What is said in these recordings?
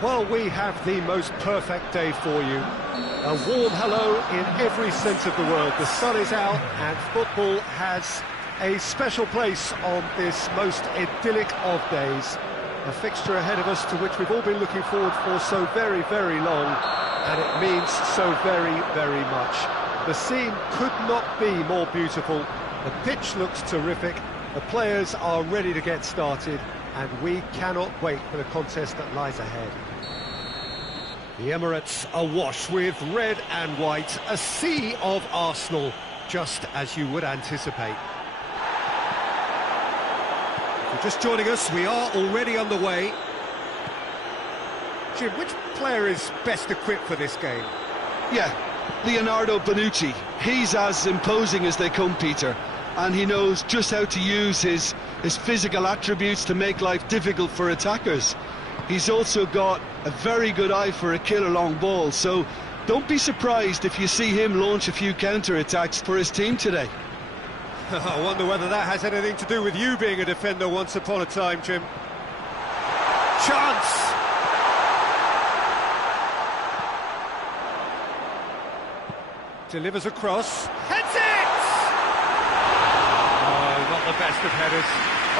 Well, we have the most perfect day for you. A warm hello in every sense of the word. The sun is out and football has a special place on this most idyllic of days. A fixture ahead of us to which we've all been looking forward for so very, very long, and it means so very, very much. The scene could not be more beautiful. The pitch looks terrific. The players are ready to get started, and we cannot wait for the contest that lies ahead. The Emirates awash with red and white, a sea of Arsenal, just as you would anticipate. If you're just joining us, we are already underway. Jim, which player is best equipped for this game? Yeah, Leonardo Bonucci. He's as imposing as they come, Peter, and he knows just how to use his physical attributes to make life difficult for attackers. He's also got a very good eye for a killer long ball, so don't be surprised if you see him launch a few counter-attacks for his team today. I wonder whether that has anything to do with you being a defender once upon a time, Jim. Chance! Delivers across. Heads it! Oh, not the best of headers.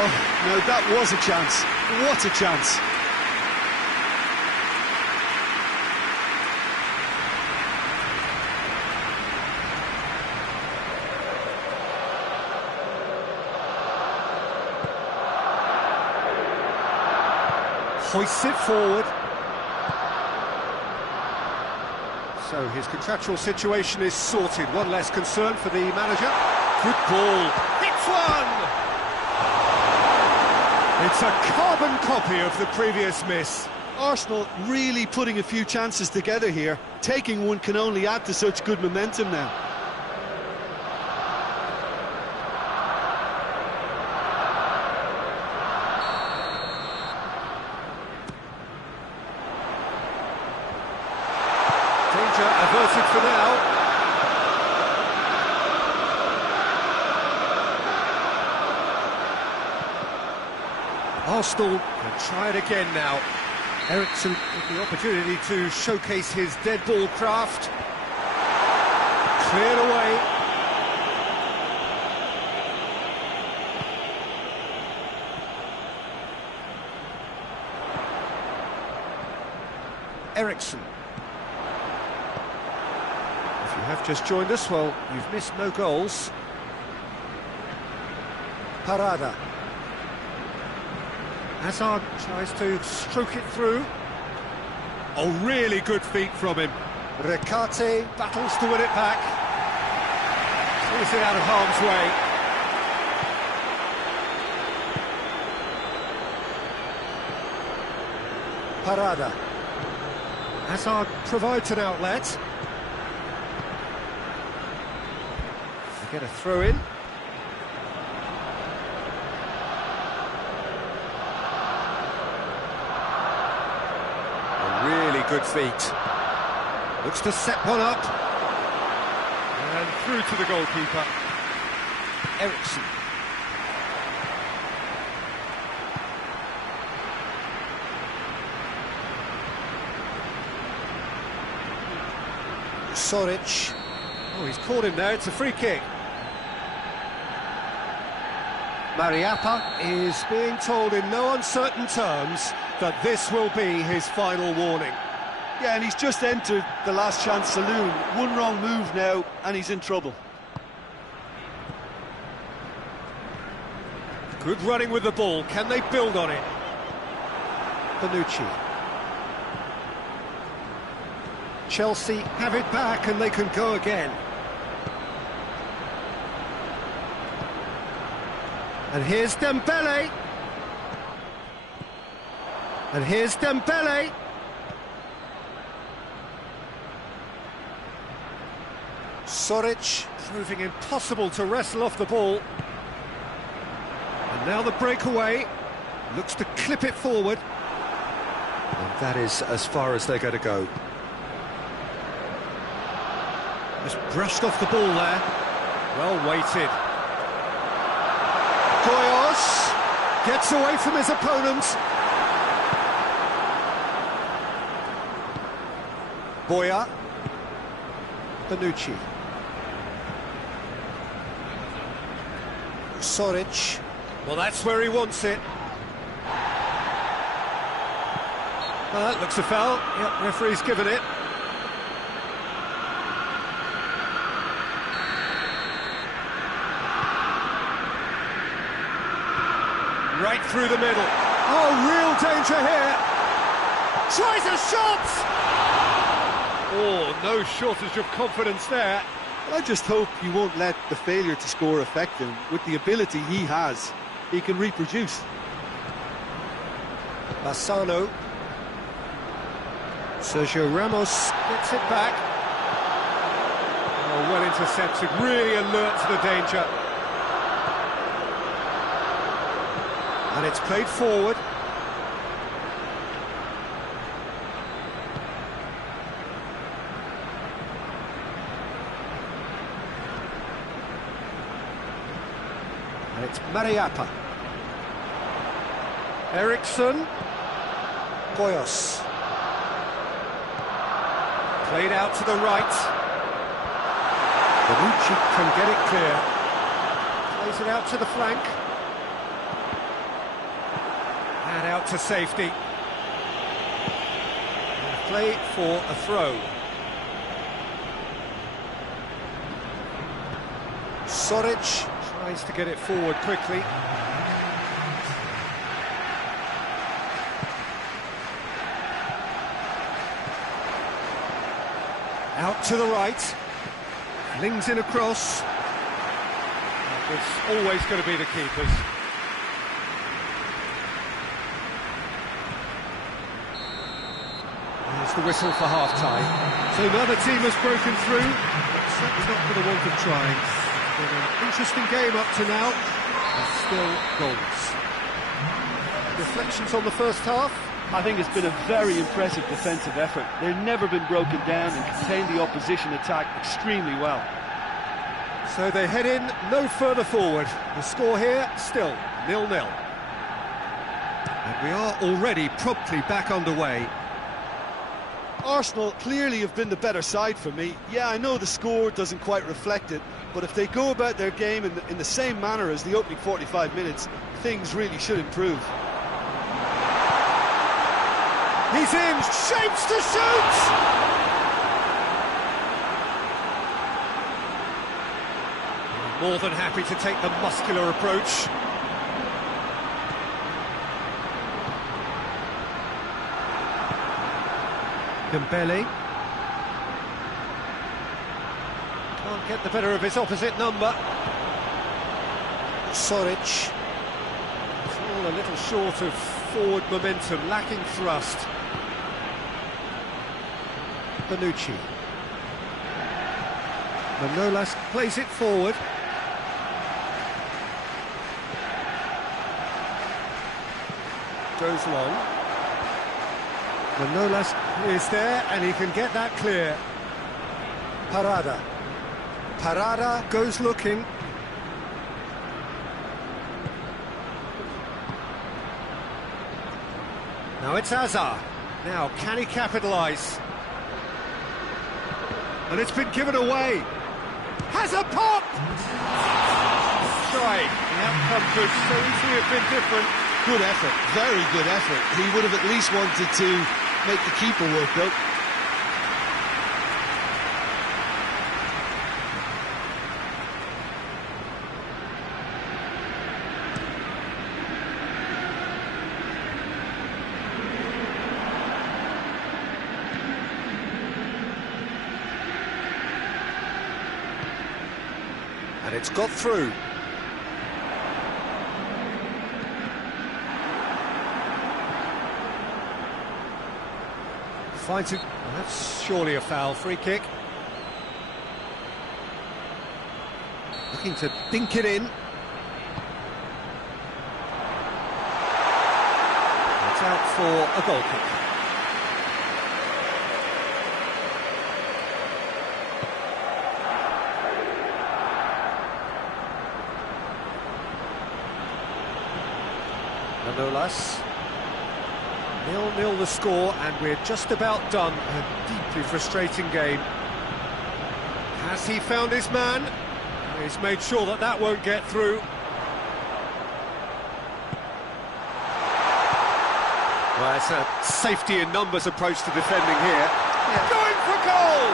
Oh, no, that was a chance. What a chance. Hoists it forward. So his contractual situation is sorted. One less concern for the manager. Good ball. Hits one! It's a carbon copy of the previous miss. Arsenal really putting a few chances together here. Taking one can only add to such good momentum now. Danger averted for now. Arsenal can try it again now. Ericsson with the opportunity to showcase his dead ball craft. Cleared away. Ericsson. If you have just joined us, well, you've missed no goals. Parada. Hazard tries to stroke it through. Oh, really good feet from him. Recate battles to win it back. Clears it out of harm's way. Parada. Hazard provides an outlet. They get a throw in. good feet. Looks to set one up. And through to the goalkeeper. Eriksson. Soric. Oh, he's caught him there. It's a free kick. Mariappa is being told in no uncertain terms that this will be his final warning. Yeah, and he's just entered the last chance saloon. One wrong move now, and he's in trouble. Good running with the ball. Can they build on it? Bonucci. Chelsea have it back and they can go again. And here's Dembele. And here's Dembele. Soric proving impossible to wrestle off the ball. And now the breakaway. Looks to clip it forward. And that is as far as they're going to go. Just brushed off the ball there. Well weighted. Goyos gets away from his opponent. Boya. Bonucci. Soric. Well, that's where he wants it. Well, that looks a foul. Yep, referee's given it. Right through the middle. Oh, real danger here. Tries a shot! Oh, no shortage of confidence there. I just hope you won't let the failure to score affect him. With the ability he has, he can reproduce. Bassano. Sergio Ramos gets it back. Oh, well intercepted, really alert to the danger. And it's played forward. And it's Mariappa. Eriksson. Goyos. Played out to the right. Bonucci can get it clear. Plays it out to the flank. And out to safety. Play for a throw. Soric tries to get it forward quickly. Out to the right. Flings in across. It's always going to be the keepers. There's the whistle for half-time. So another team has broken through, but certainly not for the want of trying. It's been an interesting game up to now, and still goals. Reflections on the first half? I think it's been a very impressive defensive effort. They've never been broken down and contained the opposition attack extremely well. So they head in no further forward. The score here, still 0-0. And we are already promptly back underway. Arsenal clearly have been the better side for me. Yeah, I know the score doesn't quite reflect it, but if they go about their game in the same manner as the opening 45 minutes, things really should improve. He's in, shapes to shoot! More than happy to take the muscular approach. Dembele. Can't get the better of his opposite number. Soric. It's all a little short of forward momentum, lacking thrust. Bonucci. Manolas plays it forward. Goes long. Manolas is there, and he can get that clear. Parada. Parada goes looking. Now it's Azar. Now, can he capitalise? And it's been given away. Has a pop! Try. The outcome could so easily have been different. Good effort, very good effort. He would have at least wanted to make the keeper work, though. And it's got through. Finds it. Well, that's surely a foul. Free kick. Looking to dink it in. It's out for a goal kick. Manolas. 0-0 the score, and we're just about done. A deeply frustrating game. Has he found his man? He's made sure that that won't get through. Well, it's a safety in numbers approach to defending here. Yeah. Going for goal!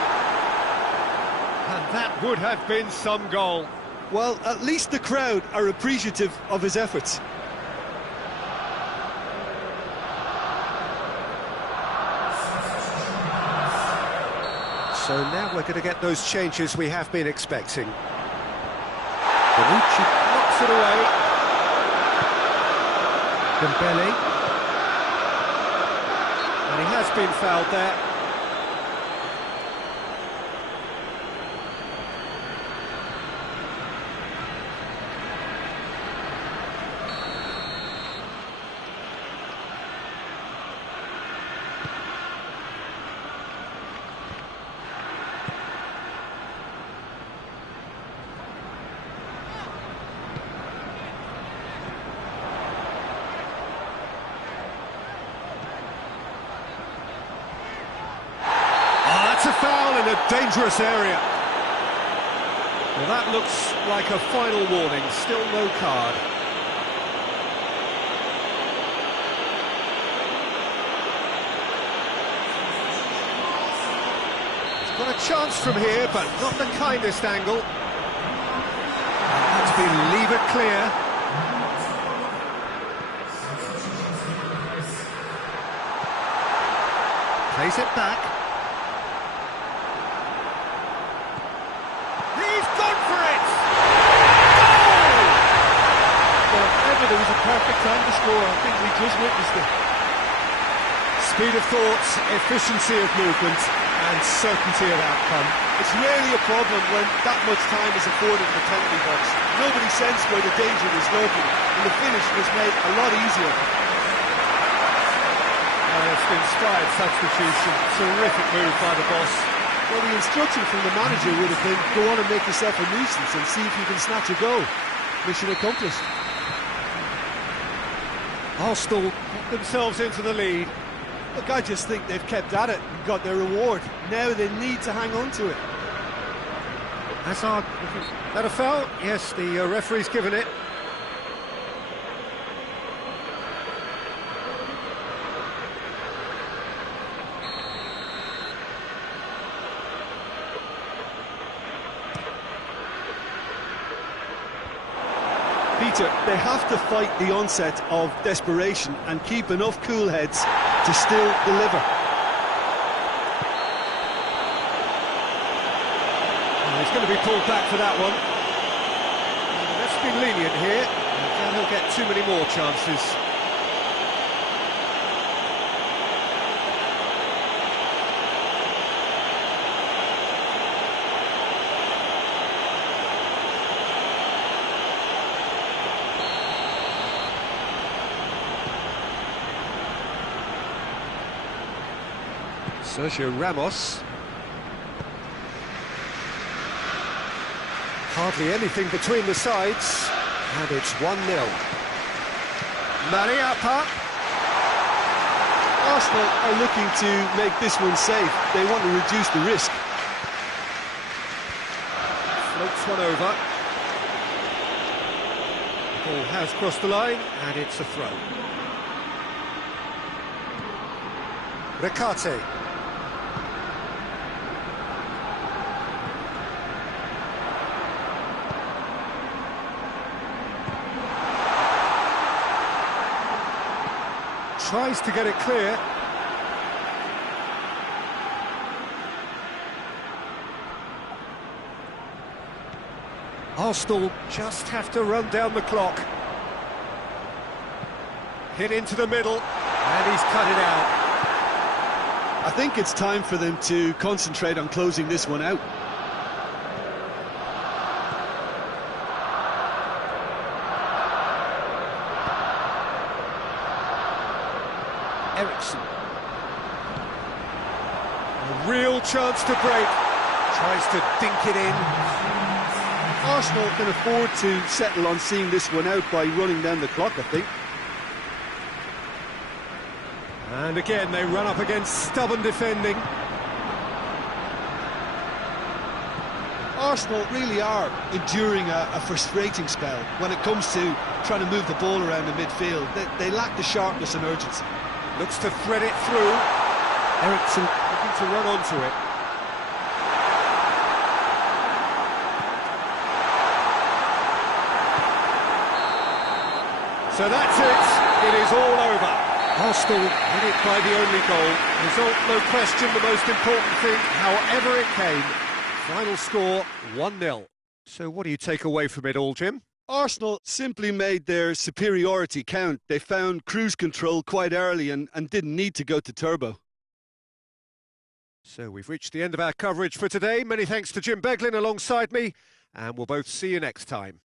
And that would have been some goal. Well, at least the crowd are appreciative of his efforts. So now we're going to get those changes we have been expecting. Bonucci knocks it away. Dembele. And he has been fouled there. A foul in a dangerous area. Well, that looks like a final warning. Still no card. He's got a chance from here, but not the kindest angle. That's been levered clear. Plays it back. There was a perfect time to score. I think we just witnessed it. Speed of thoughts, efficiency of movement, and certainty of outcome. It's rarely a problem when that much time is afforded in the penalty box. Nobody sensed where the danger was lurking, and the finish was made a lot easier. It's inspired substitution. Terrific move by the boss. Well, the instruction from the manager would have been, go on and make yourself a nuisance and see if you can snatch a goal. Mission accomplished. Arsenal get themselves into the lead. Look, I just think they've kept at it and got their reward. Now they need to hang on to it. Hazard, that a foul? Yes, the referee's given it. Peter, they have to fight the onset of desperation and keep enough cool heads to still deliver. Well, he's going to be pulled back for that one. Let's be lenient here. And he'll get too many more chances. Sergio Ramos. Hardly anything between the sides, and it's 1-0. Mariappa. Arsenal are looking to make this one safe. They want to reduce the risk. Floats one over. Ball has crossed the line, and it's a throw. Recate. Tries to get it clear. Arsenal just have to run down the clock. Hit into the middle, and he's cut it out. I think it's time for them to concentrate on closing this one out. Ericsson. A real chance to break. Tries to dink it in. Arsenal can afford to settle on seeing this one out by running down the clock, I think. And again, they run up against stubborn defending. Arsenal really are enduring a frustrating spell when it comes to trying to move the ball around the midfield. They lack the sharpness and urgency. Looks to thread it through. Ericsson looking to run onto it. So that's it. It is all over. Arsenal win it by the only goal. Result, no question, the most important thing, however it came. Final score, 1-0. So what do you take away from it all, Jim? Arsenal simply made their superiority count. They found cruise control quite early and didn't need to go to turbo. So we've reached the end of our coverage for today. Many thanks to Jim Beglin alongside me, and we'll both see you next time.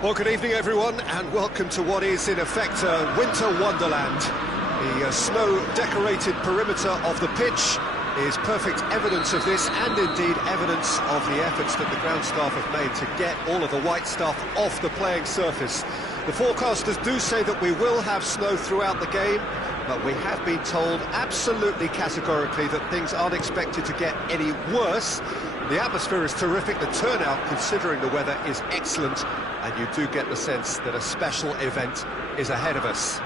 Well, good evening, everyone, and welcome to what is, in effect, a winter wonderland. The snow-decorated perimeter of the pitch is perfect evidence of this, and indeed evidence of the efforts that the ground staff have made to get all of the white stuff off the playing surface. The forecasters do say that we will have snow throughout the game, but we have been told absolutely categorically that things aren't expected to get any worse. The atmosphere is terrific, the turnout, considering the weather, is excellent, and you do get the sense that a special event is ahead of us.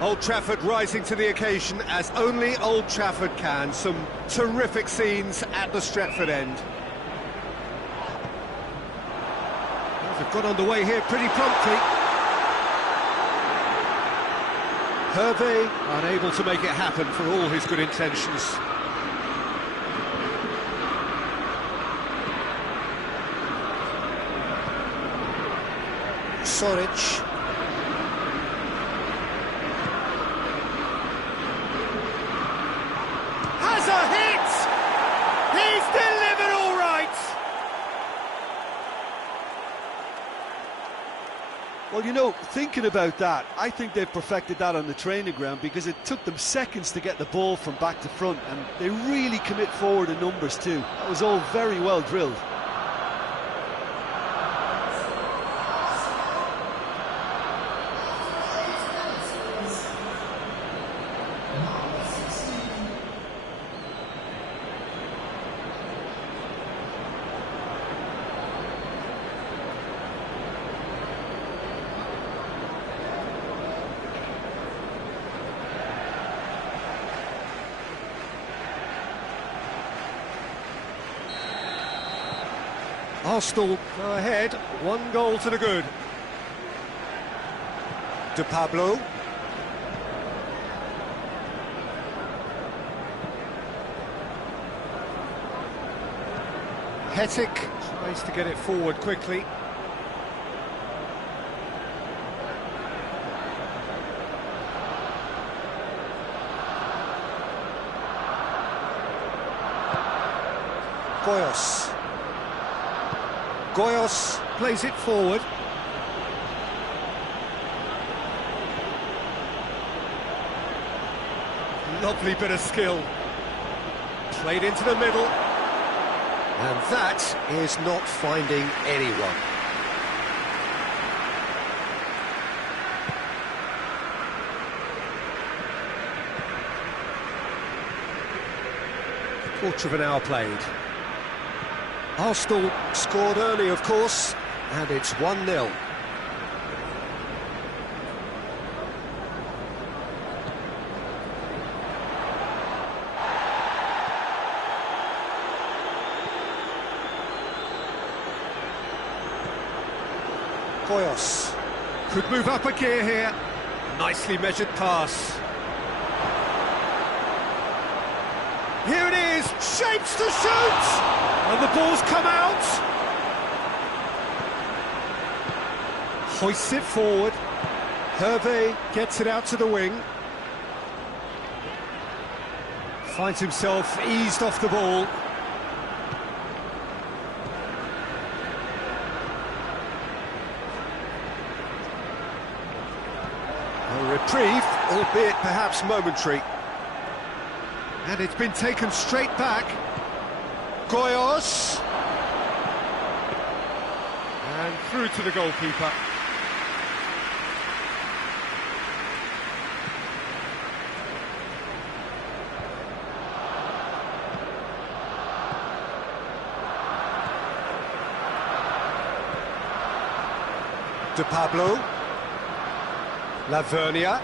Old Trafford rising to the occasion, as only Old Trafford can. Some terrific scenes at the Stretford end. Well, they've got underway here pretty promptly. Hervé unable to make it happen for all his good intentions. Soric. Has a hit! He's delivered all right! Well, you know, thinking about that, I think they've perfected that on the training ground, because it took them seconds to get the ball from back to front, and they really commit forward in numbers too. That was all very well drilled. Arsenal go ahead, 1 goal to the good. De Pablo. Hetic tries to get it forward quickly. Goyos. Goyos plays it forward. Lovely bit of skill. Played into the middle. And that is not finding anyone. Quarter of an hour played. Arsenal scored early, of course, and it's 1-0. Goyos could move up a gear here. Nicely measured pass. Here it is, shapes to shoot! And the ball's come out. Hoists it forward. Hervé gets it out to the wing. Finds himself eased off the ball. A reprieve, albeit perhaps momentary. And it's been taken straight back. Goyos. And through to the goalkeeper. De Pablo. Lavernia.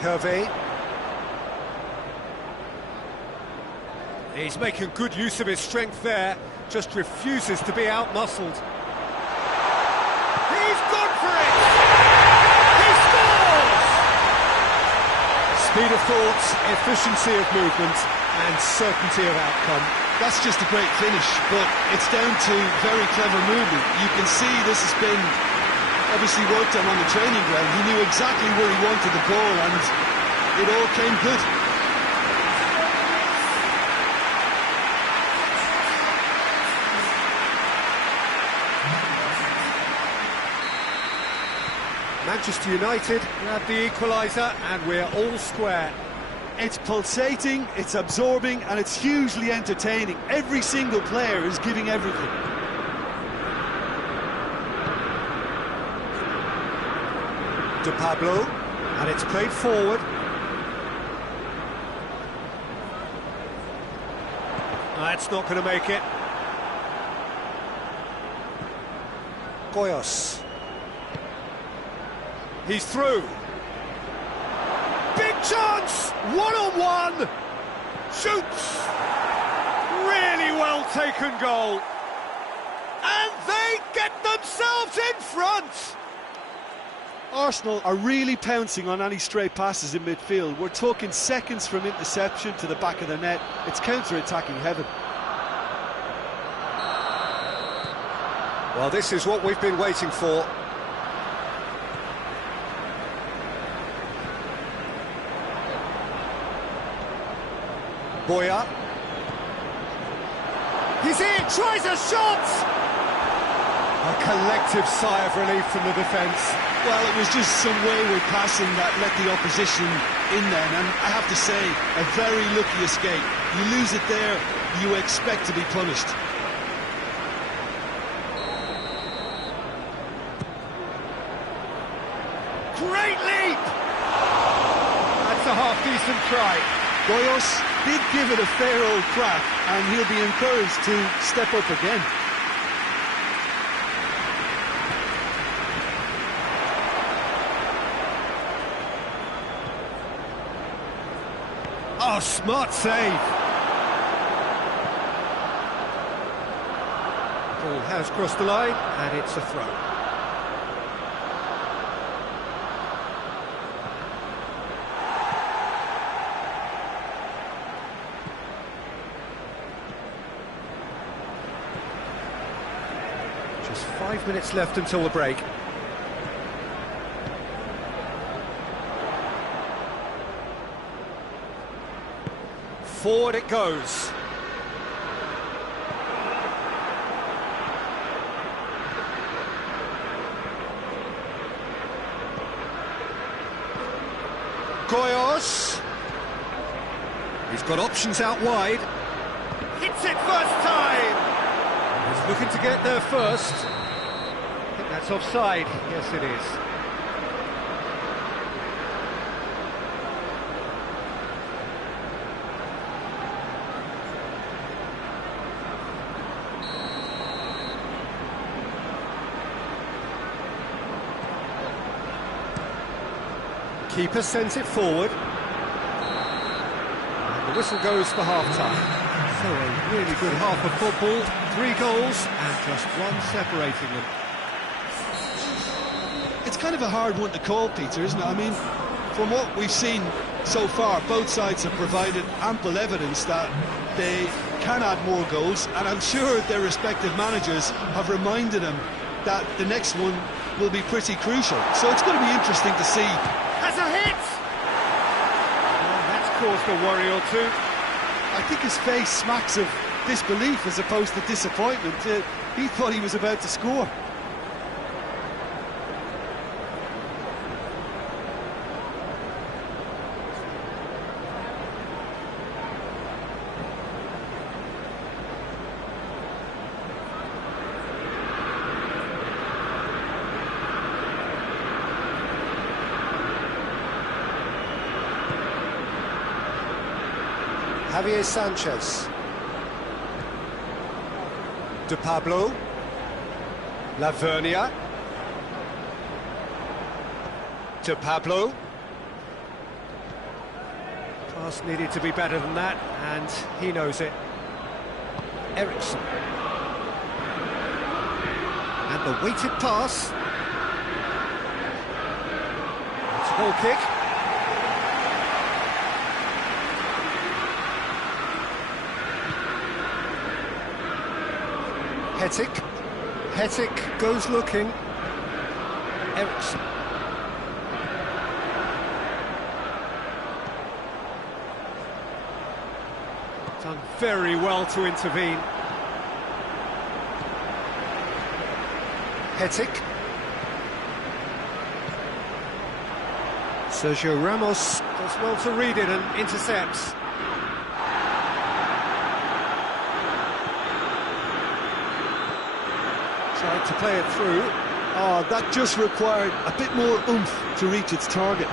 Hervé. He's making good use of his strength there, just refuses to be out-muscled. He's gone for it! He scores! Speed of thought, efficiency of movement, and certainty of outcome. That's just a great finish, but it's down to very clever movement. You can see this has been obviously worked on the training ground. He knew exactly where he wanted the ball, and it all came good. Manchester United grab the equaliser, and we're all square. It's pulsating, it's absorbing, and it's hugely entertaining. Every single player is giving everything. De Pablo, and it's played forward. That's not going to make it. Goyos. He's through. Big chance! One-on-one! Shoots! Really well taken goal. And they get themselves in front! Arsenal are really pouncing on any stray passes in midfield. We're talking seconds from interception to the back of the net. It's counter-attacking heaven. Well, this is what we've been waiting for. Boya. He's in, tries a shot! A collective sigh of relief from the defence. Well, it was just some wayward passing that let the opposition in then, and I have to say, a very lucky escape. You lose it there, you expect to be punished. Great leap! That's a half-decent try. Goyos did give it a fair old crack, and he'll be encouraged to step up again. Oh, smart save. Ball has crossed the line, and it's a throw. Just 5 minutes left until the break. Forward it goes. Goyos. He's got options out wide. Hits it first time. He's looking to get there first. I think that's offside. Yes, it is. Keeper sends it forward. And the whistle goes for half-time. So a really good half of football. 3 goals and just one separating them. It's kind of a hard one to call, Peter, isn't it? I mean, from what we've seen so far, both sides have provided ample evidence that they can add more goals, and I'm sure their respective managers have reminded them that the next one will be pretty crucial. So it's going to be interesting to see. Has a hit! And that's caused a worry or two. I think his face smacks of disbelief as opposed to disappointment. He thought he was about to score. Javier Sanchez. De Pablo. Lavernia. De Pablo. Pass needed to be better than that, and he knows it. Eriksson. And the weighted pass. It's a goal kick. Hetic goes looking. Eriksson. Done very well to intervene. Hetic. Sergio Ramos does well to read it and intercepts. Tried to play it through. Oh, that just required a bit more oomph to reach its target.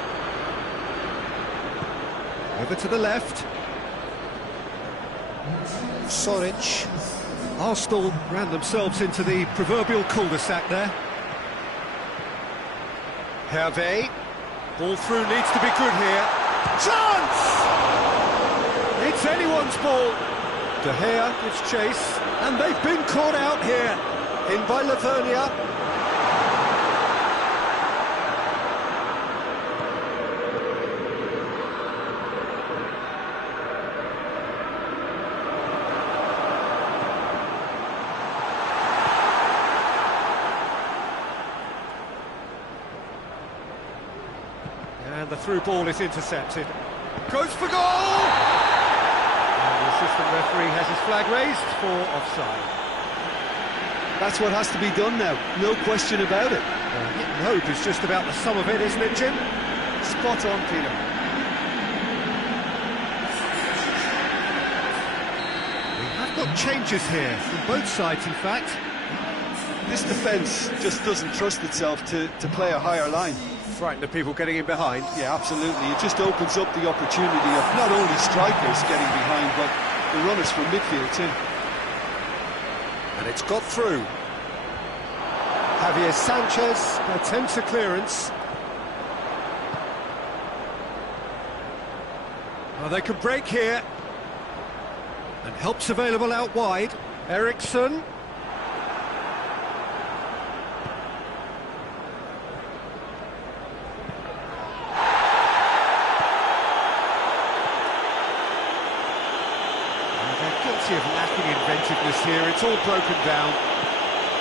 Over to the left. Soric. Arsenal ran themselves into the proverbial cul-de-sac there. Hervé. Ball through needs to be good here. Chance! It's anyone's ball. De Gea gives chase, and they've been caught out here. In by Lavernia. And the through ball is intercepted. Goes for goal! And the assistant referee has his flag raised for offside. That's what has to be done now, no question about it. Hope is just about the sum of it, isn't it, Jim? Spot on, Peter. We have got changes here, from both sides, in fact. This defence just doesn't trust itself to play a higher line. Frighten the people getting in behind. Yeah, absolutely. It just opens up the opportunity of not only strikers getting behind, but the runners from midfield too. And it's got through. Javier Sanchez attempts a clearance. Well, they can break here. And help's available out wide. Eriksson. Of lacking inventiveness here, it's all broken down.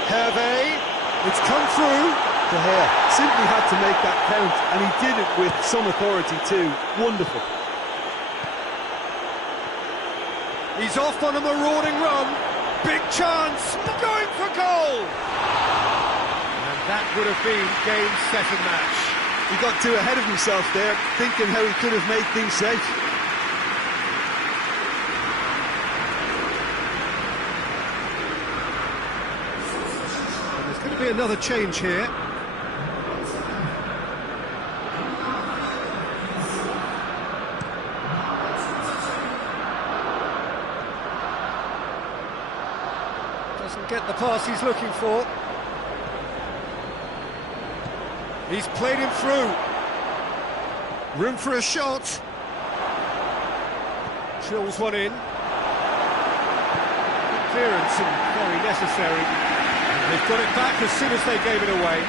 Hervé, it's come through. De Gea simply had to make that count, and he did it with some authority too. Wonderful. He's off on a marauding run. Big chance, going for goal. And that would have been game, set and match. He got too ahead of himself there, thinking how he could have made things safe. Going to be another change here. Doesn't get the pass he's looking for. He's played him through. Room for a shot. Drills one in. Good clearance and very necessary. They've got it back as soon as they gave it away.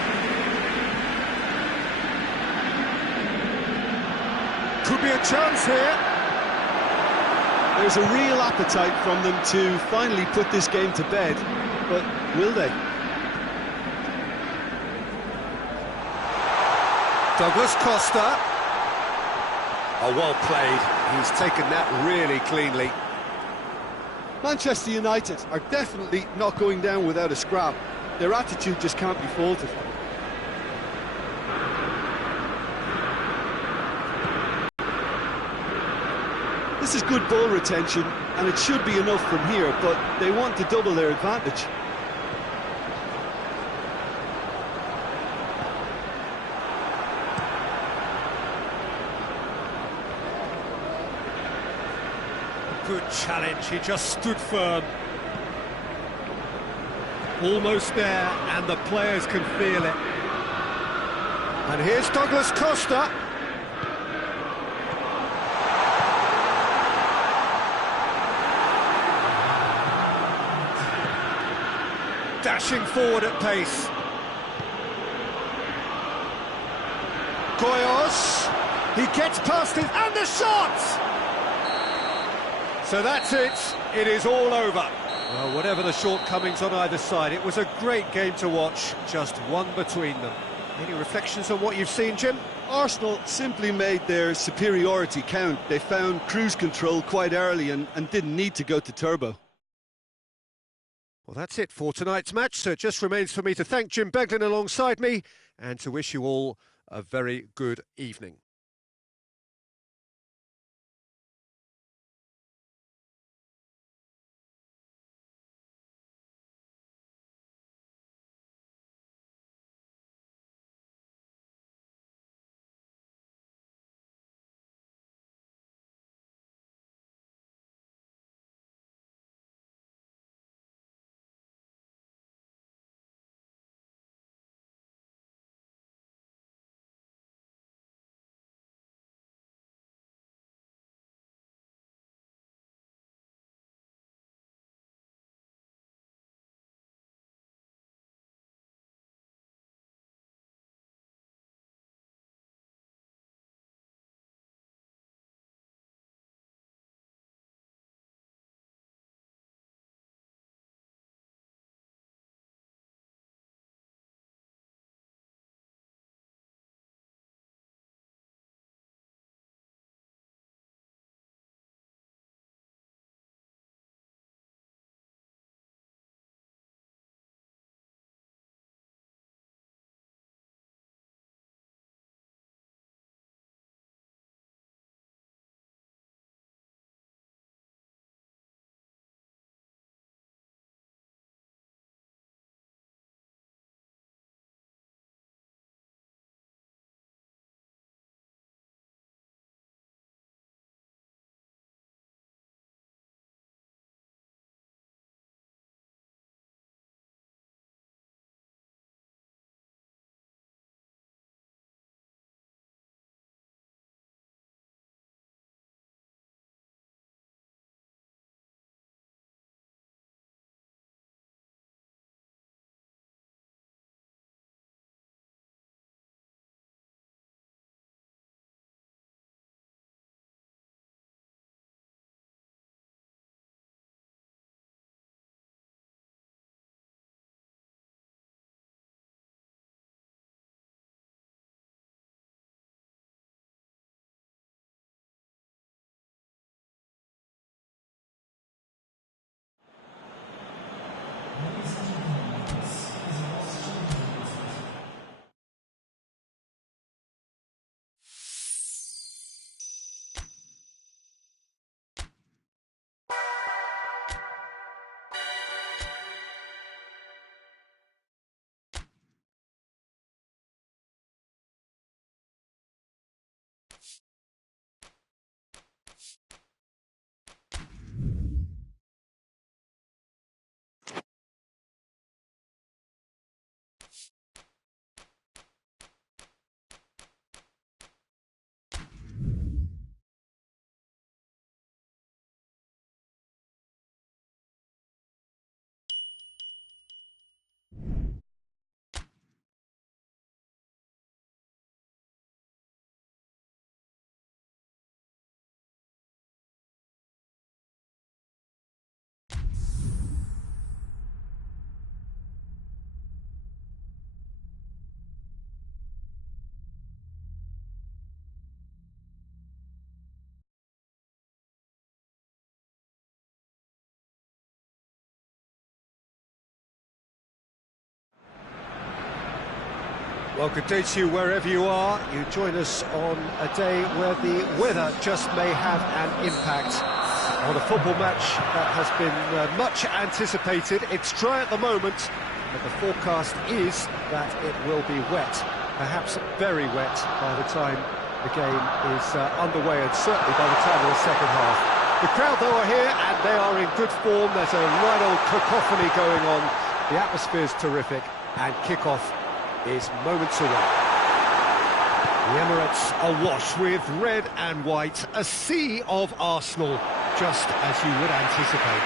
Could be a chance here. There's a real appetite from them to finally put this game to bed, but will they? Douglas Costa. Oh, well played. He's taken that really cleanly. Manchester United are definitely not going down without a scrap. Their attitude just can't be faulted. This is good ball retention, and it should be enough from here, but they want to double their advantage. Good challenge, he just stood firm. Almost there, and the players can feel it. And here's Douglas Costa. Dashing forward at pace. Goyos. He gets past it, and the shot! So that's it. It is all over. Well, whatever the shortcomings on either side, it was a great game to watch, just one between them. Any reflections on what you've seen, Jim? Arsenal simply made their superiority count. They found cruise control quite early and didn't need to go to turbo. Well, that's it for tonight's match, so it just remains for me to thank Jim Beglin alongside me and to wish you all a very good evening. Well, good day to you wherever you are. You join us on a day where the weather just may have an impact on a football match that has been much anticipated. It's dry at the moment, but the forecast is that it will be wet, perhaps very wet by the time the game is underway, and certainly by the time of the second half. The crowd, though, are here, and they are in good form. There's a right old cacophony going on. The atmosphere's terrific, and kick-off is moments away. The Emirates awash with red and white, a sea of Arsenal, just as you would anticipate.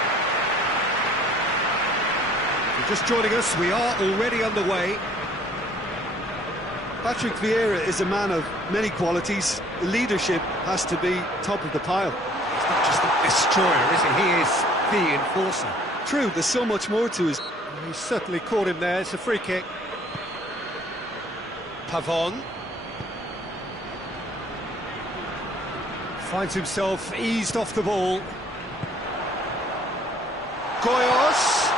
If you're just joining us, we are already underway. Patrick Vieira is a man of many qualities. Leadership has to be top of the pile. He's not just a destroyer, is he? He is the enforcer. True, there's so much more to his... He's certainly caught him there. It's a free kick. Pavon finds himself eased off the ball. Goyos,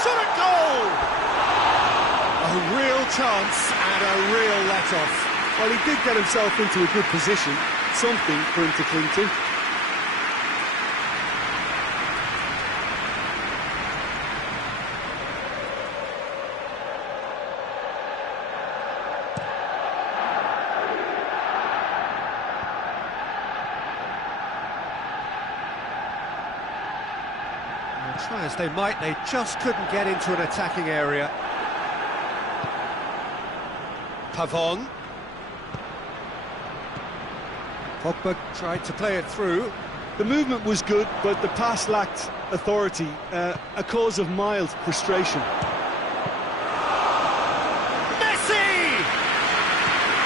shot at goal! A real chance and a real let-off. Well, he did get himself into a good position, something for him to cling to. Try as they might, they just couldn't get into an attacking area. Pavon. Pogba tried to play it through. The movement was good, but the pass lacked authority, a cause of mild frustration. Messi!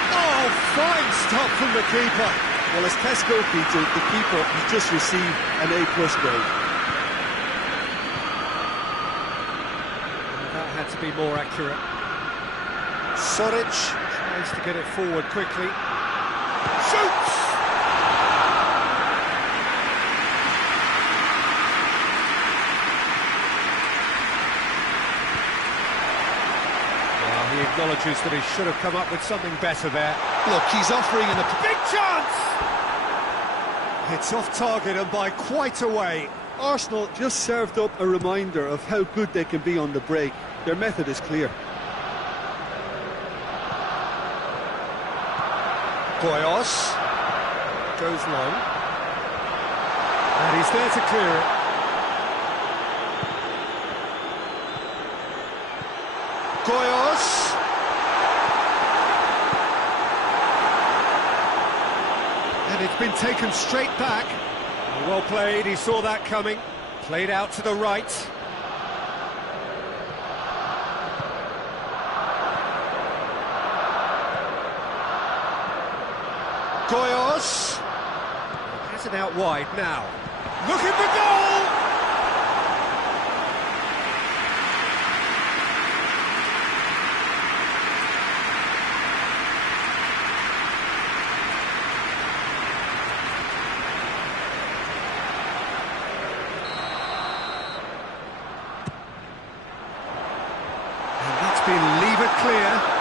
Oh, fine stop from the keeper. Well, as Tesco, Peter, the keeper has just received an A+ grade. To be more accurate. Soric tries to get it forward quickly. Shoots! Well, he acknowledges that he should have come up with something better there. Look, he's offering a big chance! It's off target and by quite a way. Arsenal just served up a reminder of how good they can be on the break. Their method is clear. Goyos goes long, and he's there to clear it. Goyos, and it's been taken straight back. Well played, he saw that coming, played out to the right. Goyos has it out wide now. Look at the goal! And that's been levered clear.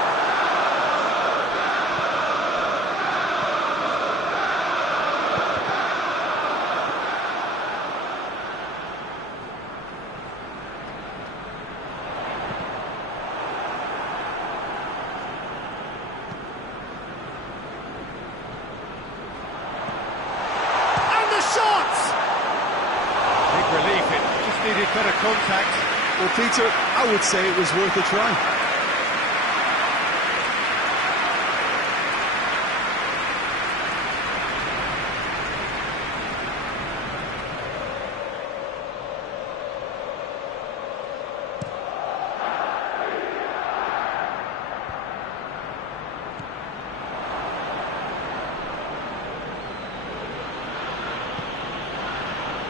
Relief, it just needed better contact. Well, Peter, I would say it was worth a try.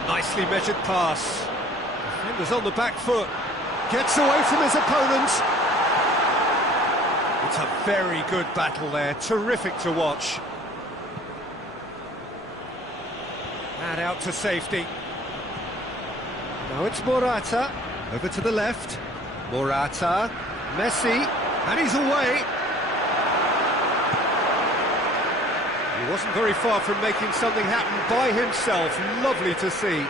Nicely measured pass. Defender's on the back foot. Gets away from his opponent. It's a very good battle there. Terrific to watch. And out to safety. Now it's Morata. Over to the left. Morata. Messi. And he's away. wasn't very far from making something happen by himself. Lovely to see.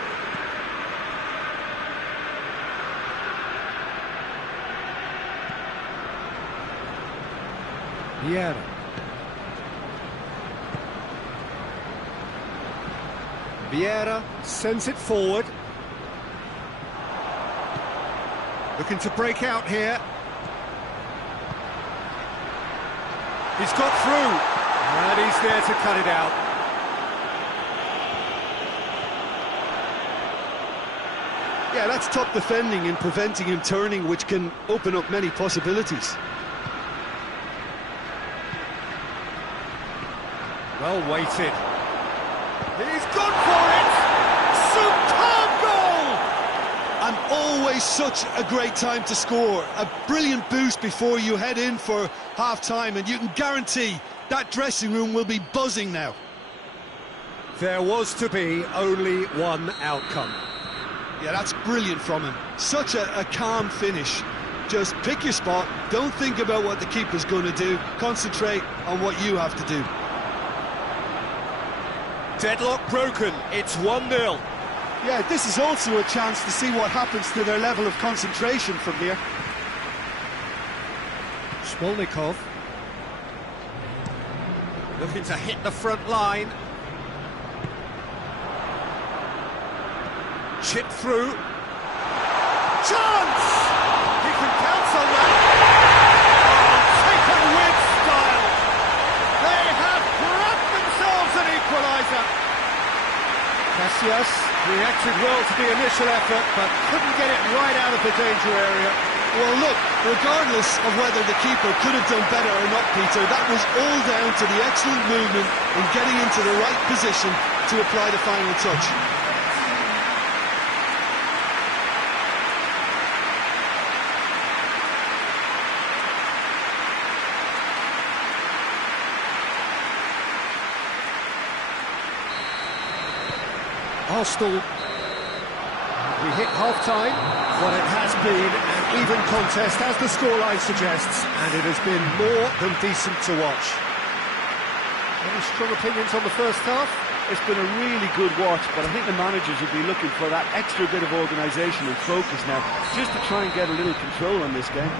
Vieira. Vieira sends it forward. Looking to break out here. He's got through, and he's there to cut it out. Yeah, that's top defending and preventing him turning, which can open up many possibilities. Well weighted. He's gone for it! Superb goal! And always such a great time to score. A brilliant boost before you head in for half-time, and you can guarantee that dressing room will be buzzing now. There was to be only one outcome. Yeah, that's brilliant from him. Such a calm finish. Just pick your spot, don't think about what the keeper's going to do, concentrate on what you have to do. Deadlock broken, it's 1-0. Yeah, this is also a chance to see what happens to their level of concentration from here. Smolnikov looking to hit the front line. Chip through. Chance! He can pounce on that. Oh, taken with style. They have grabbed themselves an equaliser. Casillas reacted well to the initial effort, but couldn't get it right out of the danger area. Well, look, regardless of whether the keeper could have done better or not, Peter, that was all down to the excellent movement in getting into the right position to apply the final touch. Arsenal, we hit half-time, what it has been an even contest, as the scoreline suggests, and it has been more than decent to watch. Any strong opinions on the first half? It's been a really good watch, but I think the managers will be looking for that extra bit of organisation and focus now, just to try and get a little control on this game.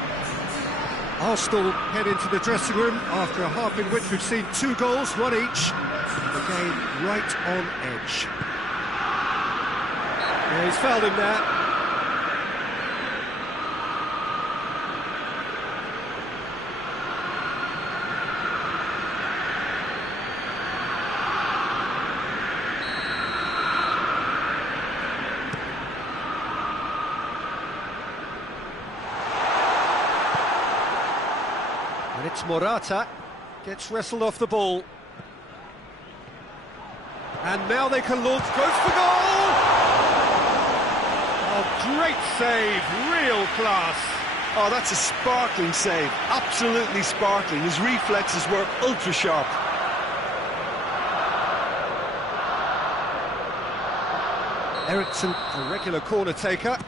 Arsenal head into the dressing room after a half in which we've seen 2 goals, 1 each. The game right on edge. Yeah, he's fouled him there. And it's Morata, gets wrestled off the ball. And now they can launch, goes for goal! Oh, great save, real class. Oh, that's a sparkling save, absolutely sparkling. His reflexes were ultra sharp. Eriksson, a regular corner taker.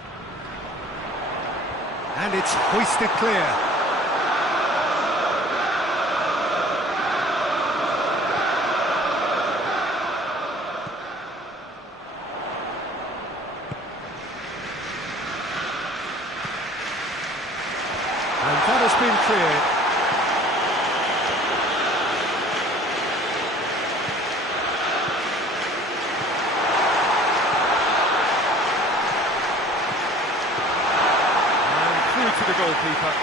And it's hoisted clear. And that has been cleared. And through to the goalkeeper.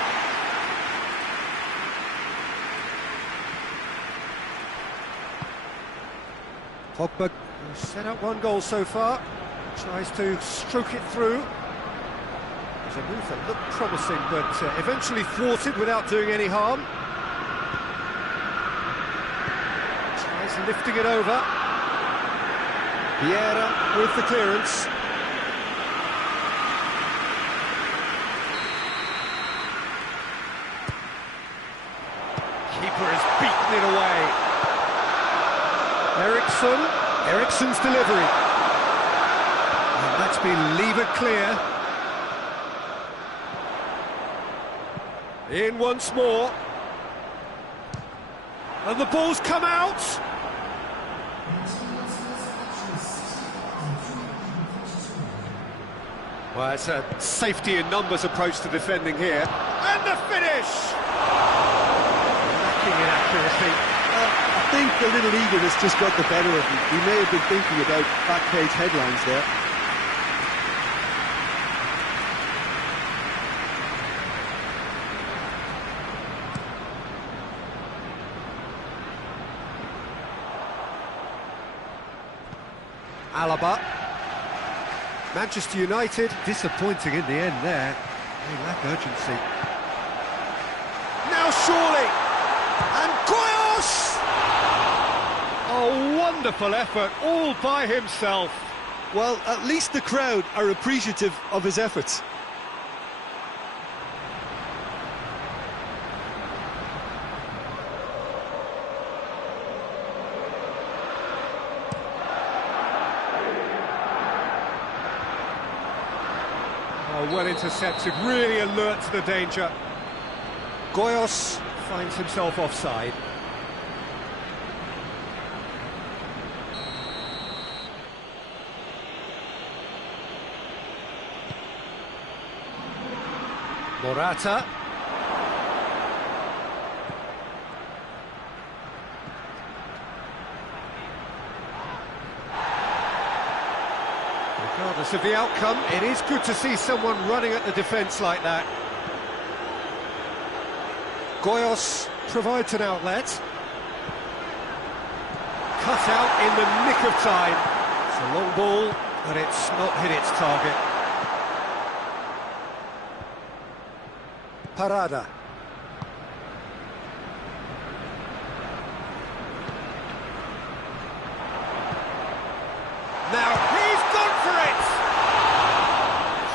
Pogba set up 1 goal so far. Tries to stroke it through. It's a move that looked promising, but eventually thwarted without doing any harm. Tries lifting it over. Vieira with the clearance. Keeper has beaten it away. Eriksson's delivery. And that's been levered clear. In once more. And the ball's come out. Well, it's a safety in numbers approach to defending here. And the finish! Lacking in accuracy. I think a little eagerness just got the better of him. He may have been thinking about back page headlines there. Alaba. Manchester United, disappointing in the end there. They lack urgency. Now surely! And Koyos! A wonderful effort, all by himself. Well, at least the crowd are appreciative of his efforts. Oh, well intercepted, really alert to the danger. Koyos finds himself offside. Morata. Regardless of the outcome, it is good to see someone running at the defence like that. Koyos provides an outlet. Cut out in the nick of time. It's a long ball, but it's not hit its target. Parada. Now he's gone for it!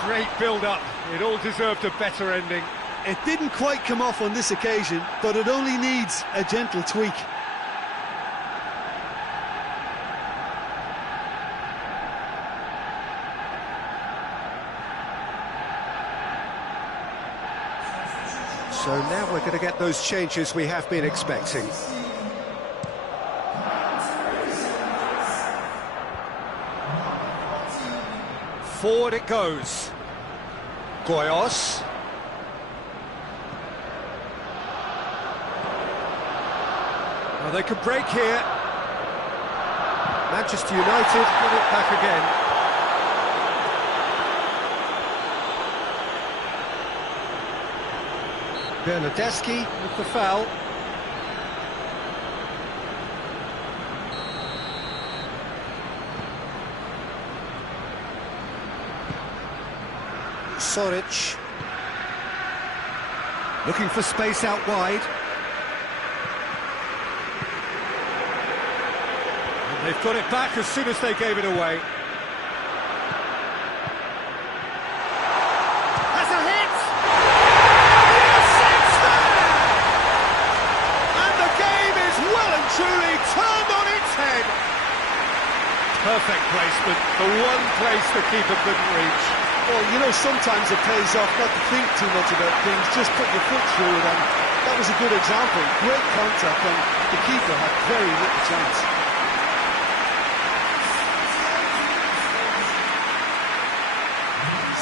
Great build-up. It all deserved a better ending. It didn't quite come off on this occasion, but it only needs a gentle tweak. So now we're going to get those changes we have been expecting. Forward it goes. Koyos. Well, they could break here. Manchester United get it back again. Bernardeschi with the foul. Soric. Looking for space out wide. And they've got it back as soon as they gave it away. Has a hit! Truly turned on its head. Perfect placement, the one place the keeper couldn't reach. Well, you know, sometimes it pays off not to think too much about things, just put your foot through it, and that was a good example. Great contact, and the keeper had very little chance.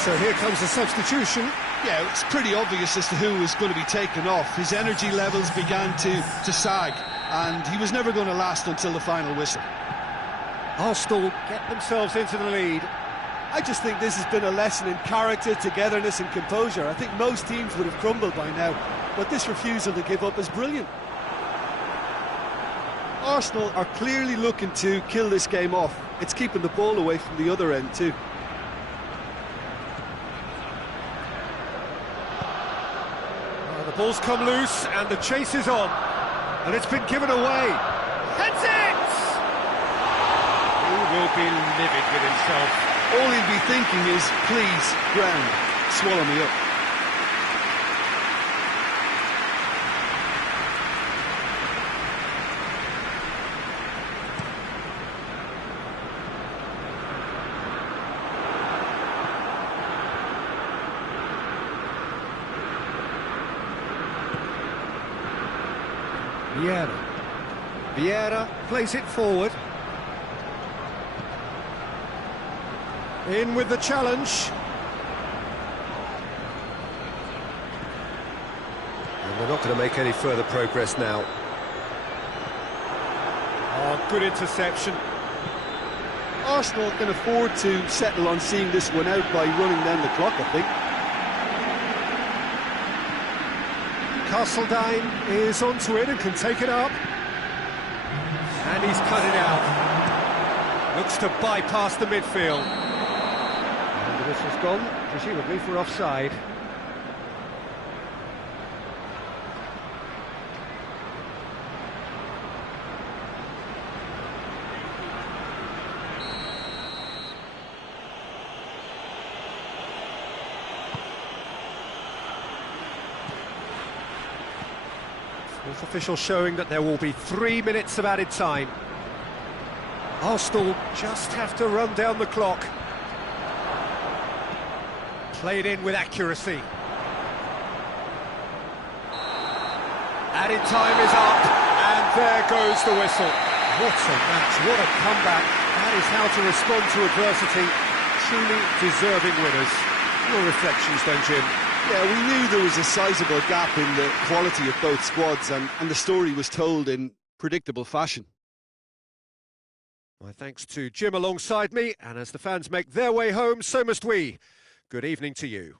So here comes the substitution. Yeah, it's pretty obvious as to who was going to be taken off. His energy levels began to sag, and he was never going to last until the final whistle. Arsenal get themselves into the lead. I just think this has been a lesson in character, togetherness and composure. I think most teams would have crumbled by now, but this refusal to give up is brilliant. Arsenal are clearly looking to kill this game off. It's keeping the ball away from the other end too. Well, the ball's come loose and the chase is on. And it's been given away. Heads it! He will be livid with himself. All he'll be thinking is, please, ground, swallow me up. Vieira plays it forward. In with the challenge. going to make any further progress now. Oh, good interception. Arsenal can afford to settle on seeing this one out by running down the clock, I think. Castledine is onto it and can take it up. And he's cut it out. Looks to bypass the midfield. And the whistle's gone, presumably for offside. Fourth official showing that there will be 3 minutes of added time. Arsenal just have to run down the clock. Played in with accuracy. Added time is up, and there goes the whistle. What a match, what a comeback. That is how to respond to adversity. Truly deserving winners. Your reflections then, Jim? Yeah, we knew there was a sizable gap in the quality of both squads, and the story was told in predictable fashion. My thanks to Jim alongside me, and as the fans make their way home, so must we. Good evening to you.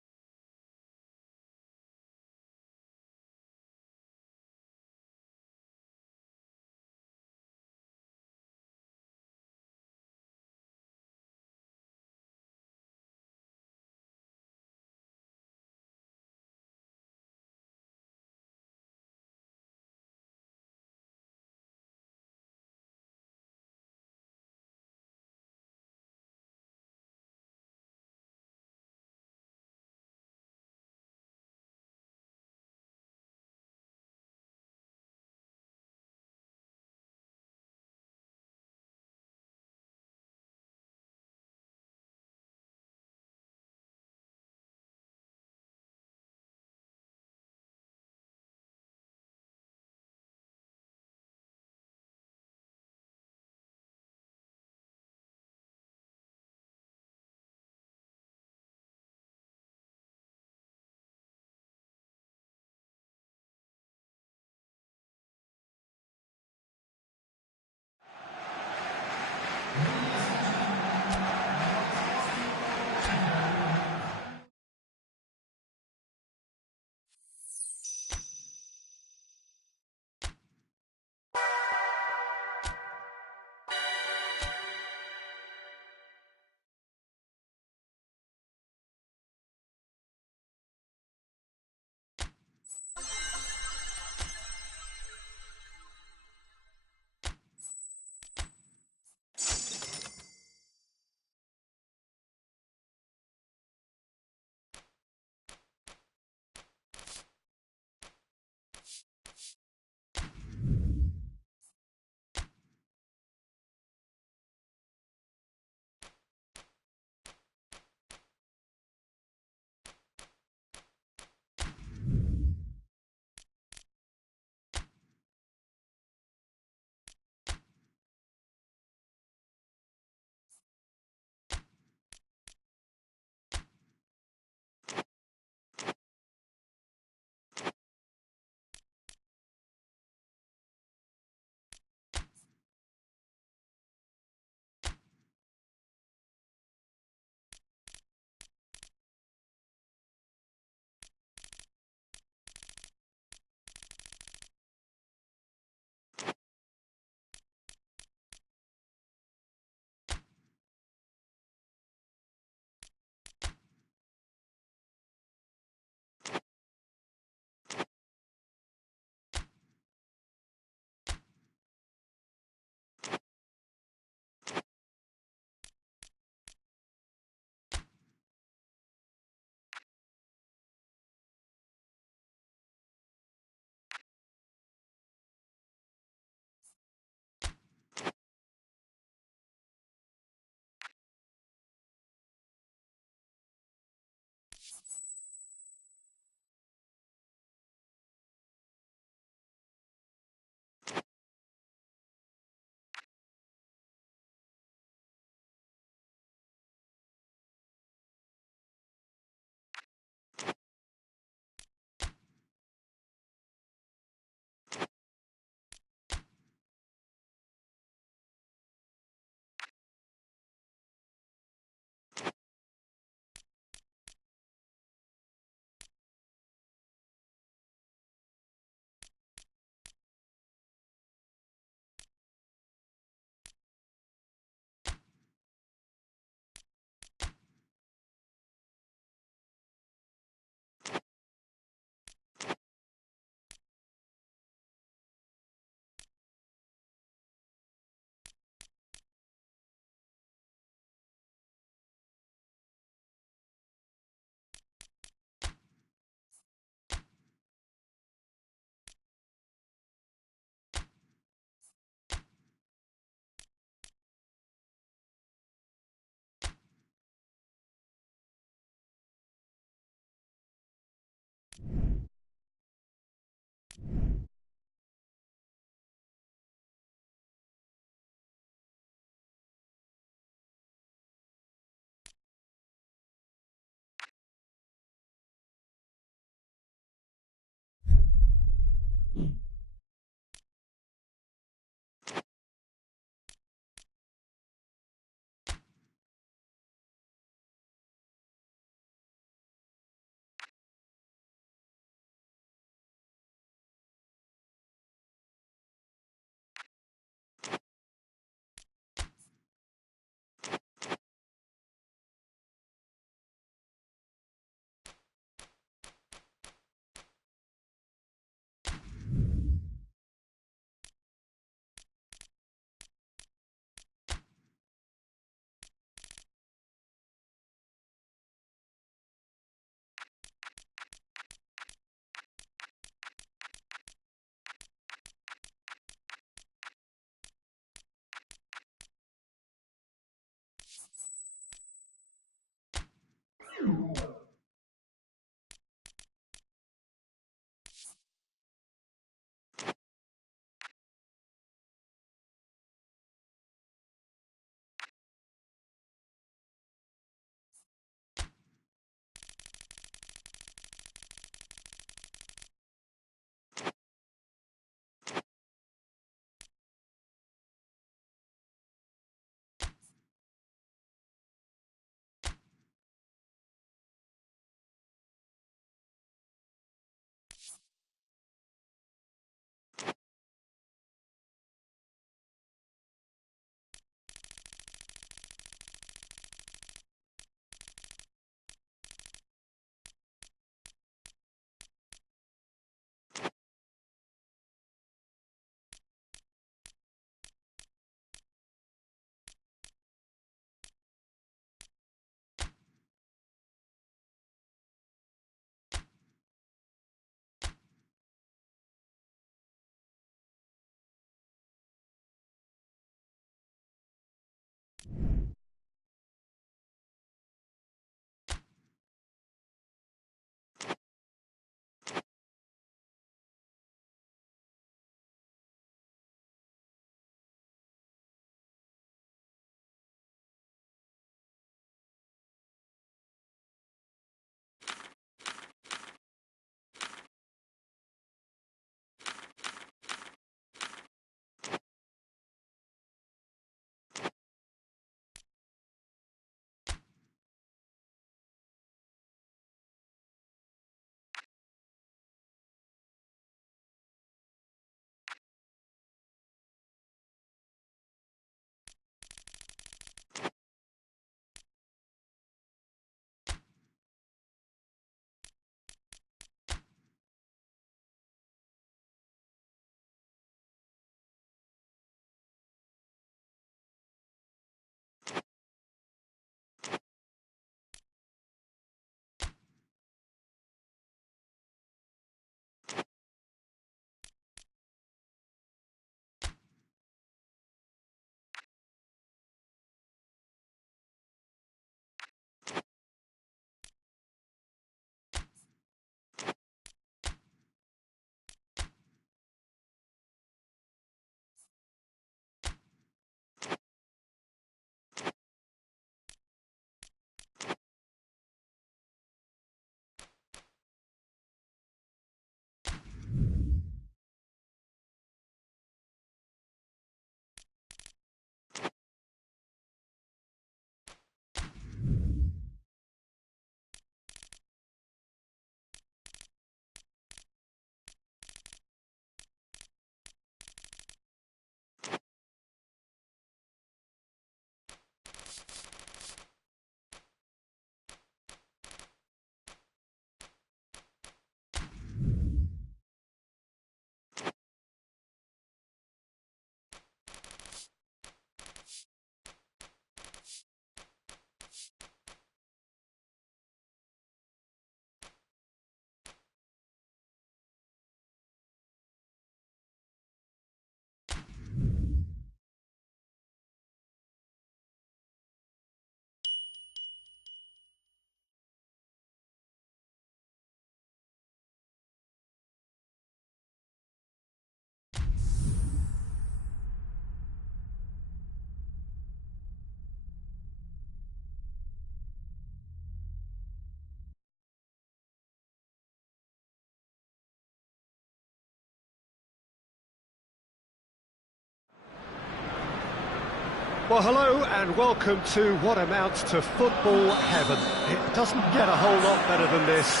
Well, hello and welcome to what amounts to football heaven. It doesn't get a whole lot better than this.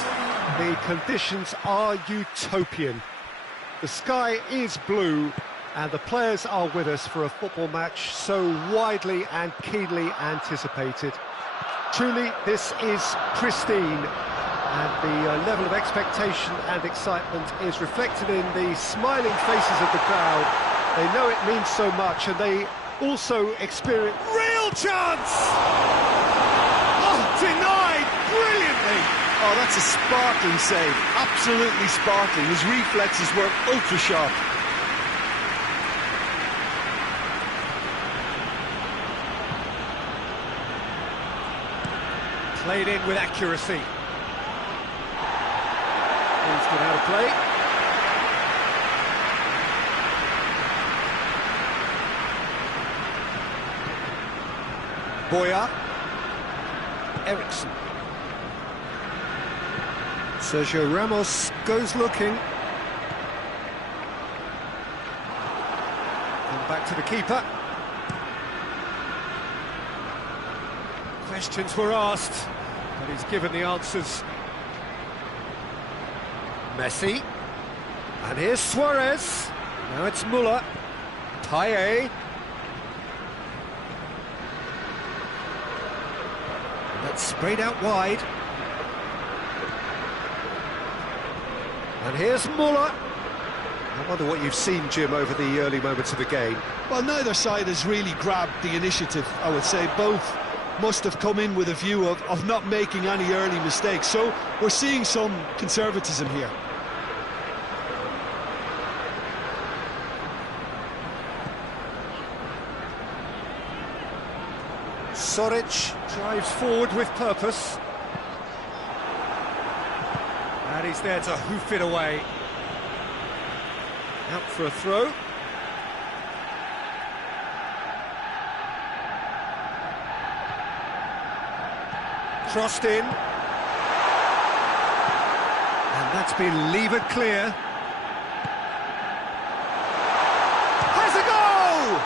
The conditions are utopian. The sky is blue and the players are with us for a football match so widely and keenly anticipated. Truly, this is pristine, and the level of expectation and excitement is reflected in the smiling faces of the crowd. They know it means so much, and they also experience... Real chance! Oh, denied brilliantly! Oh, that's a sparkling save. Absolutely sparkling. His reflexes were ultra sharp. Played in with accuracy. He's got out of play. Boya. Ericsson. Sergio Ramos goes looking. And back to the keeper. Questions were asked, but he's given the answers. Messi. And here's Suarez. Now it's Muller. Payet. That's sprayed out wide. And here's Muller. I wonder what you've seen, Jim, over the early moments of the game. Well, neither side has really grabbed the initiative, I would say. Both must have come in with a view of not making any early mistakes. So we're seeing some conservatism here. Soric drives forward with purpose. And he's there to hoof it away. Out for a throw. Crossed in. And that's been levered clear. Has a goal!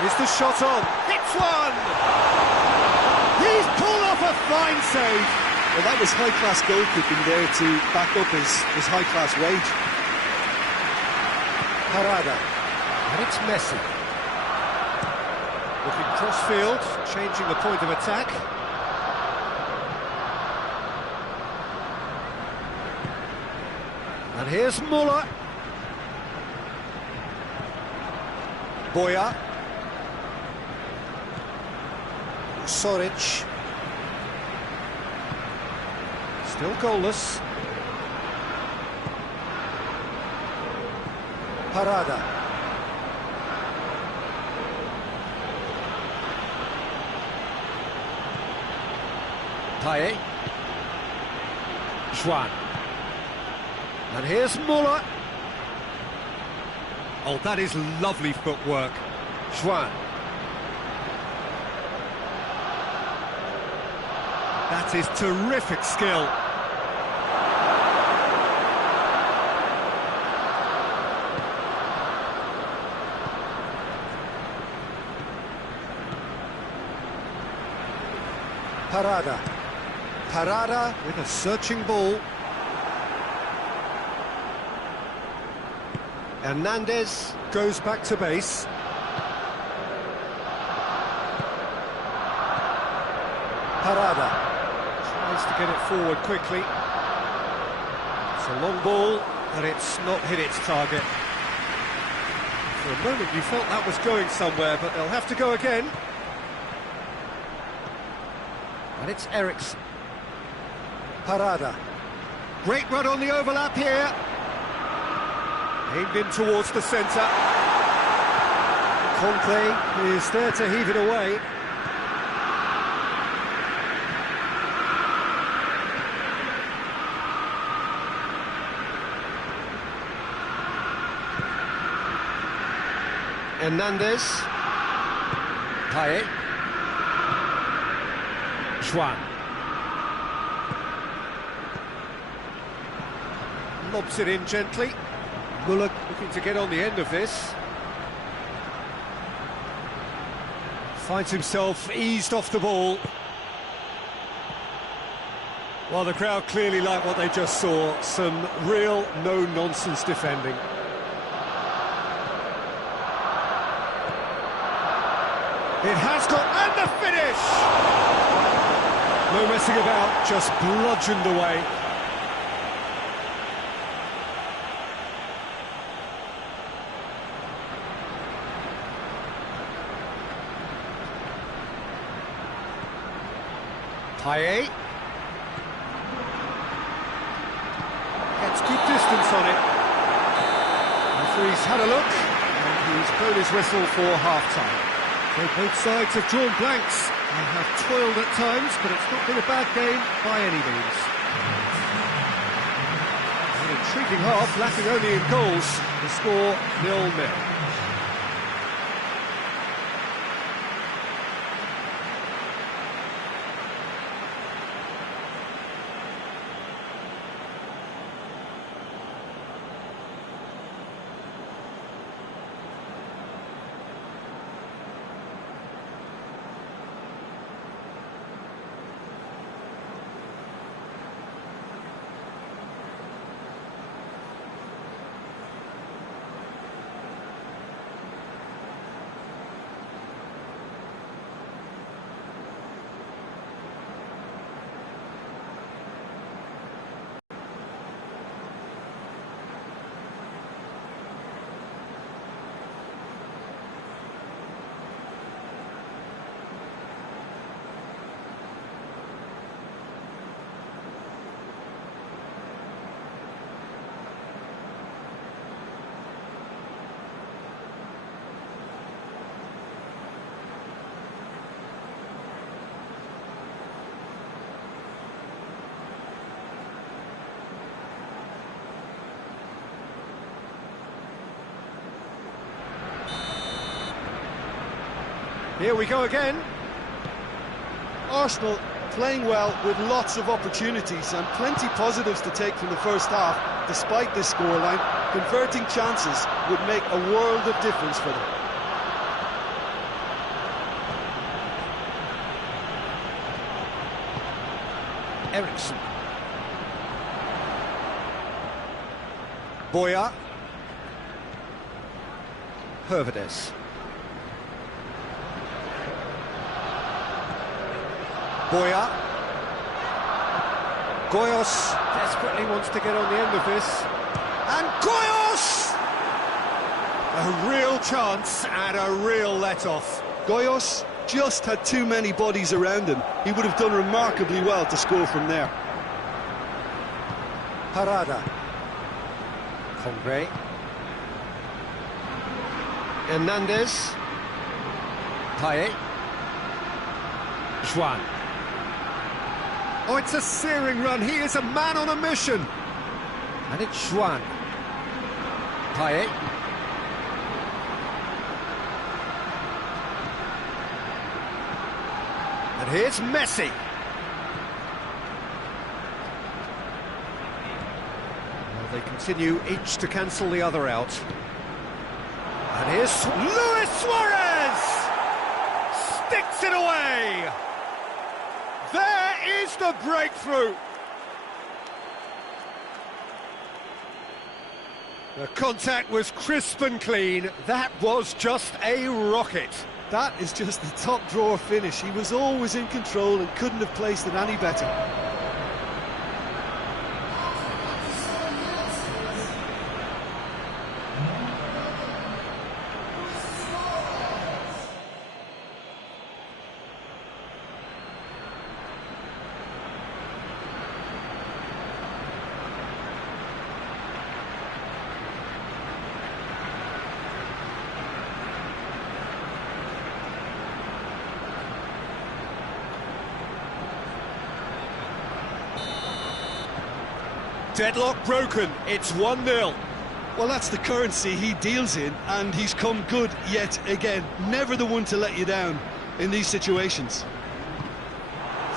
Is the shot on? Hits one! He's pulled off a fine save. Well, that was high-class goalkeeping there to back up his high-class wage. Parada. And it's Messi. Looking cross-field, changing the point of attack. And here's Muller. Boya. Soric. Still goalless. Parada. Payet. Juan. And here's Muller. Oh, that is lovely footwork. Juan. That is terrific skill. Parada. Parada with a searching ball. Hernandez goes back to base. Parada tries to get it forward quickly. It's a long ball, and it's not hit its target. For a moment you felt that was going somewhere, but they'll have to go again. And it's Ericsson. Parada. Great run on the overlap here. Aimed in towards the centre. Conte is there to heave it away. Hernandez. Payet. Juan. Lobs it in gently. Muller looking to get on the end of this. Finds himself eased off the ball. Well, the crowd clearly like what they just saw. Some real no-nonsense defending. It has got, and the finish! No messing about, just bludgeoned away. Payet. Gets good distance on it. Referee's had a look, and he's blown his whistle for half-time. So both sides have drawn blanks and have toiled at times, but it's not been a bad game by any means. An intriguing half, lacking only in goals. The score 0-0. Here we go again. Arsenal playing well with lots of opportunities and plenty positives to take from the first half. Despite this scoreline, converting chances would make a world of difference for them. Eriksson. Boya. Hervedes. Boya. Goyos desperately wants to get on the end of this. And Goyos! A real chance and a real let-off. Goyos just had too many bodies around him. He would have done remarkably well to score from there. Parada. Congre. Hernandez. Payet. Juan. Oh, it's a searing run. He is a man on a mission. And it's Juan. Payet. And here's Messi. Well, they continue each to cancel the other out. And here's Luis Suarez! Sticks it away! There is the breakthrough! The contact was crisp and clean. That was just a rocket. That is just the top drawer finish. He was always in control and couldn't have placed it any better. Deadlock broken, it's 1-0. Well, that's the currency he deals in, and he's come good yet again. Never the one to let you down in these situations.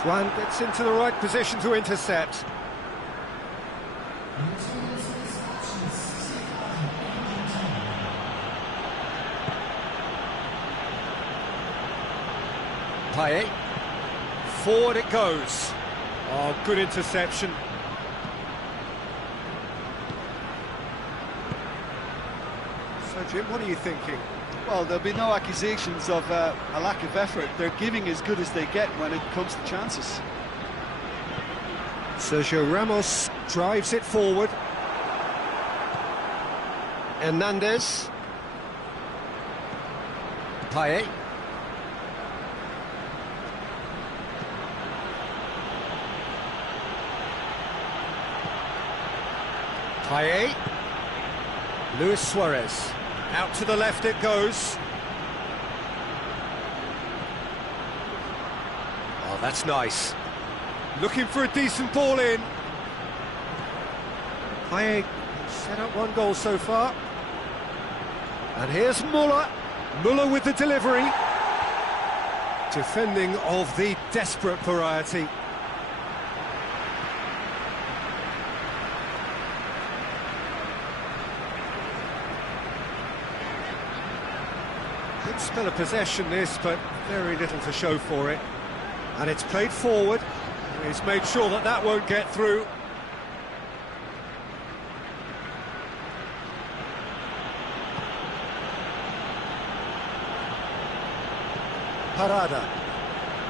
Juan gets into the right position to intercept. Payet. Forward it goes. Oh, good interception. So, Jim, what are you thinking? Well, there'll be no accusations of a lack of effort. They're giving as good as they get when it comes to chances. Sergio Ramos drives it forward. Hernandez. Payet. Payet. Luis Suarez. Out to the left it goes. Oh, that's nice. Looking for a decent ball in. Payet set up one goal so far. And here's Muller. Muller with the delivery. Defending of the desperate variety. Good spell of possession this, but very little to show for it. And it's played forward. He's made sure that that won't get through.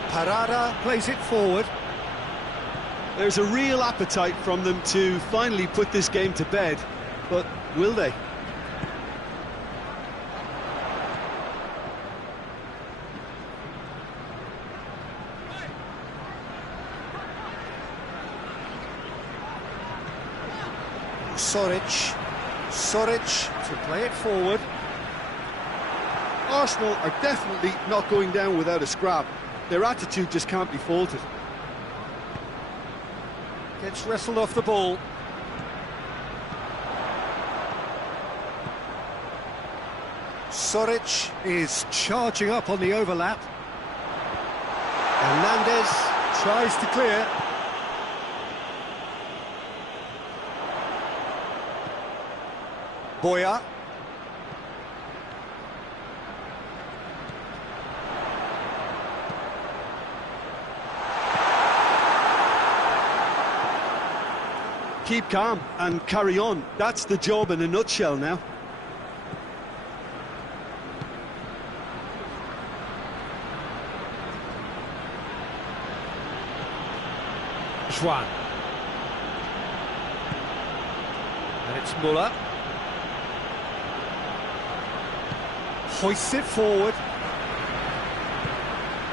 Parada plays it forward. There's a real appetite from them to finally put this game to bed, but will they? Soric to play it forward. Arsenal are definitely not going down without a scrap. Their attitude just can't be faulted. Gets wrestled off the ball. Soric is charging up on the overlap. Hernandez tries to clear. Boya. Keep calm and carry on. That's the job in a nutshell now. Juan. And it's Muller. Hoists it forward.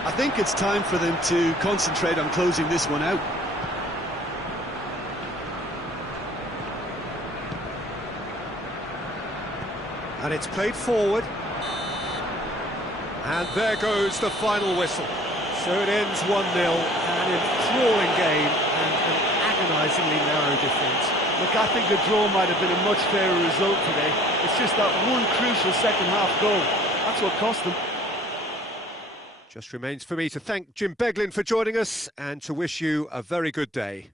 I think it's time for them to concentrate on closing this one out. And it's played forward. And there goes the final whistle. So it ends 1-0, an enthralling game and an agonisingly narrow defeat. Look, I think the draw might have been a much fairer result today. It's just that one crucial second-half goal. That's what cost them. Just remains for me to thank Jim Beglin for joining us and to wish you a very good day.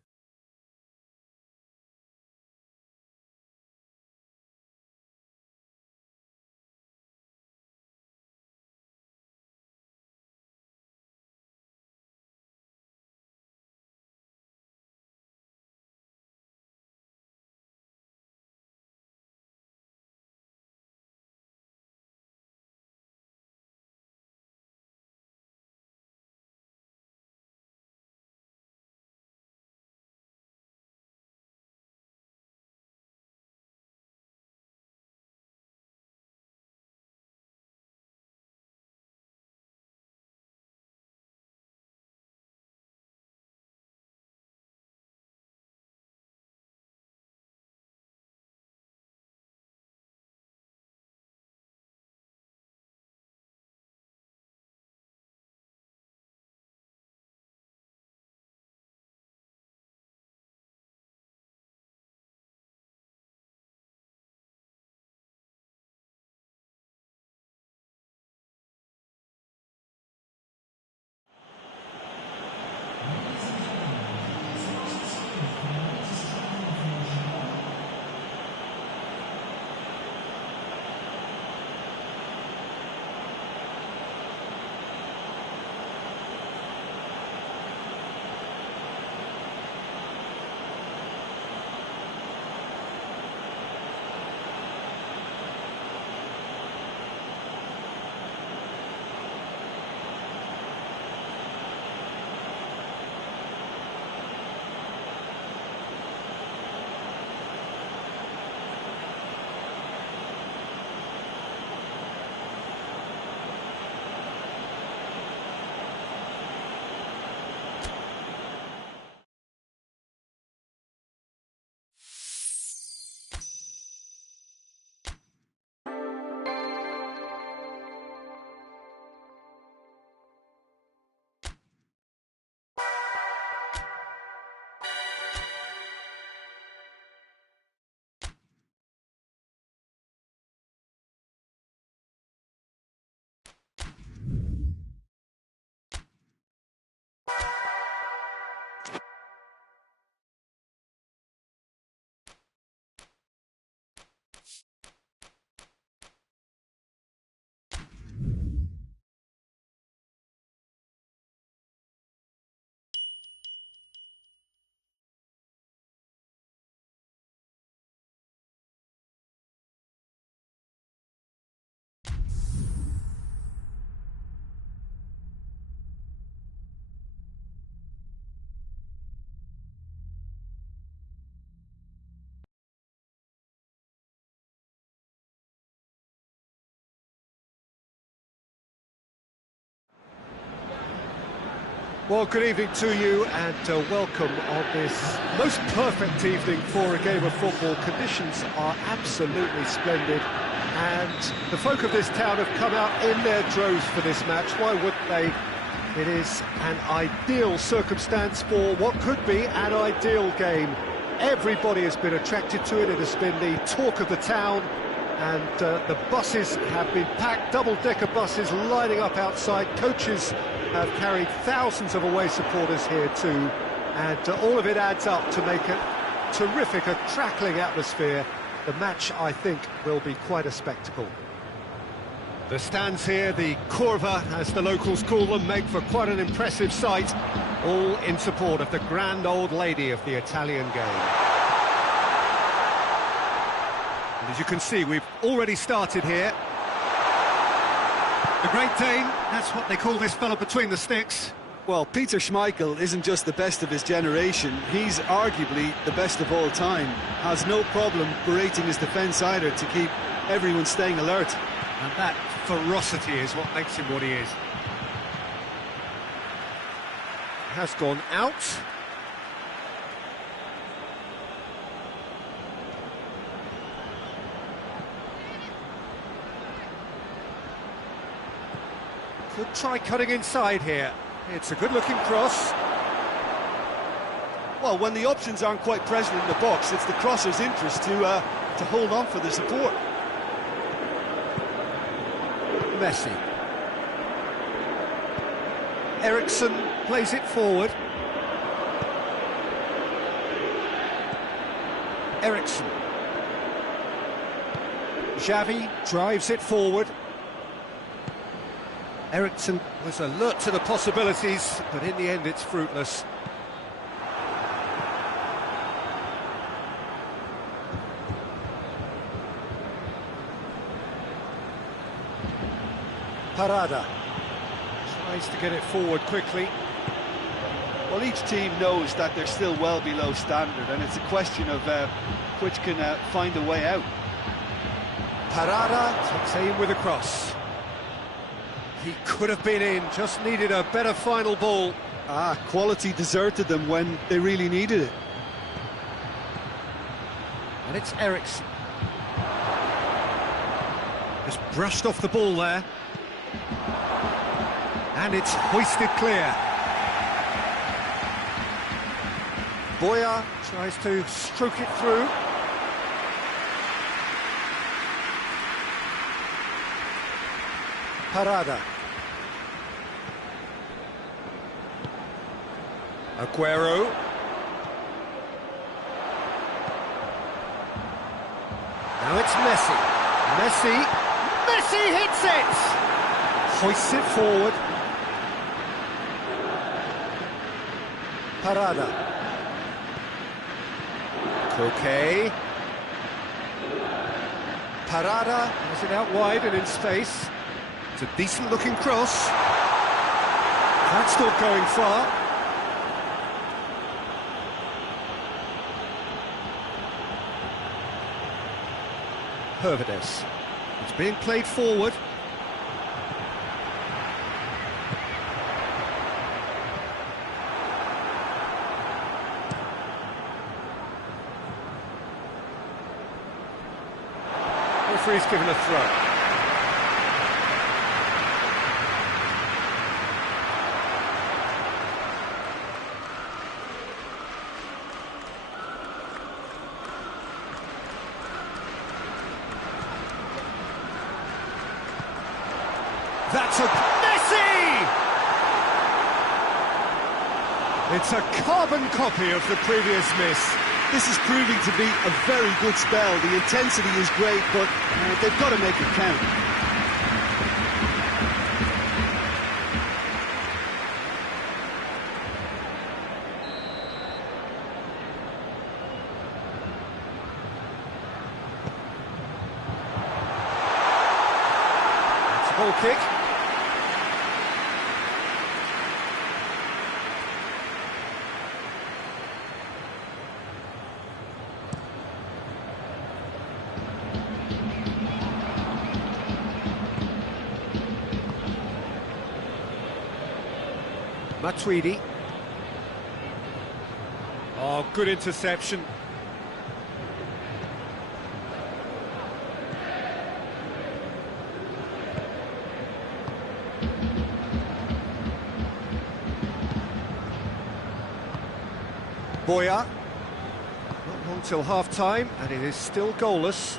Well, good evening to you and welcome on this most perfect evening for a game of football. Conditions are absolutely splendid and the folk of this town have come out in their droves for this match. Why wouldn't they? It is an ideal circumstance for what could be an ideal game. Everybody has been attracted to it. It has been the talk of the town, and the buses have been packed, double-decker buses lining up outside. Coaches have carried thousands of away supporters here too, and all of it adds up to make it terrific, a crackling atmosphere. The match, I think, will be quite a spectacle. The stands here, the curva, as the locals call them, make for quite an impressive sight, all in support of the grand old lady of the Italian game. And as you can see, we've already started here. The Great Dane, that's what they call this fella between the sticks. Well, Peter Schmeichel isn't just the best of his generation, he's arguably the best of all time. Has no problem berating his defence either to keep everyone staying alert. And that ferocity is what makes him what he is. Has gone out. Could try cutting inside here. It's a good-looking cross. Well, when the options aren't quite present in the box, it's the crosser's interest to hold on for the support. Messi. Eriksson plays it forward. Eriksson. Xavi drives it forward. Eriksson was alert to the possibilities, but in the end it's fruitless. Parada tries to get it forward quickly. Well, each team knows that they're still well below standard, and it's a question of which can find a way out. Parada takes aim with a cross. He could have been in, just needed a better final ball. Quality deserted them when they really needed it. And it's Eriksson. Just brushed off the ball there. And it's hoisted clear. Boya tries to stroke it through. Parada. Aguero. Now it's Messi. Messi hits it! Hoists it forward. Parada. Koke. Parada has it out wide and in space. It's a decent-looking cross. That's not going far. Hervedes. It's being played forward. Referee's given a throw. That's a Messi! It's a carbon copy of the previous miss. This is proving to be a very good spell. The intensity is great, but they've got to make it count. It's a ball kick. Matuidi. Oh, good interception. Boya. Not long till half-time, and it is still goalless.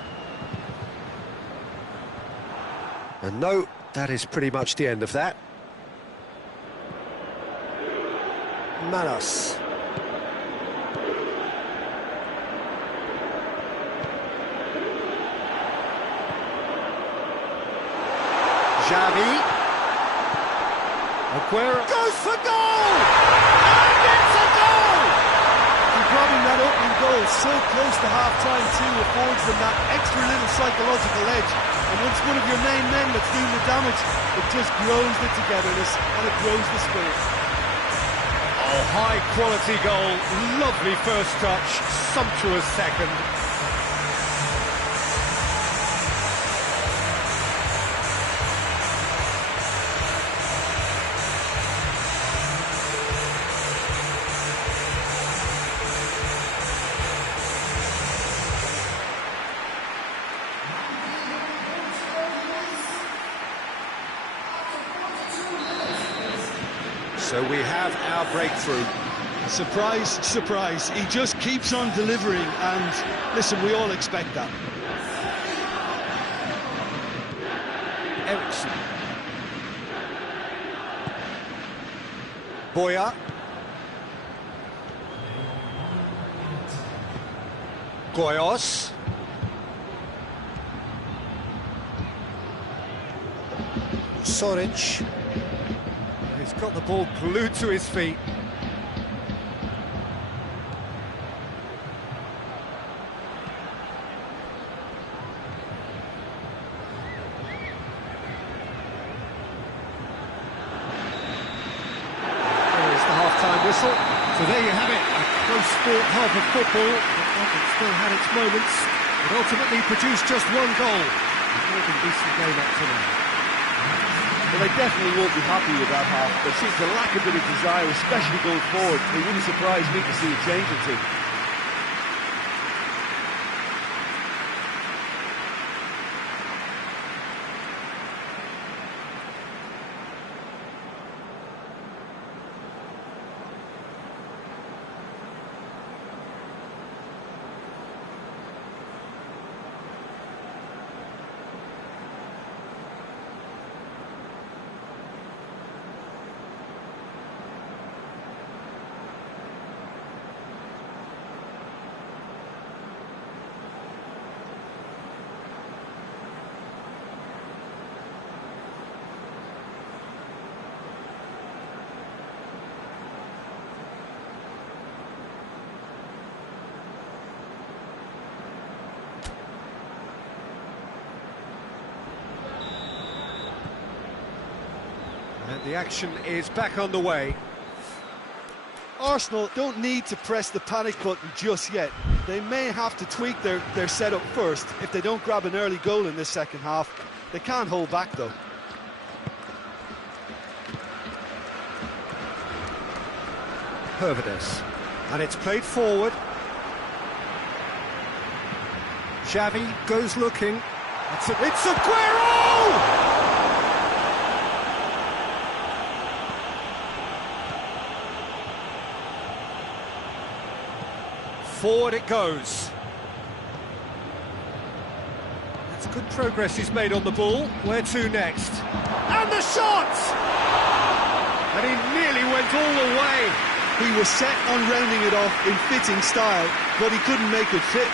And no, that is pretty much the end of that. Manos. Xavi. Aguero goes for goal! And it's a goal! And grabbing that opening goal so close to half-time too affords them that extra little psychological edge. And once one of your main men that's doing the damage, it just grows the togetherness and it grows the spirit. Oh, high quality goal, lovely first touch, sumptuous second. So we have our breakthrough. Surprise, surprise. He just keeps on delivering, and listen, we all expect that. Ericsson. Boya. Goyos. Soric. He's got the ball glued to his feet. There's the half-time whistle. So there you have it, a close sport half of football. It still had its moments, but ultimately produced just one goal. More than decent game up to now. Well, they definitely won't be happy with that half. There seems to lack a bit of desire, especially going forward. It wouldn't surprise me to see a change or two. And the action is back on the way. Arsenal don't need to press the panic button just yet. They may have to tweak their setup first if they don't grab an early goal in this second half. They can't hold back though. Hervedes. And it's played forward. Xavi goes looking. It's Aguero! Forward it goes. That's good progress he's made on the ball. Where to next? And the shot! And he nearly went all the way. He was set on rounding it off in fitting style, but he couldn't make it fit.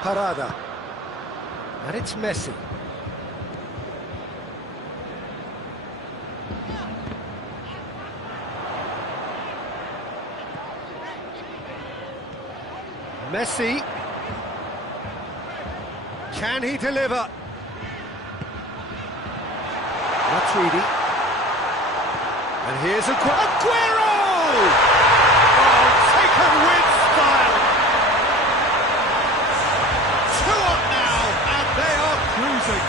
Parada. And it's Messi. Messi. Can he deliver? Matuidi. And here's Aguero! Oh, taken with style! 2 up now, and they are cruising.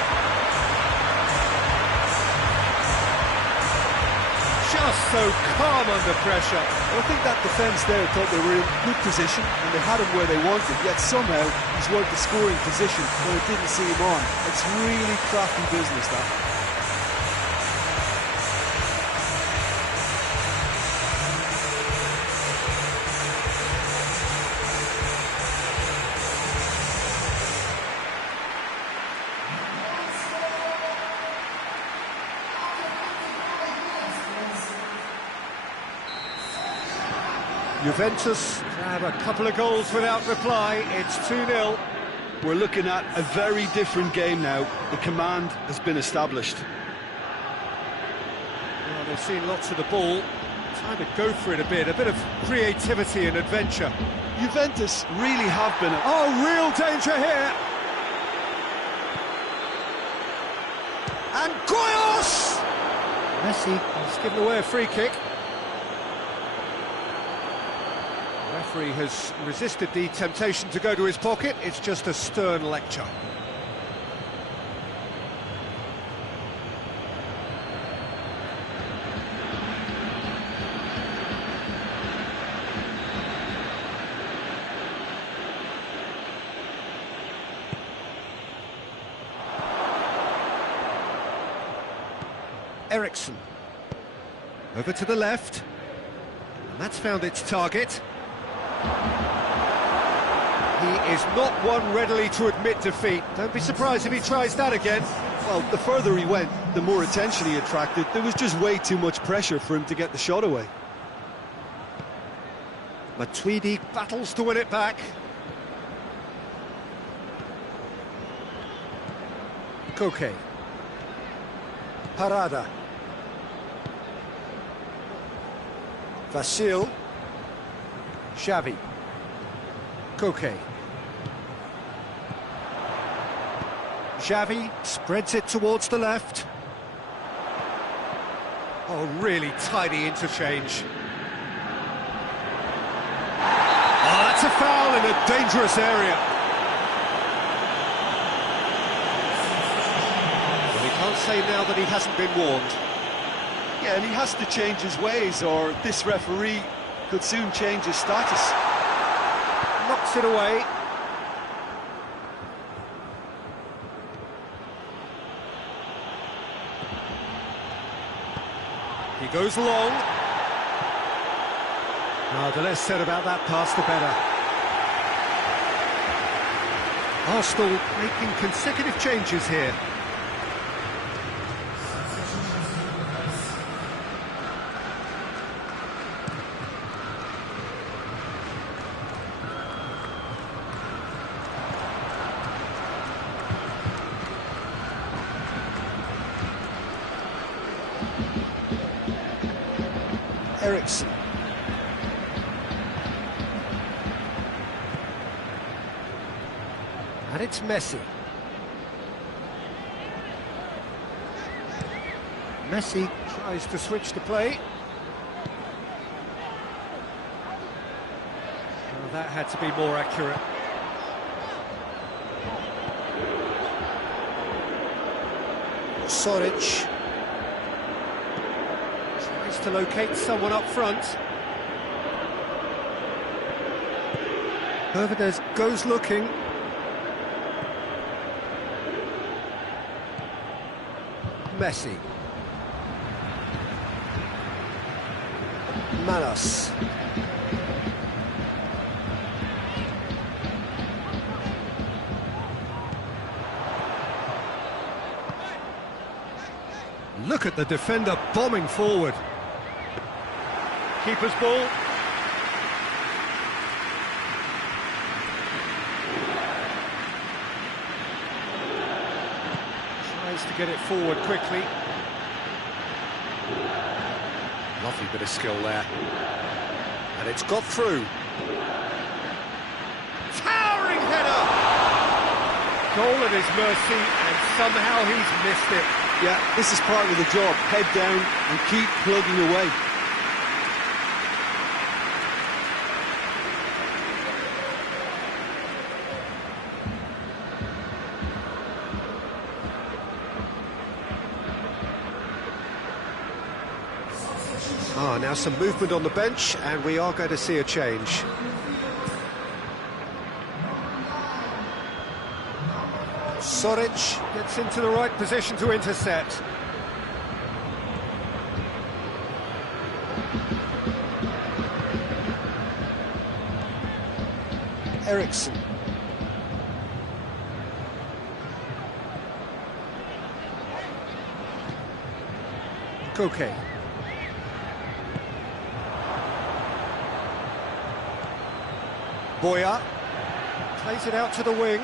Just so calm under pressure. I think that defence there thought they were in good position and they had him where they wanted, yet somehow he's worked the scoring position when it didn't see him on. It's really crafty business, that. Juventus grab a couple of goals without reply. It's 2-0. We're looking at a very different game now. The command has been established. Well, they've seen lots of the ball. Time to go for it a bit of creativity and adventure. Juventus really have been... Oh, real danger here! And Goyos! Messi has given away a free kick. The referee has resisted the temptation to go to his pocket. It's just a stern lecture. Eriksson. Over to the left. And that's found its target. He is not one readily to admit defeat. Don't be surprised if he tries that again. Well, the further he went, the more attention he attracted. There was just way too much pressure for him to get the shot away. Matuidi battles to win it back. Koke. Parada. Vasil. Xavi. Koke. Xavi spreads it towards the left. Oh, really tidy interchange. Oh, that's a foul in a dangerous area. Well, he can't say now that he hasn't been warned. Yeah, and he has to change his ways, or this referee could soon change his status. Knocks it away. He goes long. The less said about that pass, the better. Arsenal making consecutive changes here. Eriksson. And it's Messi. Messi tries to switch the play. Well, that had to be more accurate. Soric. To locate someone up front. Hervedez goes looking. Messi. Manos. Look at the defender bombing forward. Keeper's ball. Tries to get it forward quickly. Lovely bit of skill there. And it's got through. Towering header! Goal at his mercy, and somehow he's missed it. Yeah, this is part of the job. Head down and keep plugging away. Now some movement on the bench, and we are going to see a change. Soric gets into the right position to intercept. Eriksson. Koke. Boya plays it out to the wing.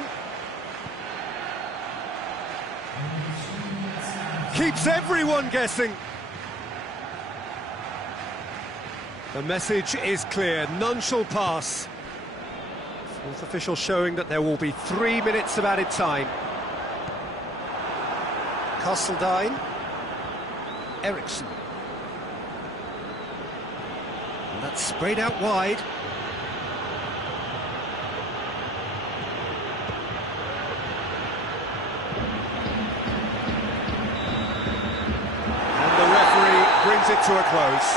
Keeps everyone guessing. The message is clear, none shall pass. Fourth official showing that there will be 3 minutes of added time. Castledine. Eriksson. And that's sprayed out wide. Brings it to a close.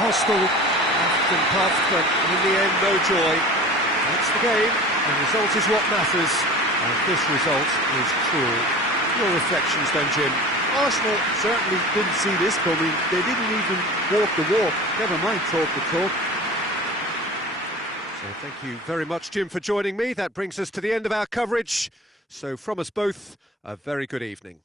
Arsenal often puffed, but in the end, no joy. That's the game. The result is what matters, and this result is cruel. Your reflections then, Jim? Arsenal certainly didn't see this coming. They didn't even walk the walk, never mind talk the talk. So thank you very much, Jim, for joining me. That brings us to the end of our coverage. So from us both, a very good evening.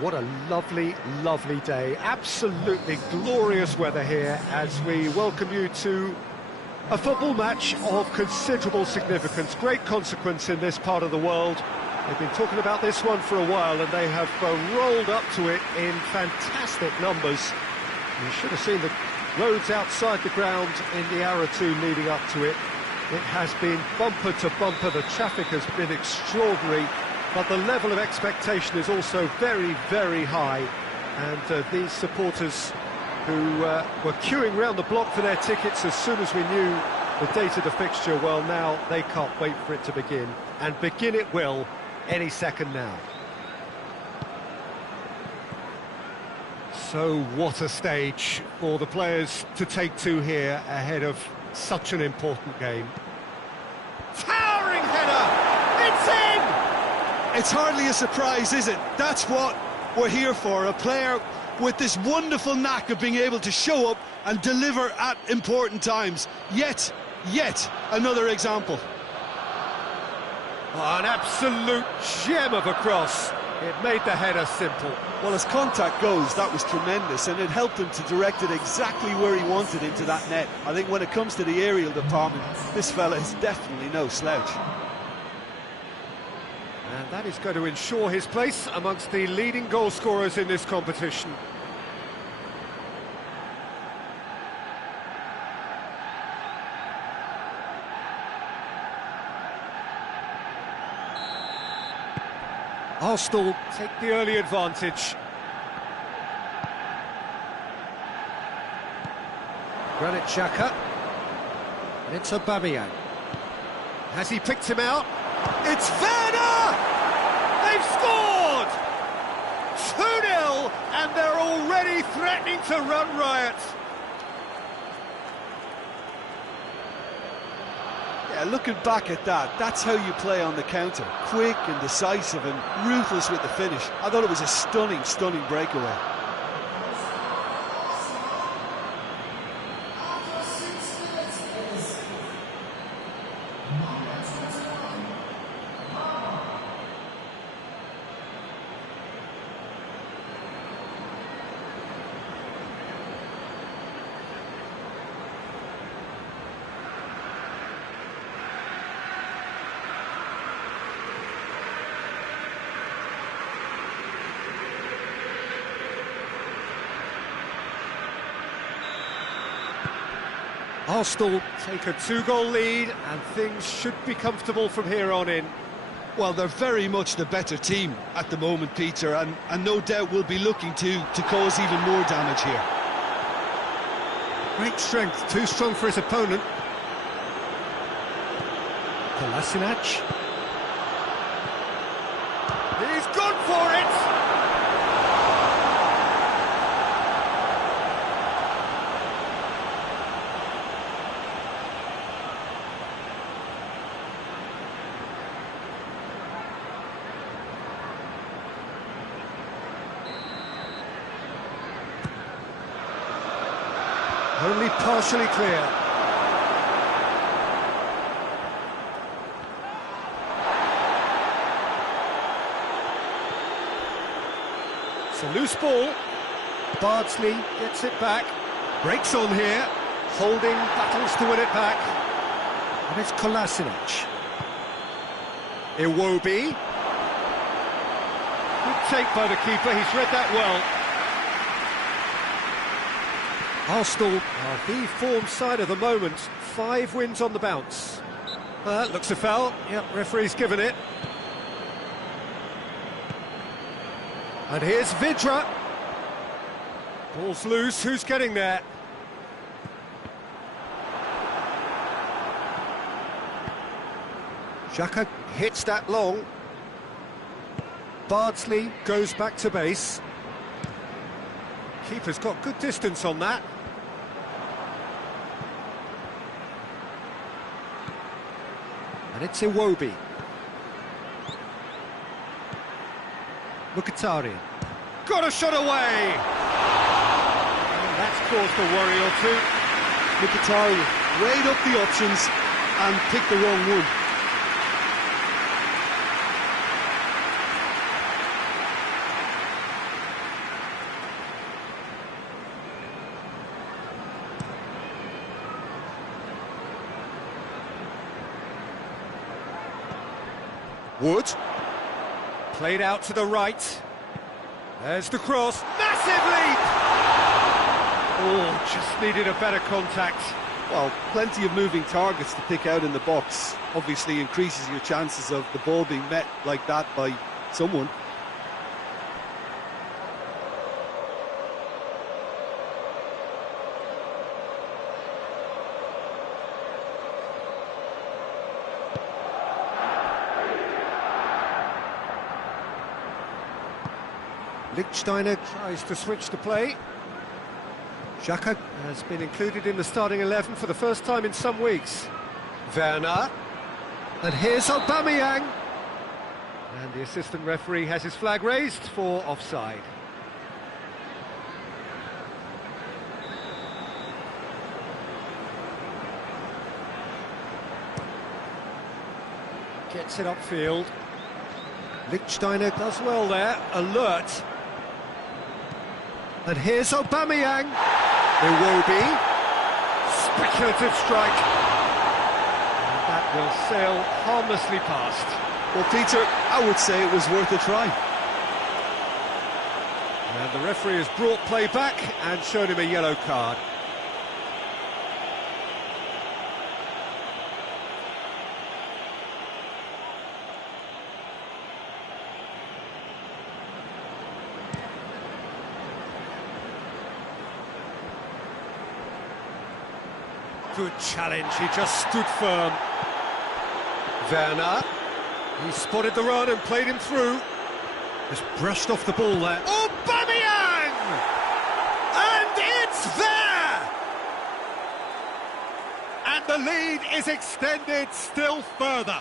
What a lovely, lovely day. Absolutely glorious weather here as we welcome you to a football match of considerable significance, great consequence in this part of the world. They've been talking about this one for a while and they have rolled up to it in fantastic numbers. You should have seen the roads outside the ground in the hour or two leading up to it. It has been bumper to bumper, the traffic has been extraordinary, but the level of expectation is also very, very high. And these supporters who were queuing round the block for their tickets as soon as we knew the date of the fixture, well, now they can't wait for it to begin. And begin it will any second now. So what a stage for the players to take to here ahead of such an important game. Towering header! It's in! It's hardly a surprise, is it? That's what we're here for, a player with this wonderful knack of being able to show up and deliver at important times. Yet another example. Oh, an absolute gem of a cross. It made the header simple. Well, as contact goes, that was tremendous, and it helped him to direct it exactly where he wanted into that net. I think when it comes to the aerial department, this fella is definitely no slouch. And that is going to ensure his place amongst the leading goal scorers in this competition. Arsenal take the early advantage. Granit Xhaka. And it's Aubameyang. Has he picked him out? It's Werner! They've scored! 2-0, and they're already threatening to run riot. Yeah, looking back at that, that's how you play on the counter. Quick and decisive and ruthless with the finish. I thought it was a stunning, stunning breakaway. Arsenal take a 2-goal lead and things should be comfortable from here on in. Well, they're very much the better team at the moment, Peter, and no doubt will be looking to cause even more damage here. Great strength, too strong for his opponent. Kolasinac. He's gone for it! Only partially clear. It's a loose ball. Bardsley gets it back. Breaks on here. Holding, battles to win it back. And it's Kolasinac. Iwobi. Good take by the keeper, he's read that well. Arsenal are the form side of the moment. 5 wins on the bounce. Looks a foul. Yep, referee's given it. And here's Vidra. Ball's loose. Who's getting there? Xhaka hits that long. Bardsley goes back to base. Keeper's got good distance on that. And it's Iwobi. Mkhitaryan. Got a shot away! And that's caused a worry or two. Mkhitaryan weighed up the options and picked the wrong one. Wood. Played out to the right. There's the cross. Massive leap! Oh, just needed a better contact. Well, plenty of moving targets to pick out in the box. Obviously increases your chances of the ball being met like that by someone. Lichtsteiner tries to switch the play. Jika has been included in the starting 11 for the first time in some weeks. Werner. And here's Aubameyang. And the assistant referee has his flag raised for offside. Gets it upfield. Lichtsteiner does well there, alert. And here's Aubameyang. Iwobi. Speculative strike. And that will sail harmlessly past. Well, Peter, I would say it was worth a try. And the referee has brought play back and shown him a yellow card. Good challenge, he just stood firm. Werner, he spotted the run and played him through. Just brushed off the ball there. Aubameyang! And it's there! And the lead is extended still further.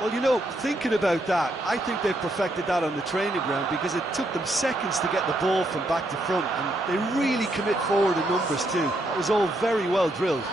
Well, you know, thinking about that, I think they've perfected that on the training ground because it took them seconds to get the ball from back to front, and they really commit forward in numbers too. That was all very well drilled.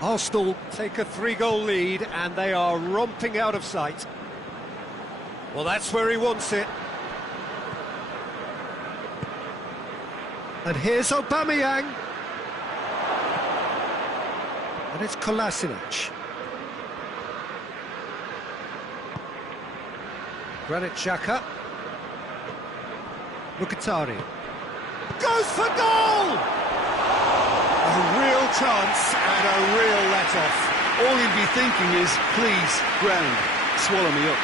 Arsenal take a 3-goal lead and they are romping out of sight. Well, that's where he wants it. And here's Aubameyang. And it's Kolasinac. Granit Xhaka. Mkhitaryan. Goes for goal! A real chance and a real let-off. All you'll be thinking is, please, ground, swallow me up.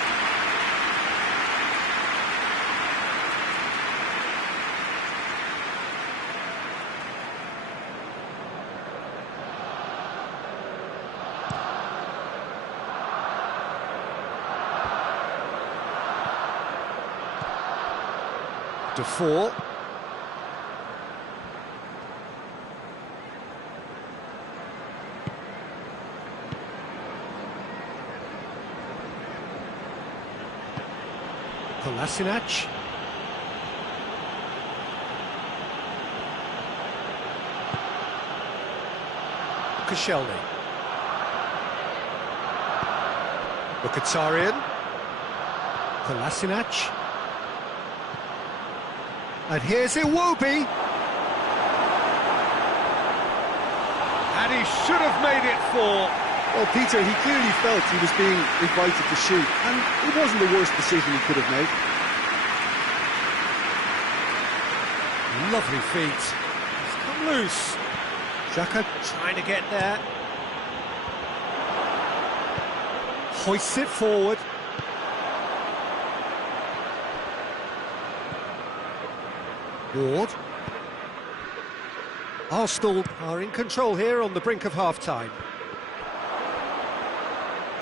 Defour. Kolasinac. Koscielny. Mkhitaryan. Kolasinac. And here's Iwobi. And he should have made it 4. Well, Peter, he clearly felt he was being invited to shoot, and it wasn't the worst decision he could have made. Lovely feet. He's come loose. Jika trying to get there. Hoists it forward. Ward. Arsenal are in control here on the brink of half-time.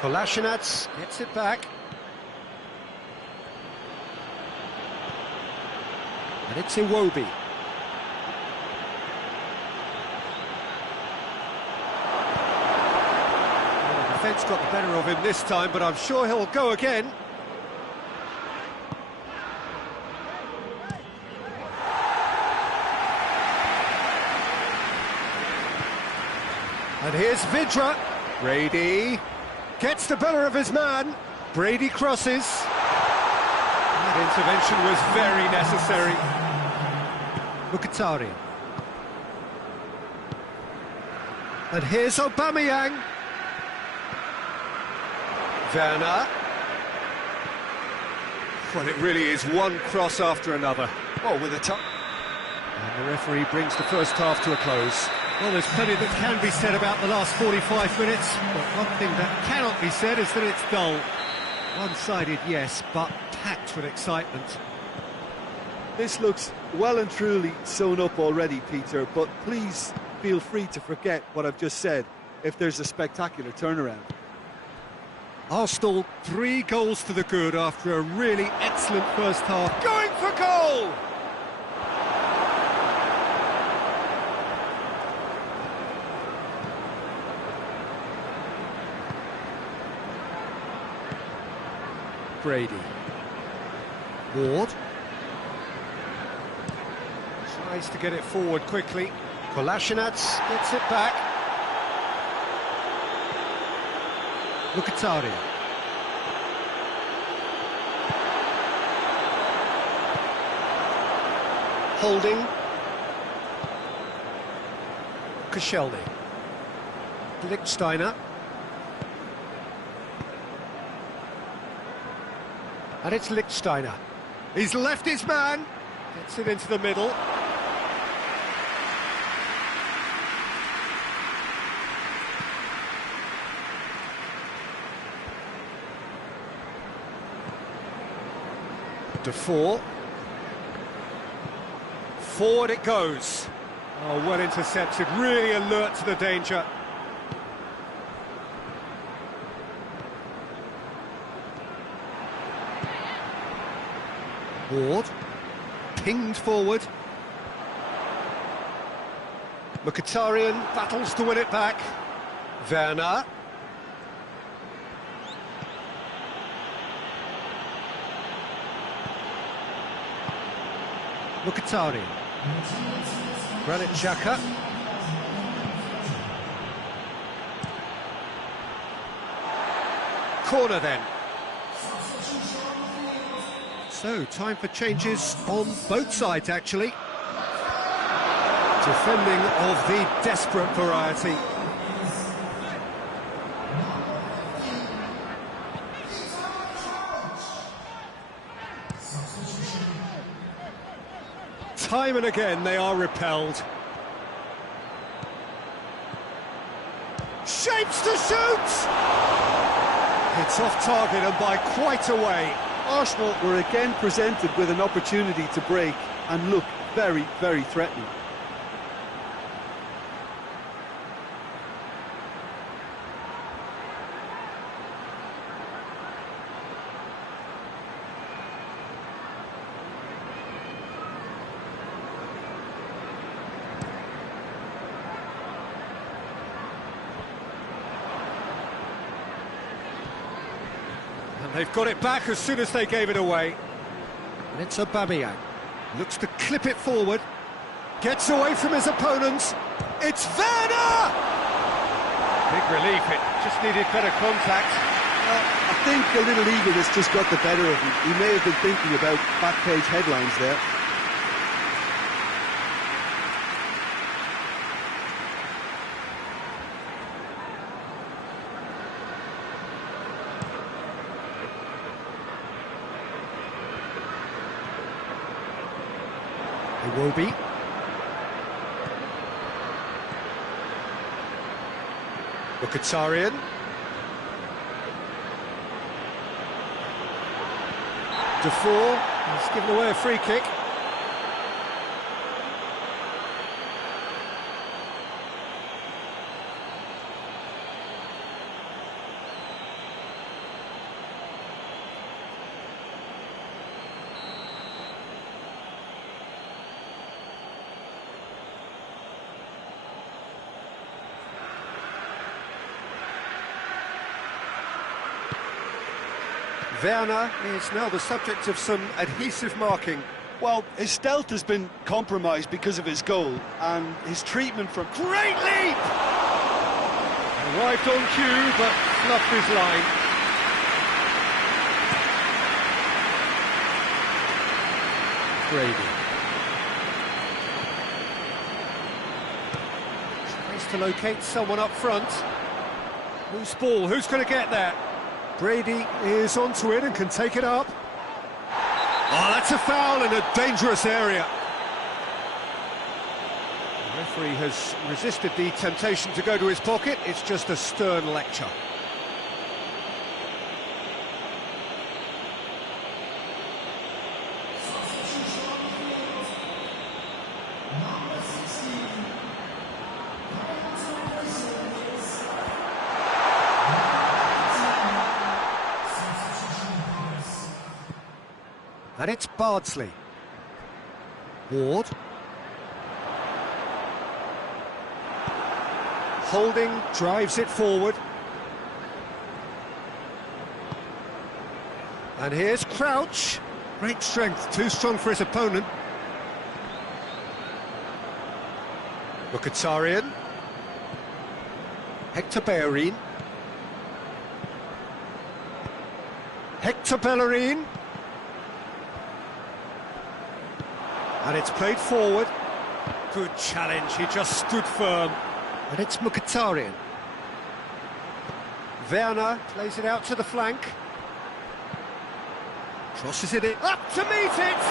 Kolasinac gets it back. And it's Iwobi. defence got the better of him this time, but I'm sure he'll go again. And here's Vidra. Brady gets the better of his man. Brady crosses. That intervention was very necessary. Mkhitaryan. And here's Aubameyang. Werner. Well, it really is one cross after another. Oh, with a top. And the referee brings the first half to a close. Well, there's plenty that can be said about the last 45 minutes, but one thing that cannot be said is that it's dull. One-sided, yes, but packed with excitement. This looks well and truly sewn up already, Peter, but please feel free to forget what I've just said if there's a spectacular turnaround. Arsenal 3 goals to the good after a really excellent first half. Going for goal! Brady. Ward. Tries to get it forward quickly. Kolasinac gets it back. Mkhitaryan. Holding. Koscielny. Lichtsteiner. And it's Lichtsteiner. He's left his man. Gets it into the middle. Defour. Forward it goes. Oh, well intercepted, really alert to the danger. Ward. Pinged forward. Mkhitaryan battles to win it back. Werner. Mkhitaryan. Granit Xhaka. Corner then. So, time for changes on both sides, actually. Defending of the desperate variety. Time and again, they are repelled. Shapes to shoot! It's off target and by quite a way. Arsenal were again presented with an opportunity to break and look very, very threatening. They've got it back as soon as they gave it away. And it's Aubameyang. Looks to clip it forward. Gets away from his opponents. It's Werner! Big relief, it just needed better contact. I think a little eagerness just got the better of him. He may have been thinking about back page headlines there. Iwobi. Mkhitaryan. Defour. He's given away a free kick. Werner is now the subject of some adhesive marking. Well, his stealth has been compromised because of his goal, and his treatment from... Great leap! Arrived on cue, but fluffed his line. Brady. Tries to locate someone up front. Loose ball, who's going to get there? Brady is onto it and can take it up. Oh, that's a foul in a dangerous area. The referee has resisted the temptation to go to his pocket. It's just a stern lecture. And it's Bardsley. Ward. Holding, drives it forward. And here's Crouch. Great strength, too strong for his opponent. Mkhitaryan. Hector Bellerin. Hector Bellerin. And it's played forward. Good challenge, he just stood firm. And it's Mkhitaryan. Werner plays it out to the flank. Crosses it in. Up to meet it!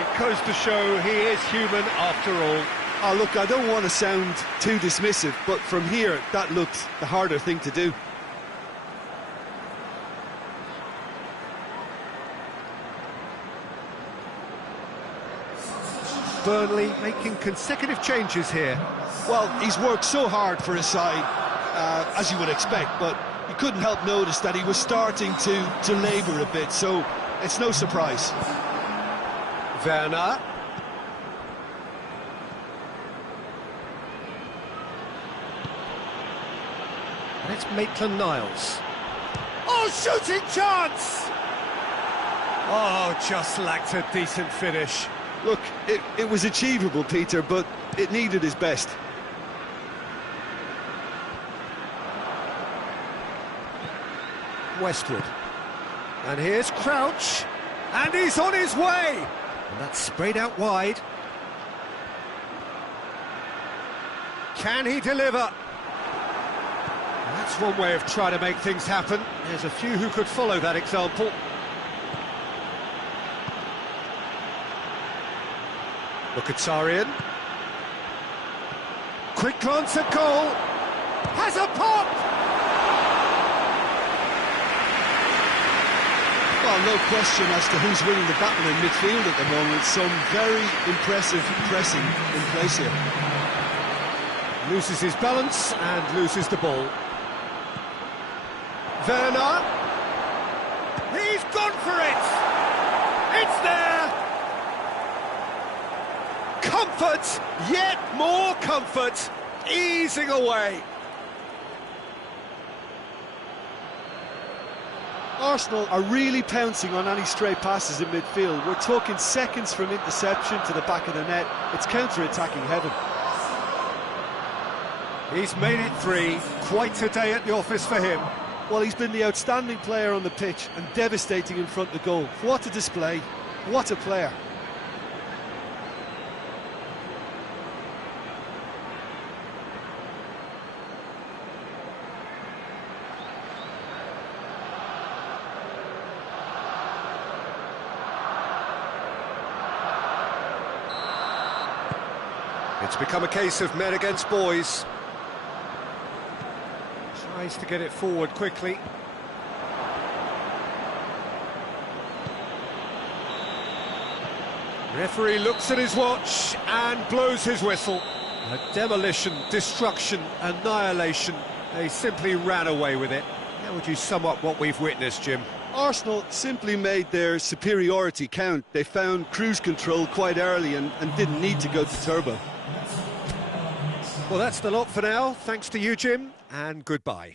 It goes to show he is human after all. Oh, look, I don't want to sound too dismissive, but from here, that looked the harder thing to do. Burnley making consecutive changes here. Well, he's worked so hard for his side, as you would expect, but you couldn't help notice that he was starting to labour a bit, so it's no surprise. Werner. And it's Maitland-Niles. Oh, shooting chance! Oh, just lacked a decent finish. Look, it was achievable, Peter, but it needed his best. Westwood. And here's Crouch. And he's on his way! And that's sprayed out wide. Can he deliver? And that's one way of trying to make things happen. There's a few who could follow that example. Mkhitaryan. Quick glance at goal. Has a pop! Well, no question as to who's winning the battle in midfield at the moment. Some very impressive pressing in place here. Loses his balance and loses the ball. Werner. He's gone for it! It's there! Comfort! Yet more comfort! Easing away. Arsenal are really pouncing on any stray passes in midfield. We're talking seconds from interception to the back of the net. It's counter-attacking heaven. He's made it 3. Quite a day at the office for him. Well, he's been the outstanding player on the pitch and devastating in front of goal. What a display. What a player. It's become a case of men against boys. Tries to get it forward quickly. Referee looks at his watch and blows his whistle. A demolition, destruction, annihilation. They simply ran away with it. How would you sum up what we've witnessed, Jim? Arsenal simply made their superiority count. They found cruise control quite early and didn't need to go to turbo. Well, that's the lot for now. Thanks to you, Jim, and goodbye.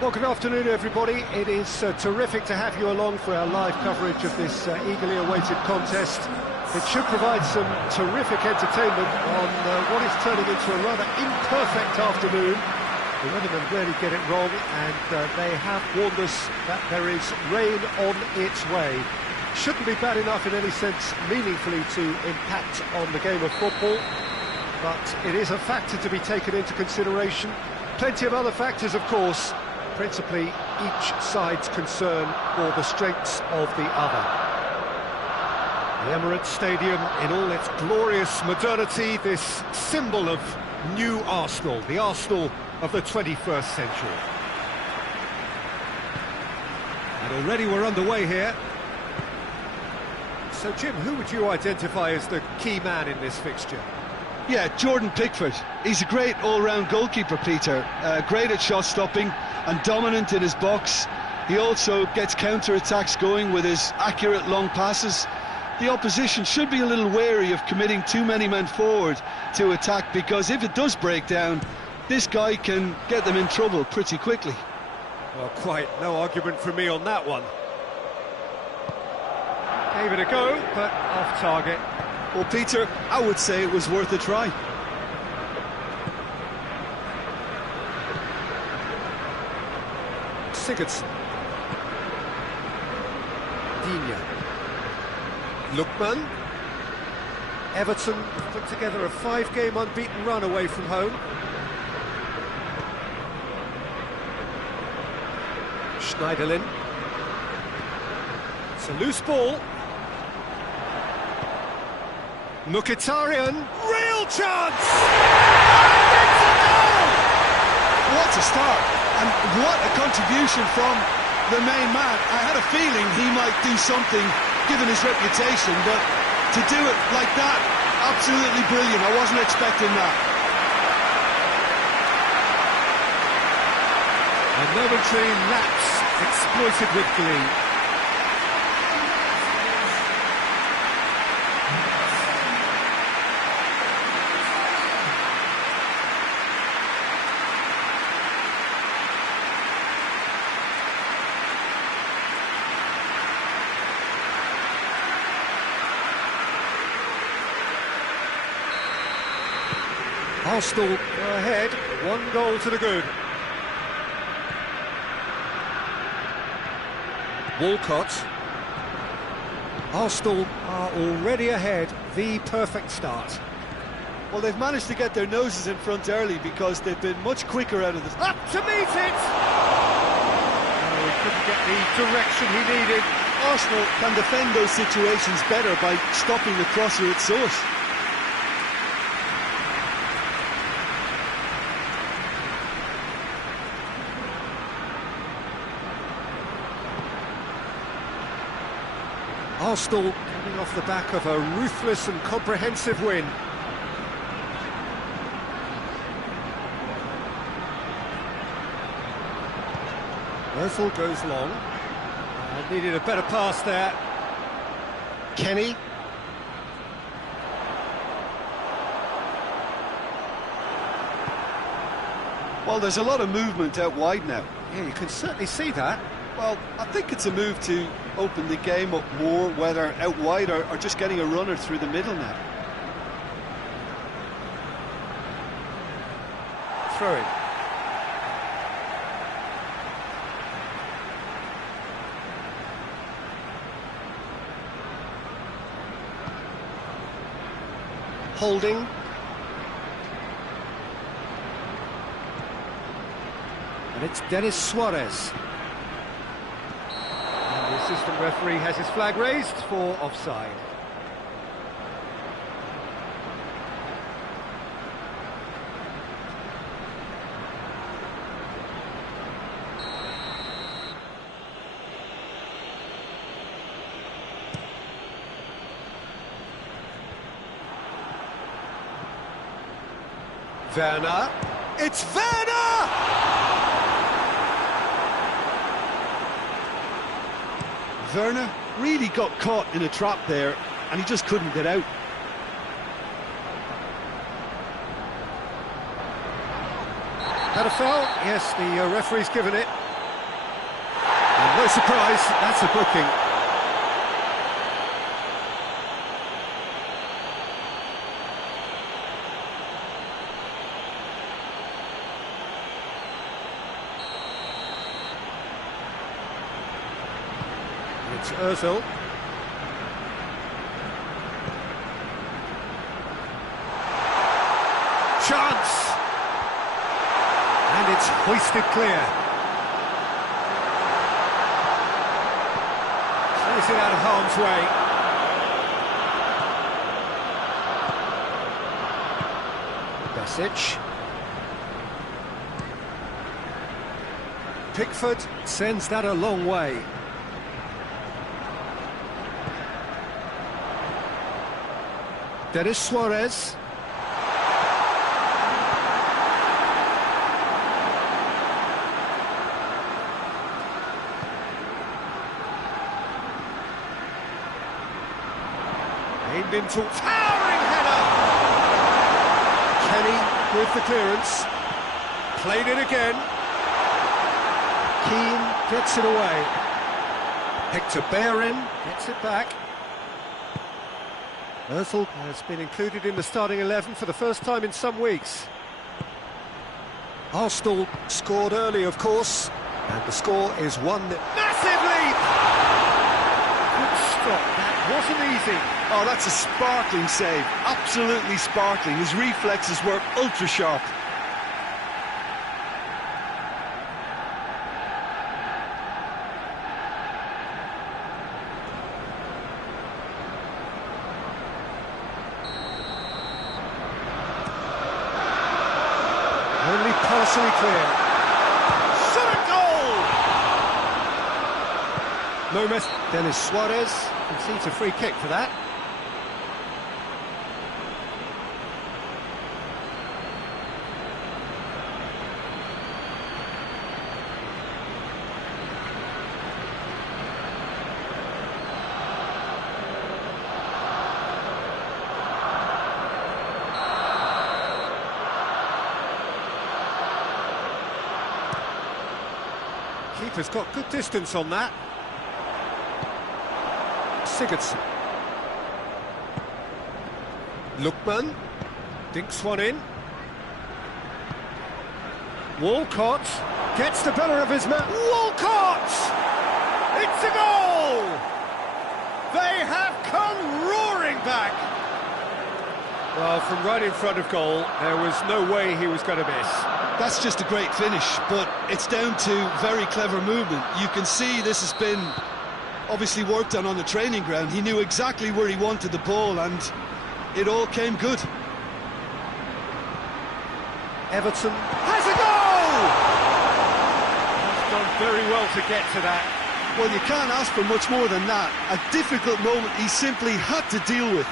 Well, good afternoon, everybody. It is terrific to have you along for our live coverage of this eagerly awaited contest. It should provide some terrific entertainment on what is turning into a rather imperfect afternoon. The weathermen rarely get it wrong, and they have warned us that there is rain on its way. Shouldn't be bad enough in any sense meaningfully to impact on the game of football, but it is a factor to be taken into consideration. Plenty of other factors, of course, principally each side's concern for the strengths of the other. The Emirates Stadium in all its glorious modernity, this symbol of new Arsenal, the Arsenal of the 21st century. And already we're underway here. So, Jim, who would you identify as the key man in this fixture? Yeah, Jordan Pickford. He's a great all-round goalkeeper, Peter. Great at shot stopping and dominant in his box. He also gets counter-attacks going with his accurate long passes. The opposition should be a little wary of committing too many men forward to attack, because if it does break down, this guy can get them in trouble pretty quickly. Well, quite no argument from me on that one. Gave it a go, but off target. Well, Peter, I would say it was worth a try. Sigurdsson. Digne. Lookman. Everton put together a 5-game unbeaten run away from home. Schneiderlin. It's a loose ball. Mkhitaryan, real chance! And it's a goal! What a start, and what a contribution from the main man. I had a feeling he might do something, given his reputation, but to do it like that, absolutely brilliant. I wasn't expecting that. A momentary lapse exploited with glee. Arsenal go ahead, 1 goal to the good. Walcott. Arsenal are already ahead, the perfect start. Well, they've managed to get their noses in front early because they've been much quicker out of the... Up to meet it! Oh, he couldn't get the direction he needed. Arsenal can defend those situations better by stopping the crosser at source. Arsenal coming off the back of a ruthless and comprehensive win. Ozil goes long. Needed a better pass there. Kenny. Well, there's a lot of movement out wide now. Yeah, you can certainly see that. Well, I think it's a move to open the game up more, whether out wide or just getting a runner through the middle now. Throw it. Holding. And it's Denis Suarez. And the assistant referee has his flag raised for offside. Werner. It's Werner! Werner really got caught in a trap there, and he just couldn't get out. Had a foul? Yes, the referee's given it. surprise, that's a booking. It's Ozil. Chance! And it's hoisted clear. Clears it out of harm's way. Basic. Pickford sends that a long way. Denis Suarez. Aimed into towering header. Kenny with the clearance. Played it again. Keane gets it away. Hector Bellerin gets it back. Ozil has been included in the starting 11 for the first time in some weeks. Arsenal scored early, of course, and the score is 1-0. Massive leap! Good stop, that wasn't easy. Oh, that's a sparkling save, absolutely sparkling. His reflexes were ultra sharp. Only partially clear. Shot a goal! No mess. Denis Suarez concedes a free kick for that. Keeper's got good distance on that. Sigurdsson. Lookman dinks one in. Walcott gets the better of his man. Walcott! It's a goal! They have come roaring back. Well, from right in front of goal, there was no way he was going to miss. That's just a great finish, but it's down to very clever movement. You can see this has been obviously worked on the training ground. He knew exactly where he wanted the ball, and it all came good. Everton has a goal! He's done very well to get to that. Well, you can't ask for much more than that. A difficult moment he simply had to deal with.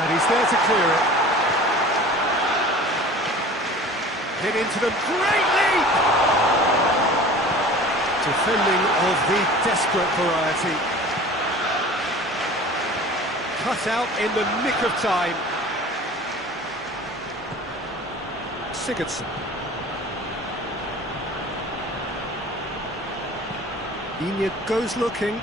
And he's there to clear it. Hit into them, great leap! Defending of the desperate variety. Cut out in the nick of time. Sigurdsson. Inya goes looking.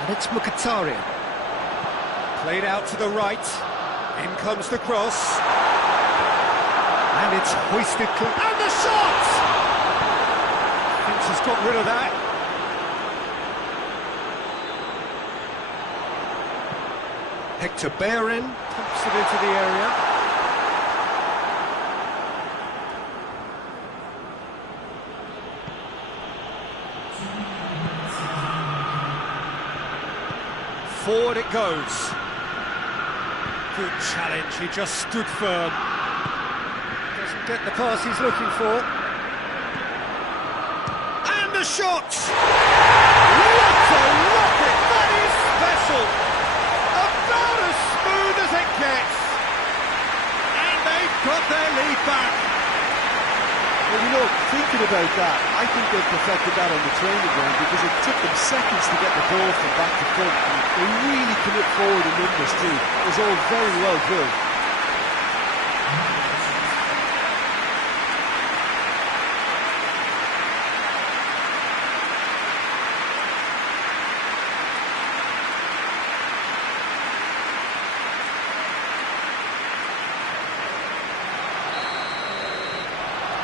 And it's Mkhitaryan. Played out to the right. In comes the cross. And it's hoisted clear. And the shot! Finch has got rid of that. Hector Bellerin pumps it into the area. Forward it goes. Good challenge, he just stood firm. Doesn't get the pass he's looking for. And the shot! What a rocket! That is special! About as smooth as it gets. And they've got their lead back. Well, you know, thinking about that, I think they perfected that on the training ground because it took them seconds to get the ball from back to front. And they really commit forward in numbers too. It was all very well drilled.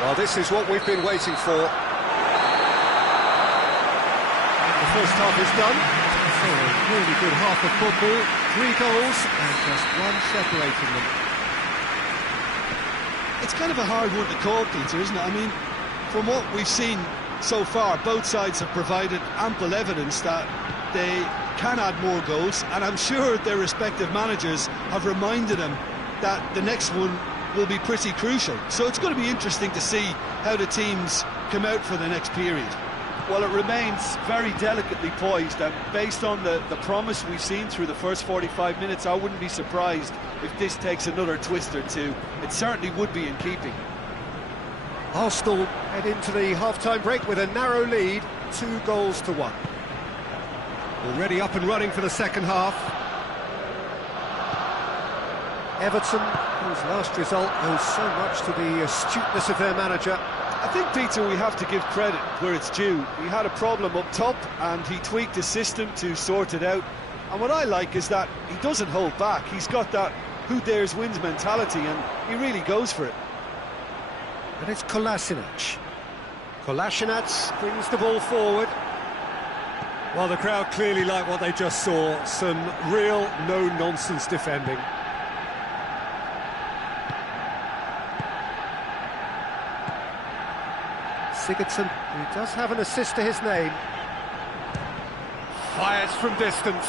Well, this is what we've been waiting for. And the first half is done. So a really good half of football, 3 goals and just one separating them. It's kind of a hard one to call, Peter, isn't it? I mean, from what we've seen so far, both sides have provided ample evidence that they can add more goals, and I'm sure their respective managers have reminded them that the next one will be pretty crucial. So it's going to be interesting to see how the teams come out for the next period. Well, it remains very delicately poised, and based on the promise we've seen through the first 45 minutes, I wouldn't be surprised if this takes another twist or two. It certainly would be in keeping. Arsenal head into the half-time break with a narrow lead, 2-1. Already up and running for the second half. Everton, whose last result owes so much to the astuteness of their manager. I think, Peter, we have to give credit where it's due. He had a problem up top and he tweaked his system to sort it out. And what I like is that he doesn't hold back. He's got that who dares wins mentality and he really goes for it. And it's Kolasinac. Kolasinac brings the ball forward. Well, the crowd clearly like what they just saw. Some real no-nonsense defending. Sigurdsson, who does have an assist to his name, fires from distance.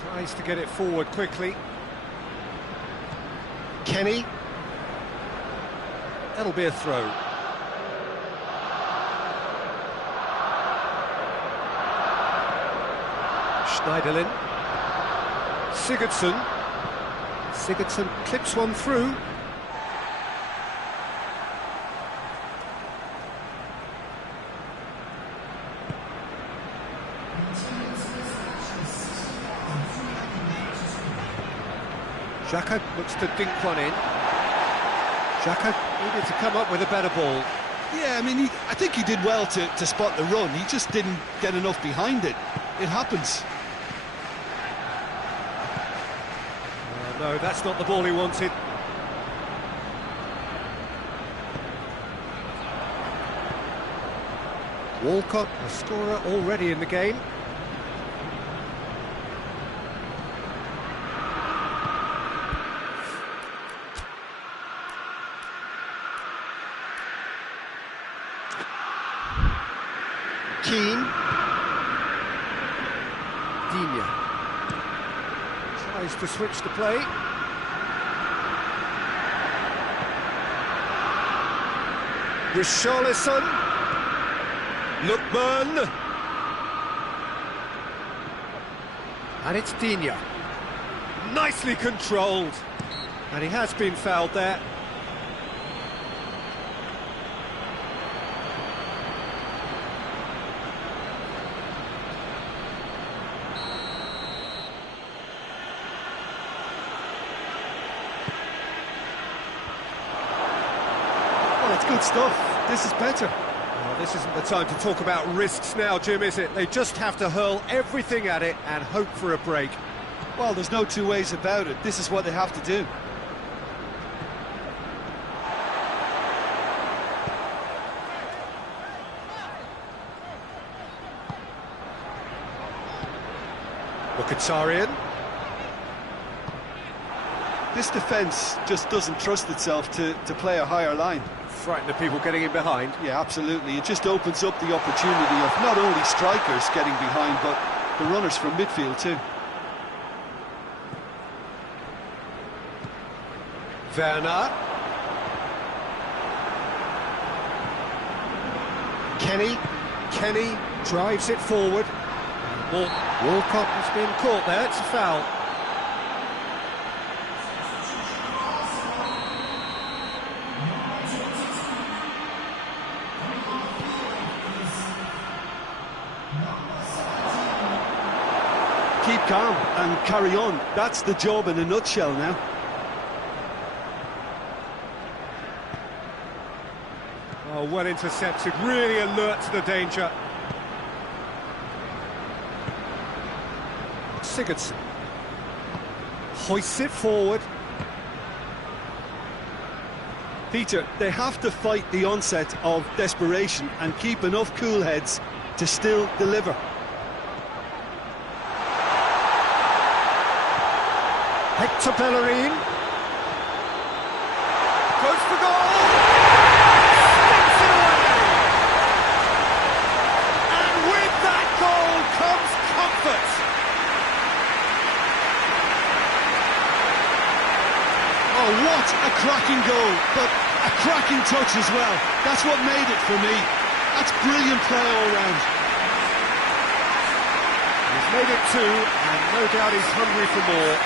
Tries to get it forward quickly. Kenny. That'll be a throw. Schneiderlin. Sigurdsson. Sigurdsson clips one through. Jika looks to dink one in. Jika needed to come up with a better ball. Yeah, I mean, I think he did well to spot the run. He just didn't get enough behind it. It happens. No, that's not the ball he wanted. Walcott, a scorer already in the game. Keane. Digne. Tries to switch the play. Richarlison. Lookman. And it's Digne. Nicely controlled. And he has been fouled there. It's good stuff. This is better. Well, this isn't the time to talk about risks now, Jim, is it? They just have to hurl everything at it and hope for a break. Well, there's no two ways about it. This is what they have to do. Mkhitaryan. This defence just doesn't trust itself to play a higher line. Frighten the people getting in behind. Yeah, absolutely. It just opens up the opportunity of not only strikers getting behind, but the runners from midfield too. Werner. Kenny drives it forward. Walcott has been caught there, it's a foul. calm and carry on. That's the job in a nutshell now. Oh, well intercepted, really alert to the danger. Sigurdsson hoists it forward. Peter, they have to fight the onset of desperation and keep enough cool heads to still deliver. Hector Bellerin goes for goal. Sticks it away. And with that goal comes comfort. Oh, what a cracking goal, but a cracking touch as well. That's what made it for me. That's brilliant play all round. He's made it two, and no doubt he's hungry for more.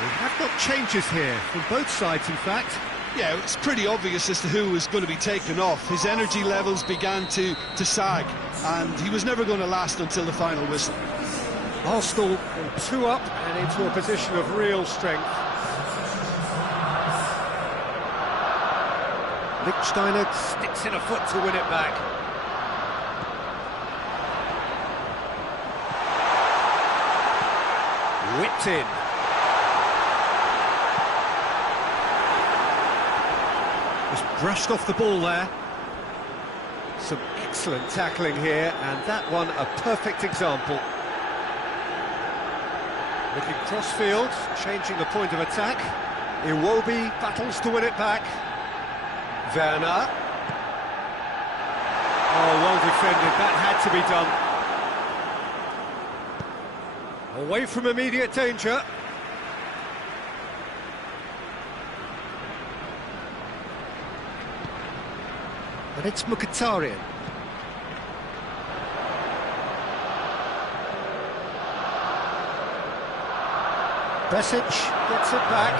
We have got changes here, from both sides in fact. Yeah, it's pretty obvious as to who was going to be taken off. His energy levels began to sag, and he was never going to last until the final whistle. Arsenal go 2 up and into a position of real strength. Lichtsteiner sticks in a foot to win it back. Whipped in. Just brushed off the ball there. Some excellent tackling here, and that one a perfect example. Looking cross-field, changing the point of attack. Iwobi battles to win it back. Werner. Oh, well defended, that had to be done. Away from immediate danger. And it's Mkhitaryan. Besic gets it back.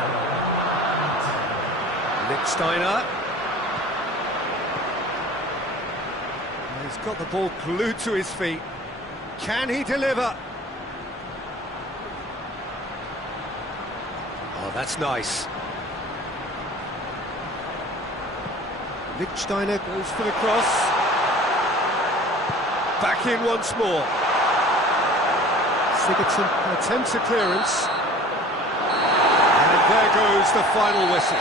Lichtsteiner. He's got the ball glued to his feet. Can he deliver? Oh, that's nice. Lichtsteiner goes for the cross. Back in once more. Sigurdsson attempts a clearance. And there goes the final whistle.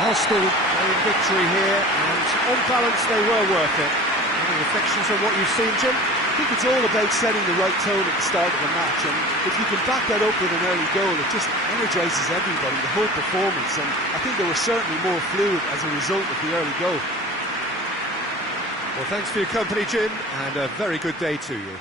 Arsenal in victory here, and on balance they were worth it. Any reflections on what you've seen, Jim? I think it's all about setting the right tone at the start of the match, and if you can back that up with an early goal, it just energises everybody, the whole performance, and I think they were certainly more fluid as a result of the early goal. Well, thanks for your company, Jim, and a very good day to you.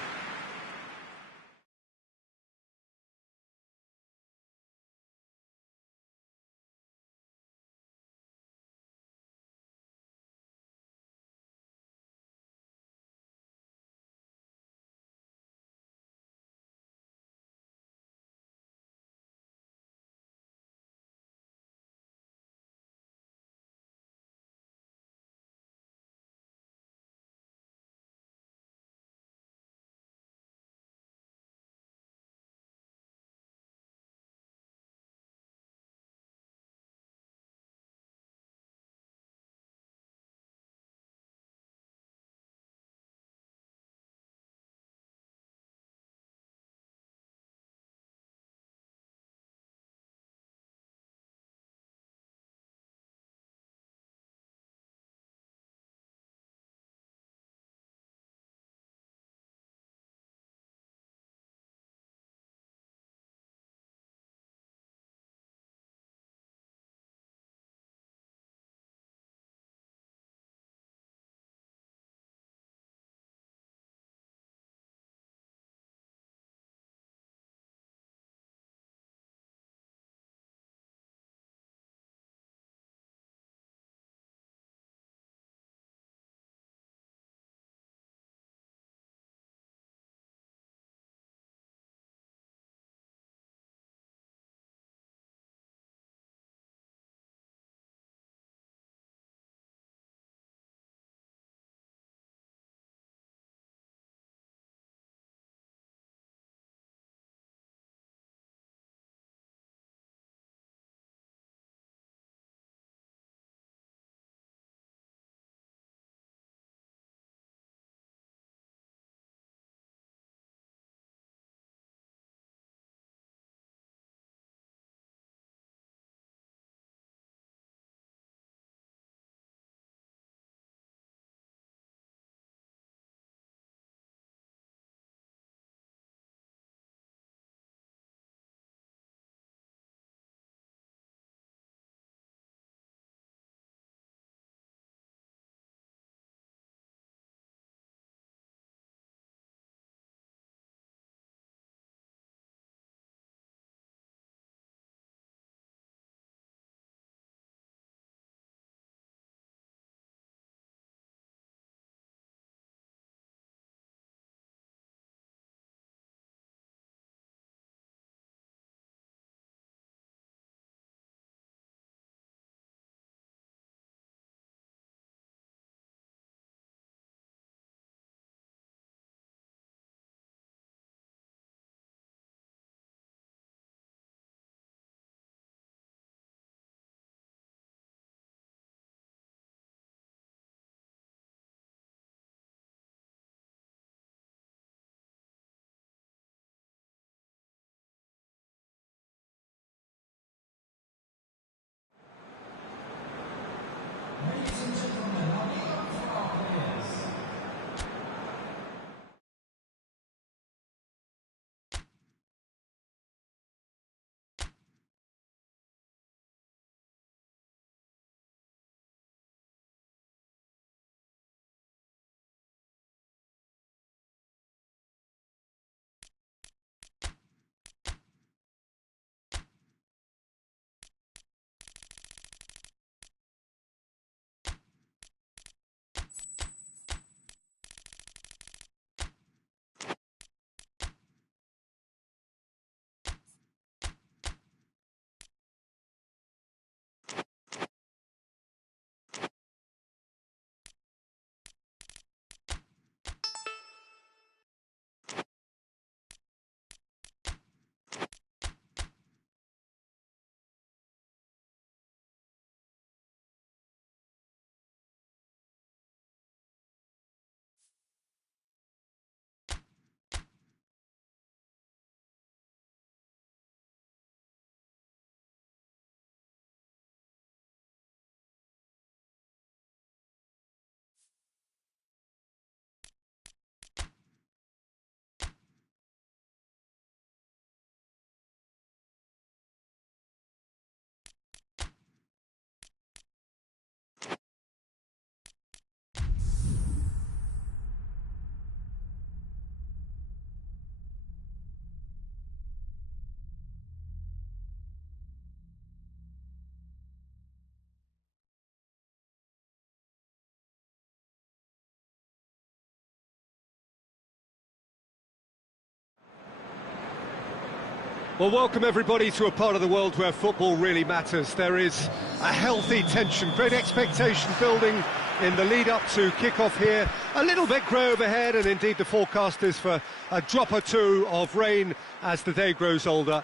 Well, welcome everybody to a part of the world where football really matters. There is a healthy tension, great expectation building in the lead-up to kick-off here. A little bit grey overhead, and indeed the forecast is for a drop or two of rain as the day grows older.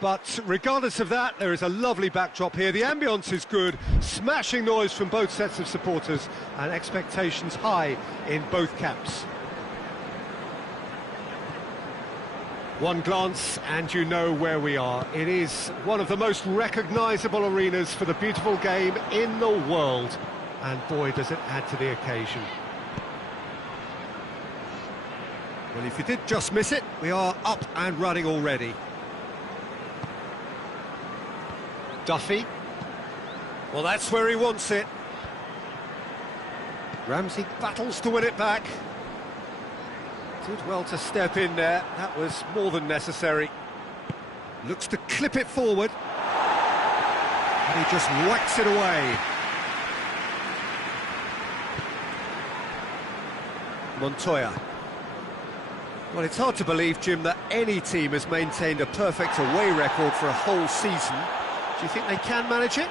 But regardless of that, there is a lovely backdrop here. The ambience is good, smashing noise from both sets of supporters, and expectations high in both camps. One glance and you know where we are. It is one of the most recognisable arenas for the beautiful game in the world. And boy, does it add to the occasion. Well, if you did just miss it, we are up and running already. Duffy. Well, that's where he wants it. Ramsey battles to win it back. Did well to step in there, that was more than necessary. Looks to clip it forward. And he just whacks it away. Montoya. Well, it's hard to believe, Jim, that any team has maintained a perfect away record for a whole season. Do you think they can manage it?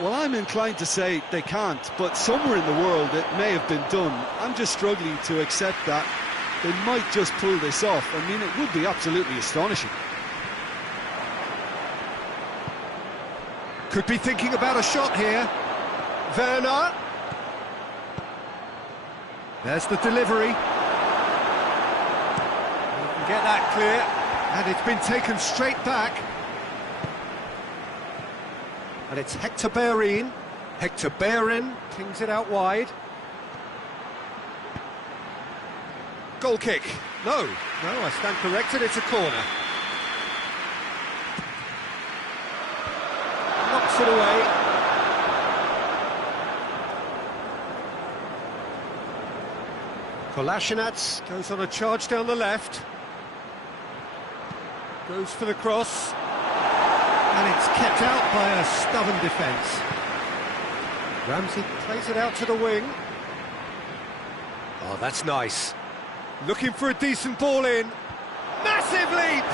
Well, I'm inclined to say they can't, but somewhere in the world it may have been done. I'm just struggling to accept that. They might just pull this off. I mean, it would be absolutely astonishing. Could be thinking about a shot here. Werner. There's the delivery. You can get that clear. And it's been taken straight back. And it's Hector Bellerin. Hector Bellerin pings it out wide. Goal kick. No, I stand corrected, it's a corner. Knocks it away. Kolasinac goes on a charge down the left. Goes for the cross. And it's kept out by a stubborn defence. Ramsey plays it out to the wing. Oh, that's nice. Looking for a decent ball in. Massive leap!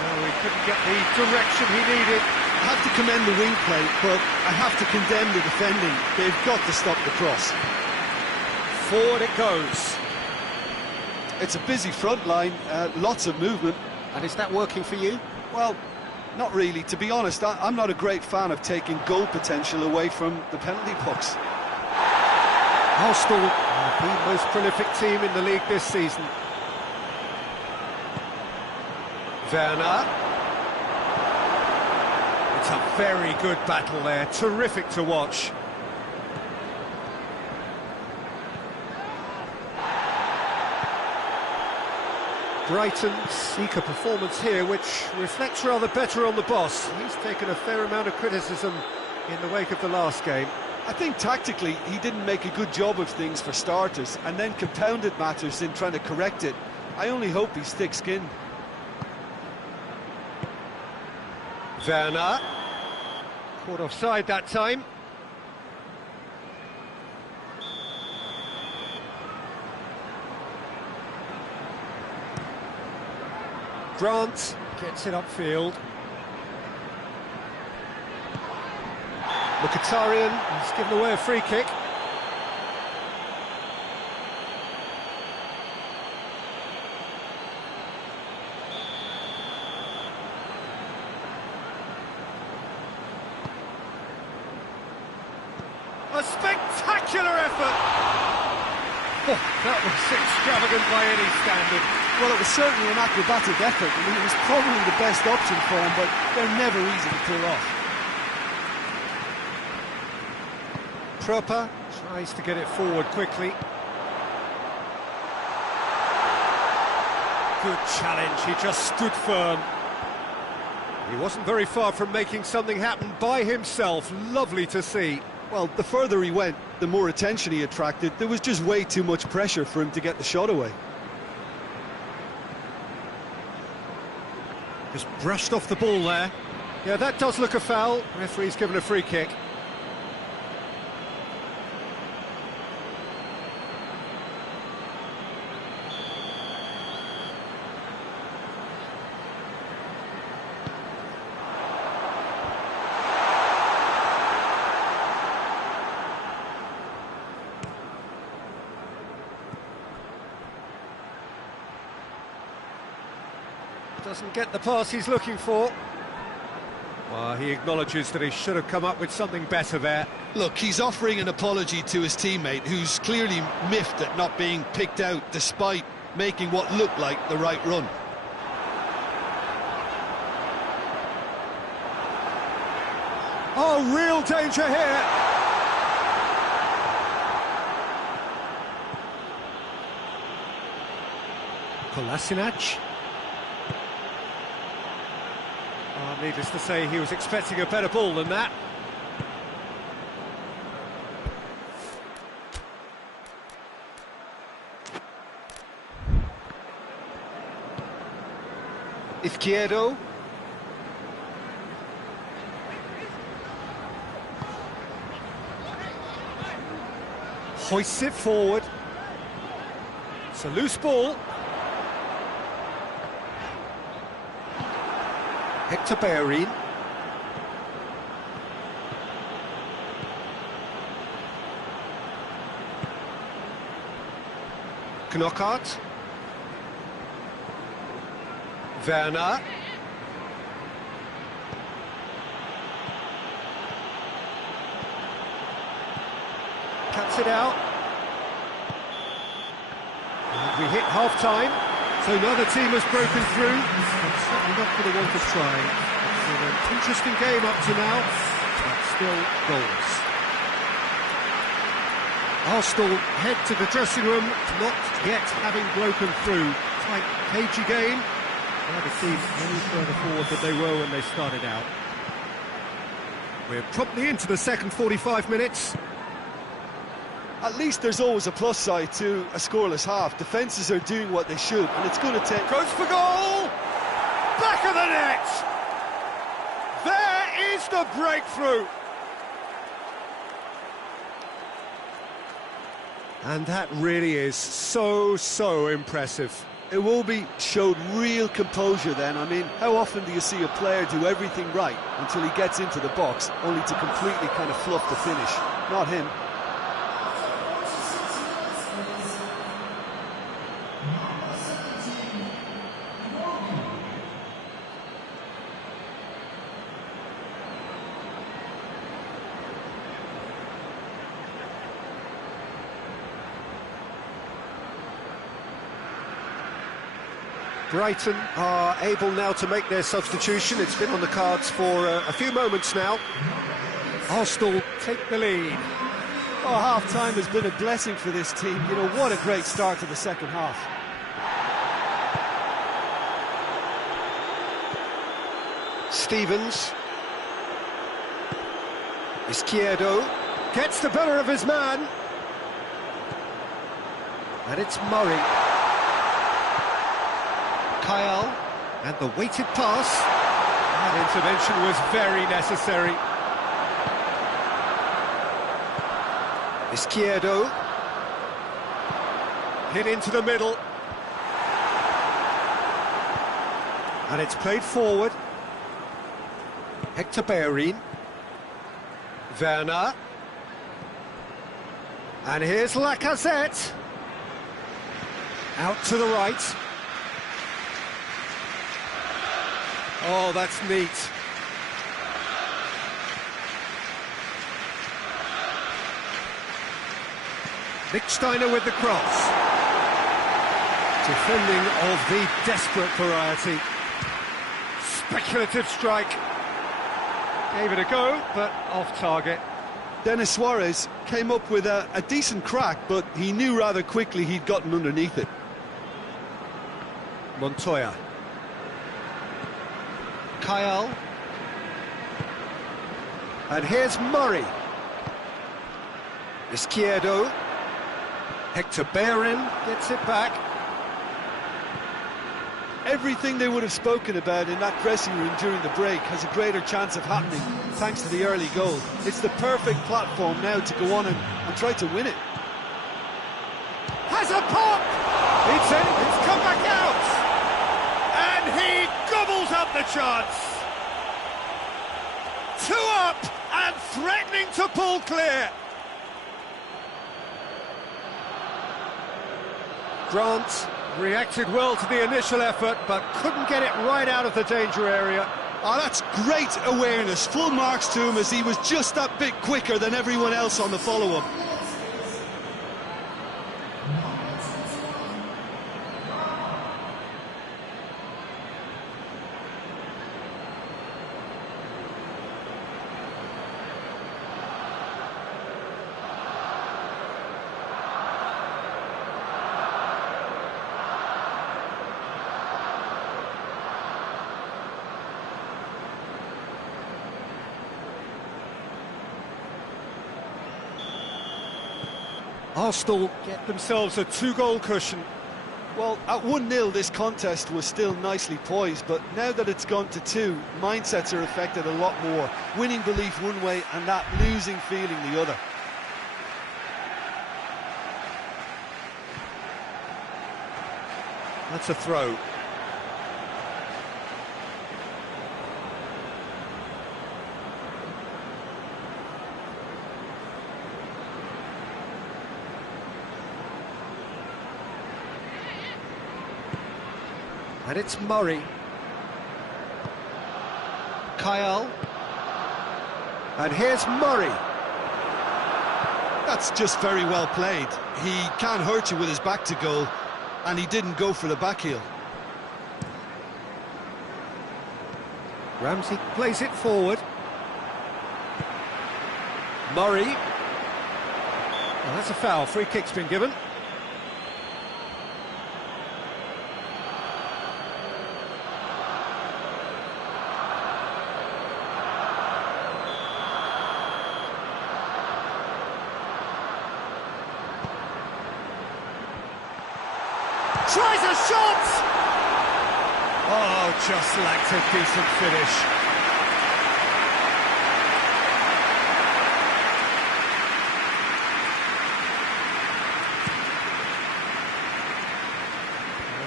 No, he couldn't get the direction he needed. I have to commend the wing play, but I have to condemn the defending. They've got to stop the cross. Forward it goes. It's a busy front line, lots of movement. And is that working for you? Well, not really. To be honest, I'm not a great fan of taking goal potential away from the penalty box. Arsenal are the most prolific team in the league this season. Werner. It's a very good battle there, terrific to watch. Brighton seek a performance here which reflects rather better on the boss. He's taken a fair amount of criticism in the wake of the last game. I think tactically he didn't make a good job of things for starters, and then compounded matters in trying to correct it. I only hope he's thick-skinned. Werner. Caught offside that time. Grant gets it upfield. Mkhitaryan has given away a free kick. A spectacular effort! Oh, that was extravagant by any standard. Well, it was certainly an acrobatic effort. I mean, it was probably the best option for him, but they're never easy to pull off. Proper tries to get it forward quickly. Good challenge, he just stood firm. He wasn't very far from making something happen by himself. Lovely to see. Well, the further he went, the more attention he attracted. There was just way too much pressure for him to get the shot away. Just brushed off the ball there. Yeah, that does look a foul. Referee's given a free kick. doesn't get the pass he's looking for. Well, he acknowledges that he should have come up with something better there. Look, he's offering an apology to his teammate, who's clearly miffed at not being picked out despite making what looked like the right run. Oh, real danger here. Kolasinac. Oh, needless to say, he was expecting a better ball than that. Izquierdo. Hoists it forward. It's a loose ball. Hector Bellerin. Knockout. Werner. Cuts it out. And we hit half-time. So neither team has broken through. I'm certainly not going to want to try. It's been an interesting game up to now, but still goals. Arsenal head to the dressing room, not yet having broken through. Tight, cagey game. Never seemed any further forward than they were when they started out. We're promptly into the second 45 minutes. At least there's always a plus side to a scoreless half. Defences are doing what they should, and it's going to take... Goes for goal! Back of the net! There is the breakthrough! And that really is so impressive. Iwobi showed real composure then. I mean, how often do you see a player do everything right until he gets into the box, only to completely kind of fluff the finish? Not him. Brighton are able now to make their substitution. It's been on the cards for a few moments now. Arsenal take the lead. Oh, half-time has been a blessing for this team. You know, what a great start to the second half. Stevens. Izquierdo. Gets the better of his man. And it's Murray. Kyle, and the weighted pass. That intervention was very necessary. Izquierdo. Hit into the middle. And it's played forward. Hector Bellerin. Werner. And here's Lacazette. Out to the right. Oh, that's neat. Lichtsteiner with the cross. Defending of the desperate variety. Speculative strike. Gave it a go, but off target. Denis Suarez came up with a decent crack, but he knew rather quickly he'd gotten underneath it. Montoya. Kyle. And here's Murray. Izquierdo. Hector Bellerin gets it back. Everything they would have spoken about in that dressing room during the break has a greater chance of happening thanks to the early goal. It's the perfect platform now to go on and try to win it. Has a pop! It's in, it's come back out! And he gobbles up the chance! 2 up and threatening to pull clear! Grant Reacted well to the initial effort, but couldn't get it right out of the danger area. Oh, that's great awareness. Full marks to him as he was just that bit quicker than everyone else on the follow-up. Arsenal get themselves a 2-goal cushion. Well, at 1-0 this contest was still nicely poised, but now that it's gone to 2, mindsets are affected a lot more. Winning belief one way and that losing feeling the other. That's a throw. And it's Murray. Kyle. And here's Murray. That's just very well played. He can't hurt you with his back to goal, and he didn't go for the back heel. Ramsey plays it forward. Murray. Well, that's a foul. Free kick's been given. Tries a shot! Oh, just lacked a decent finish.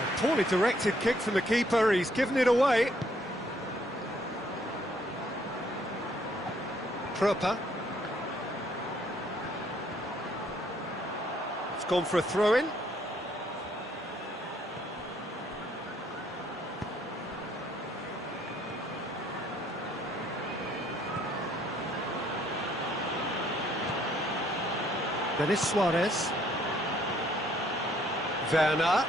A poorly directed kick from the keeper, he's given it away. Proper. It's gone for a throw-in. Denis Suarez. Werner.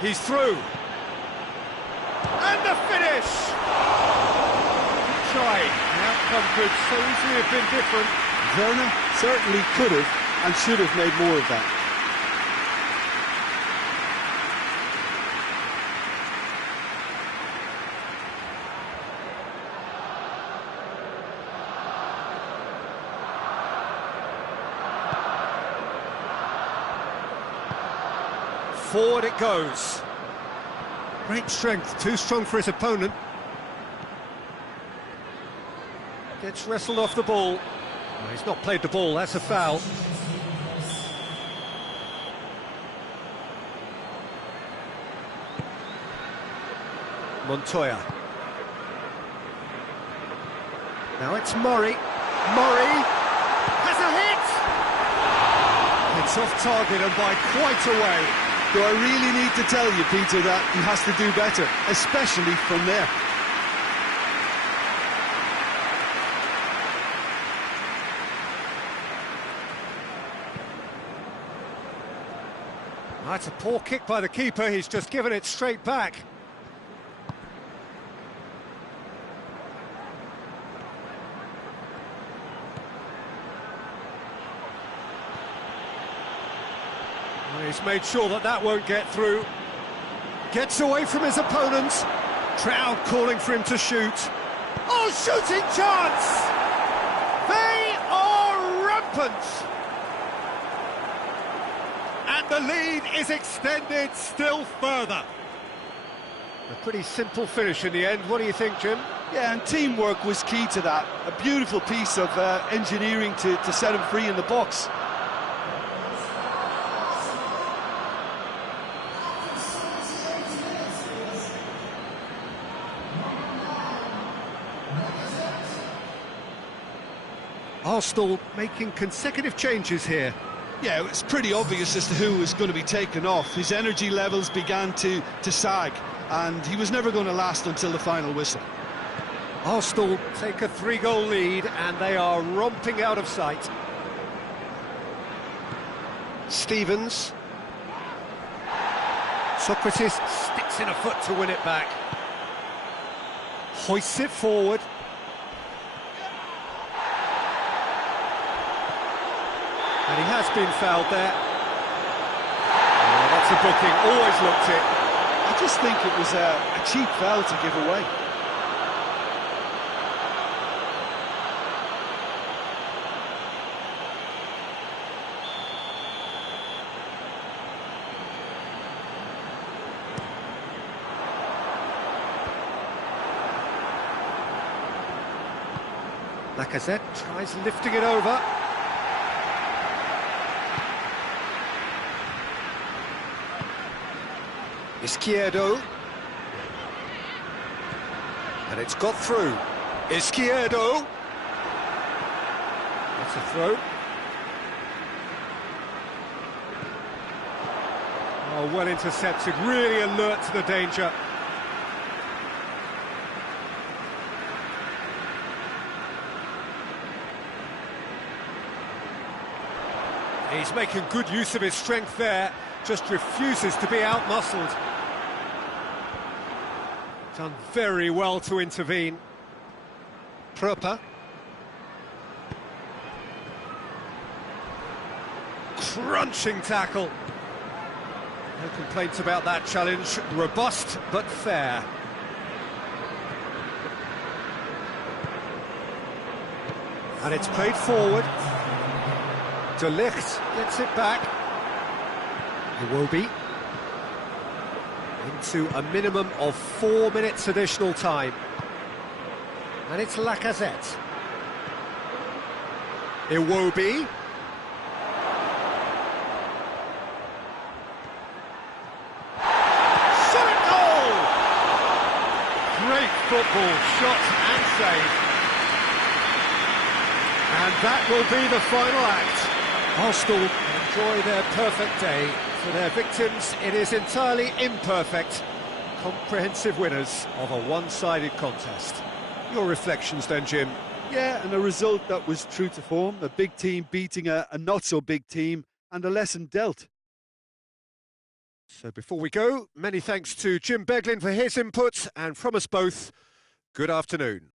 He's through. And the finish! Good try. The outcome could so easily have been different. Werner certainly could have and should have made more of that. Forward it goes. Great strength, too strong for his opponent. Gets wrestled off the ball. No, he's not played the ball, that's a foul. Montoya. Now it's Murray. Murray has a hit! It's off target and by quite a way. Do I really need to tell you, Peter, that he has to do better, especially from there? That's a poor kick by the keeper, he's just given it straight back. He's made sure that that won't get through. Gets away from his opponents. Crowd calling for him to shoot. Oh, shooting chance! They are rampant! And the lead is extended still further. A pretty simple finish in the end. What do you think, Jim? Yeah, and teamwork was key to that. A beautiful piece of engineering to set him free in the box. Arsenal making consecutive changes here. Yeah, it's pretty obvious as to who was going to be taken off. His energy levels began to sag, and he was never going to last until the final whistle. Arsenal take a 3-goal lead, and they are romping out of sight. Stevens. Socrates sticks in a foot to win it back. Hoists it forward. And he has been fouled there. Oh, that's a booking, always looked it. I just think it was a cheap foul to give away. Lacazette tries lifting it over. Izquierdo. And it's got through. Izquierdo. That's a throw. Oh, well intercepted, really alert to the danger. He's making good use of his strength there, just refuses to be out-muscled. Done very well to intervene. Proper. Crunching tackle. No complaints about that challenge. Robust but fair. And it's played forward. De Ligt gets it back. Iwobi. Into a minimum of 4 minutes additional time. And it's Lacazette. Iwobi. Shot at goal! Great football, shot and save. And that will be the final act. Arsenal enjoy their perfect day. For their victims, it is entirely imperfect. Comprehensive winners of a one-sided contest. Your reflections then, Jim? Yeah, and a result that was true to form. A big team beating a not-so-big team, and a lesson dealt. So before we go, many thanks to Jim Beglin for his input, and from us both, good afternoon.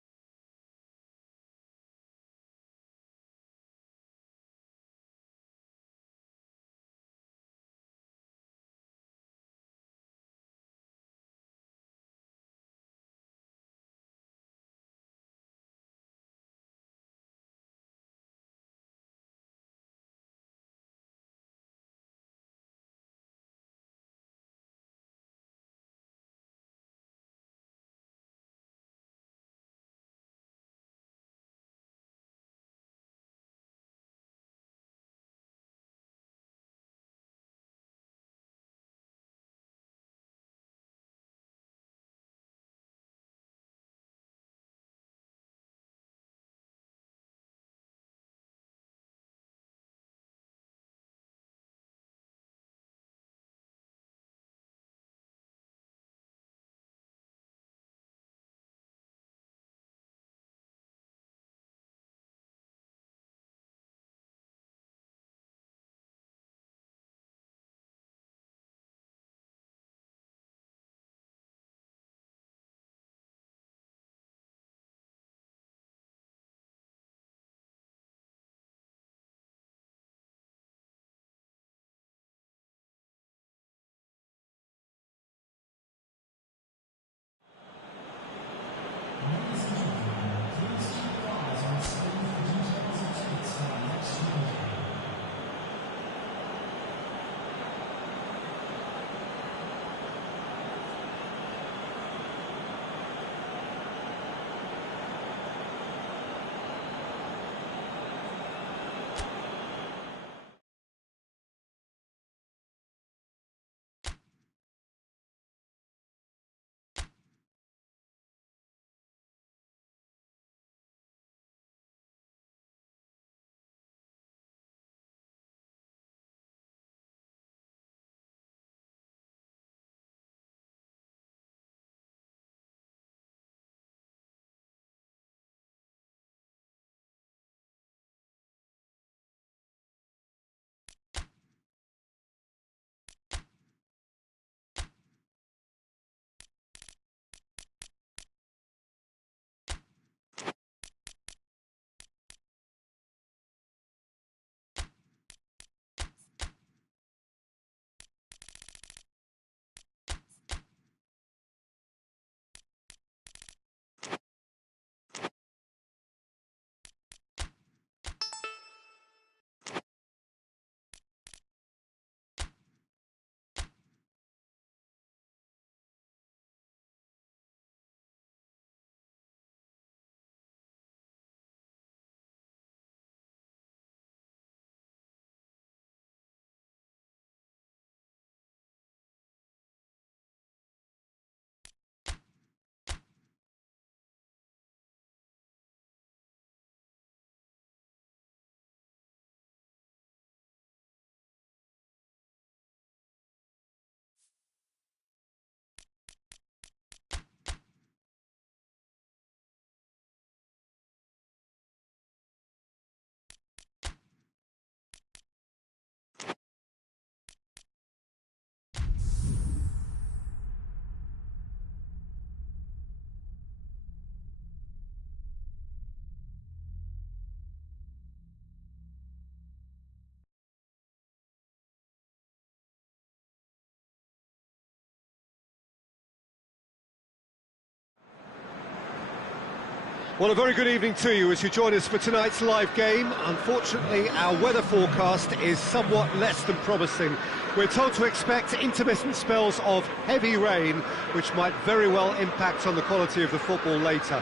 Well, a very good evening to you as you join us for tonight's live game. Unfortunately, our weather forecast is somewhat less than promising. We're told to expect intermittent spells of heavy rain, which might very well impact on the quality of the football later.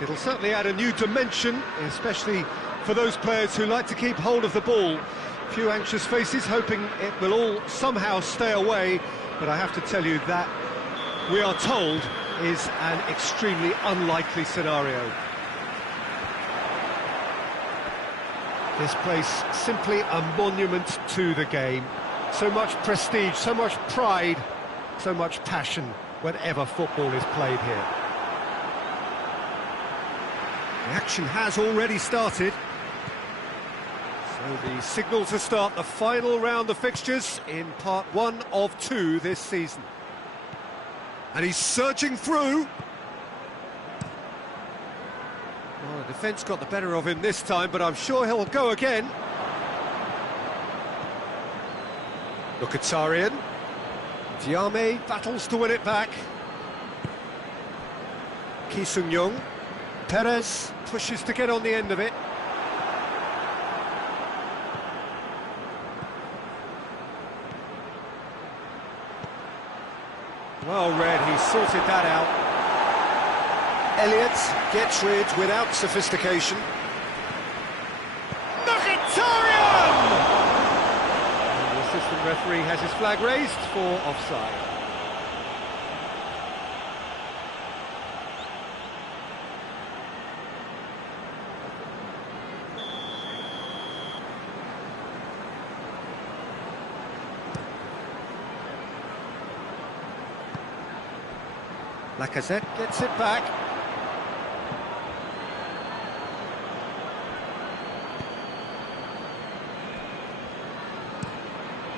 It'll certainly add a new dimension, especially for those players who like to keep hold of the ball. A few anxious faces hoping it will all somehow stay away, but I have to tell you that we are told is an extremely unlikely scenario. This place simply a monument to the game. So much prestige, so much pride, so much passion whenever football is played here. The action has already started. So the signal to start the final round of fixtures in part 1 of 2 this season. And he's surging through. Well, the defence got the better of him this time, but I'm sure he'll go again. Walkhtrough. Diame battles to win it back. Ki Sung-young. Perez pushes to get on the end of it. Well read, he sorted that out. Elliott gets rid without sophistication. Mkhitaryan! And the assistant referee has his flag raised for offside. Lacazette gets it back.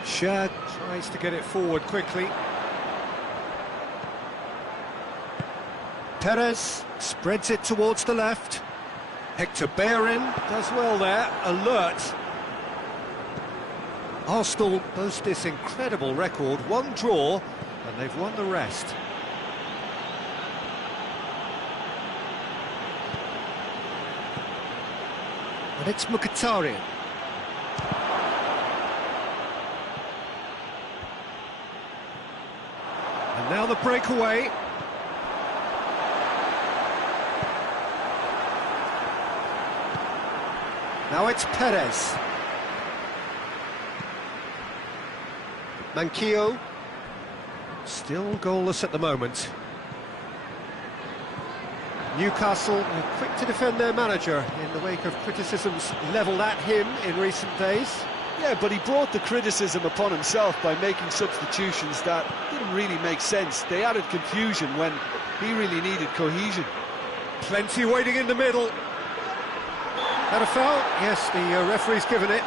Shad tries to get it forward quickly. Perez spreads it towards the left. Hector Bellerin does well there, alert. Arsenal boast this incredible record, one draw, and they've won the rest. And it's Mkhitaryan. And now the breakaway. Now it's Perez. Manquillo. Still goalless at the moment. Newcastle are quick to defend their manager in the wake of criticisms levelled at him in recent days. Yeah, but he brought the criticism upon himself by making substitutions that didn't really make sense. They added confusion when he really needed cohesion. Plenty waiting in the middle. That a foul? Yes, the referee's given it.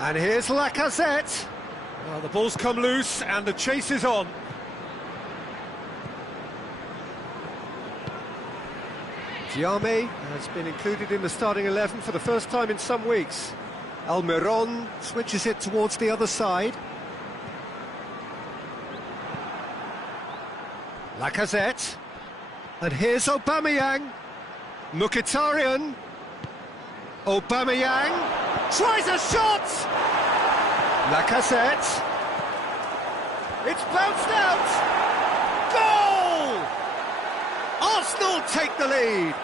And here's Lacazette. Well, the ball's come loose and the chase is on. Diame has been included in the starting 11 for the first time in some weeks. Almiron switches it towards the other side. Lacazette. And here's Aubameyang. Mkhitaryan. Aubameyang. Tries a shot! Lacazette. It's bounced out! Goal! Arsenal take the lead!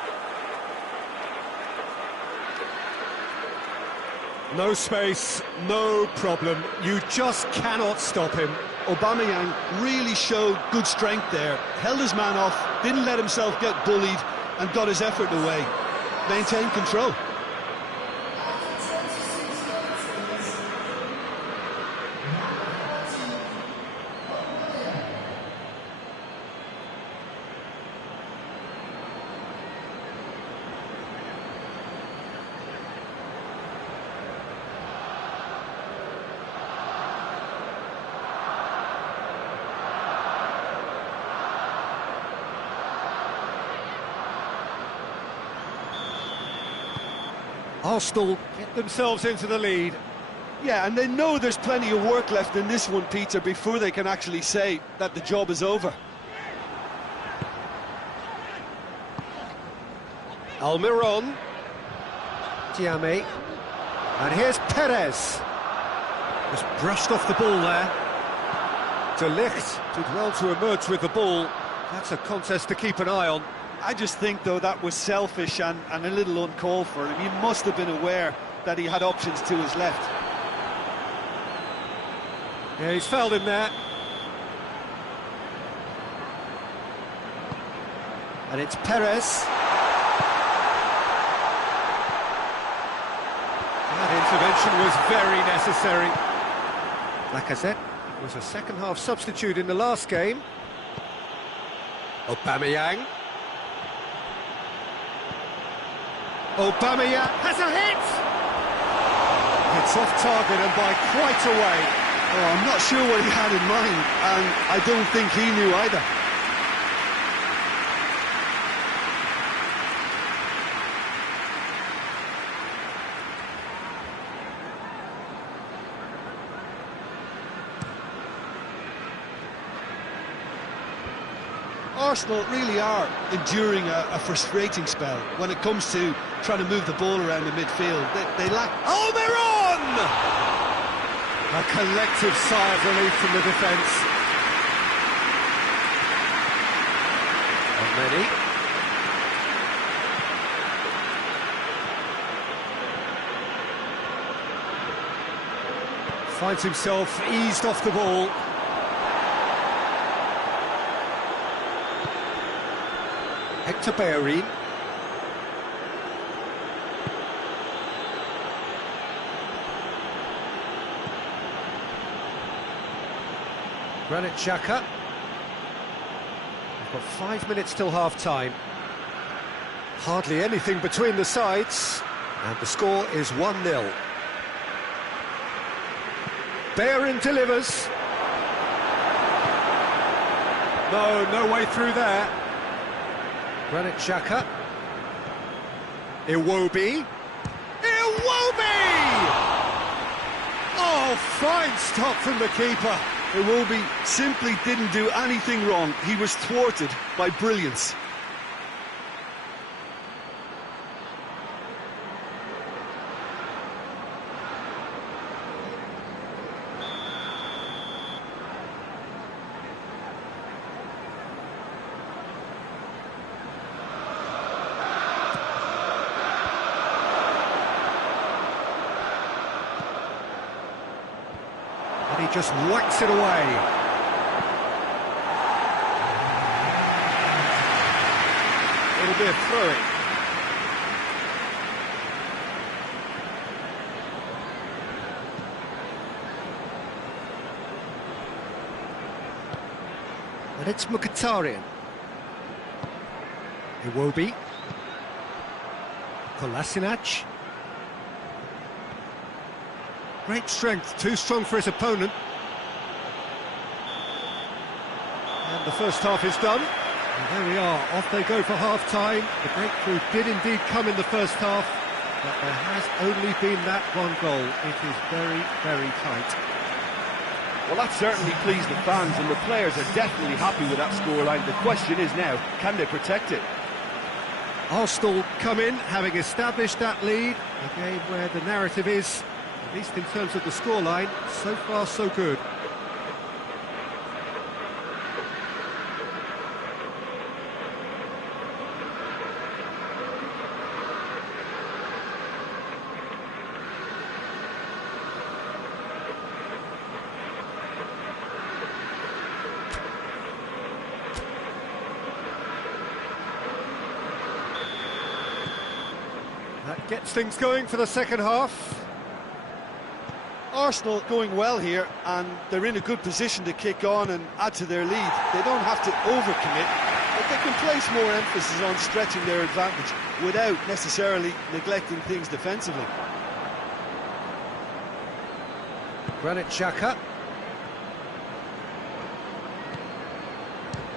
No space, no problem. You just cannot stop him. Aubameyang really showed good strength there. Held his man off, didn't let himself get bullied, and got his effort away. Maintained control. Arsenal get themselves into the lead. Yeah, and they know there's plenty of work left in this one, Peter, before they can actually say that the job is over. Almiron. Tiame. And here's Perez. Just brushed off the ball there. De Ligt did well to emerge with the ball. That's a contest to keep an eye on. I just think, though, that was selfish and a little uncalled for him. He must have been aware that he had options to his left. Yeah, he's fouled him there. And it's Perez. That intervention was very necessary. Lacazette was a second-half substitute in the last game. Aubameyang. Aubameyang has a hit! It's off target and by quite a way. Oh, I'm not sure what he had in mind, and I don't think he knew either. Arsenal really are enduring a frustrating spell when it comes to trying to move the ball around the midfield. They lack... Almiron! A collective sigh of relief from the defence. And many. Finds himself eased off the ball. Hector Bellerin. Granit Xhaka. We've got 5 minutes till half-time. Hardly anything between the sides, and the score is 1-0. Bellerin delivers. No way through there. Granit Xhaka. Iwobi. Oh, fine stop from the keeper. Iwobi simply didn't do anything wrong. He was thwarted by brilliance. And he just whacks it away. It'll be a throw-in. And it's Mkhitaryan. Iwobi. Kolasinac. Great strength, too strong for his opponent. And the first half is done. And there we are, off they go for half-time. The breakthrough did indeed come in the first half, but there has only been that one goal. It is very, very tight. Well, that certainly pleased the fans, and the players are definitely happy with that scoreline. The question is now, can they protect it? Arsenal come in, having established that lead. A game where the narrative is, at least in terms of the scoreline, so far so good. That gets things going for the second half. Arsenal going well here, and they're in a good position to kick on and add to their lead. They don't have to overcommit, but they can place more emphasis on stretching their advantage without necessarily neglecting things defensively. Granit Xhaka.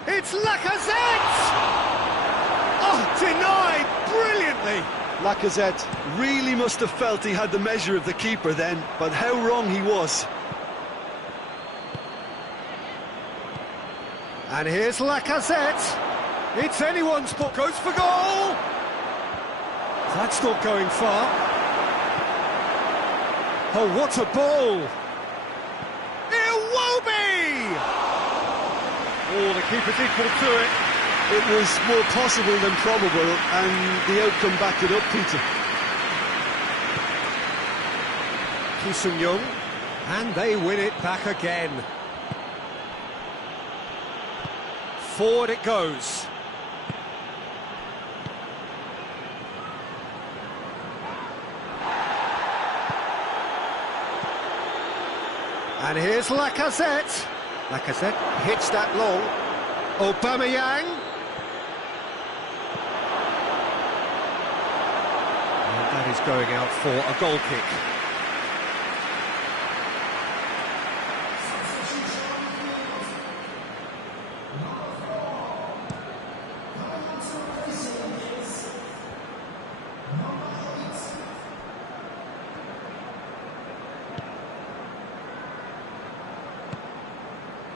It's Lacazette! Oh, denied brilliantly! Lacazette really must have felt he had the measure of the keeper then, but how wrong he was. And here's Lacazette. It's anyone's ball. Goes for goal. That's not going far. Oh, what a ball. Iwobi! Oh, the keeper's equal to it. It was more possible than probable, and the outcome backed it up, Peter. Ki Sung-young, and they win it back again. Forward it goes. And here's Lacazette. Lacazette hits that long. Aubameyang. And that is going out for a goal kick.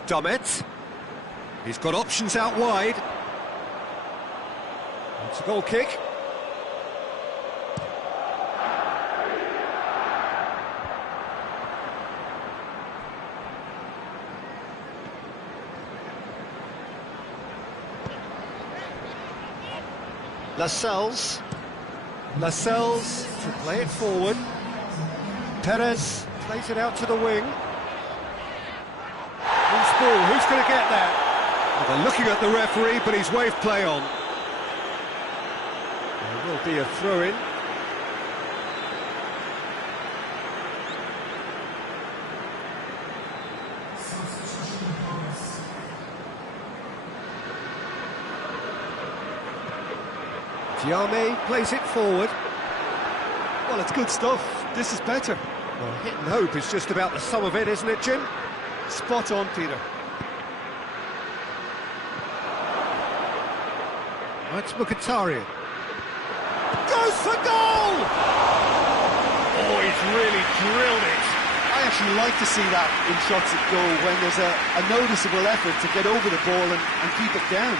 Dummett. He's got options out wide. It's a goal kick. Lascelles. Lascelles to play it forward. Perez plays it out to the wing. Loose ball, who's going to get that? Well, they're looking at the referee, but he's waved play on. There will be a throw-in. Diame plays it forward. Well, it's good stuff. This is better. Well, hit and hope is just about the sum of it, isn't it, Jim? Spot on, Peter. It's Mkhitaryan. Goes for goal! Oh, he's really drilled it. I actually like to see that in shots at goal when there's a noticeable effort to get over the ball and keep it down.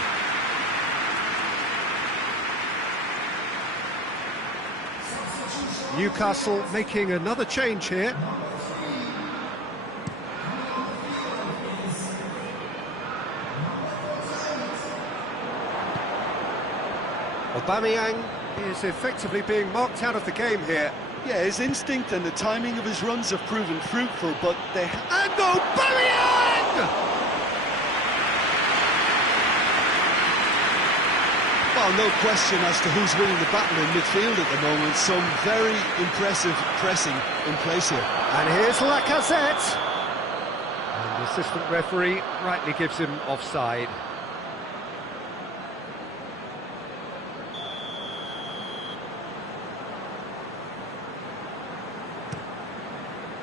Newcastle making another change here. Aubameyang is effectively being marked out of the game here. Yeah, his instinct and the timing of his runs have proven fruitful, but they... And Aubameyang! Well, no question as to who's winning the battle in midfield at the moment. Some very impressive pressing in place here. And here's Lacazette. And the assistant referee rightly gives him offside.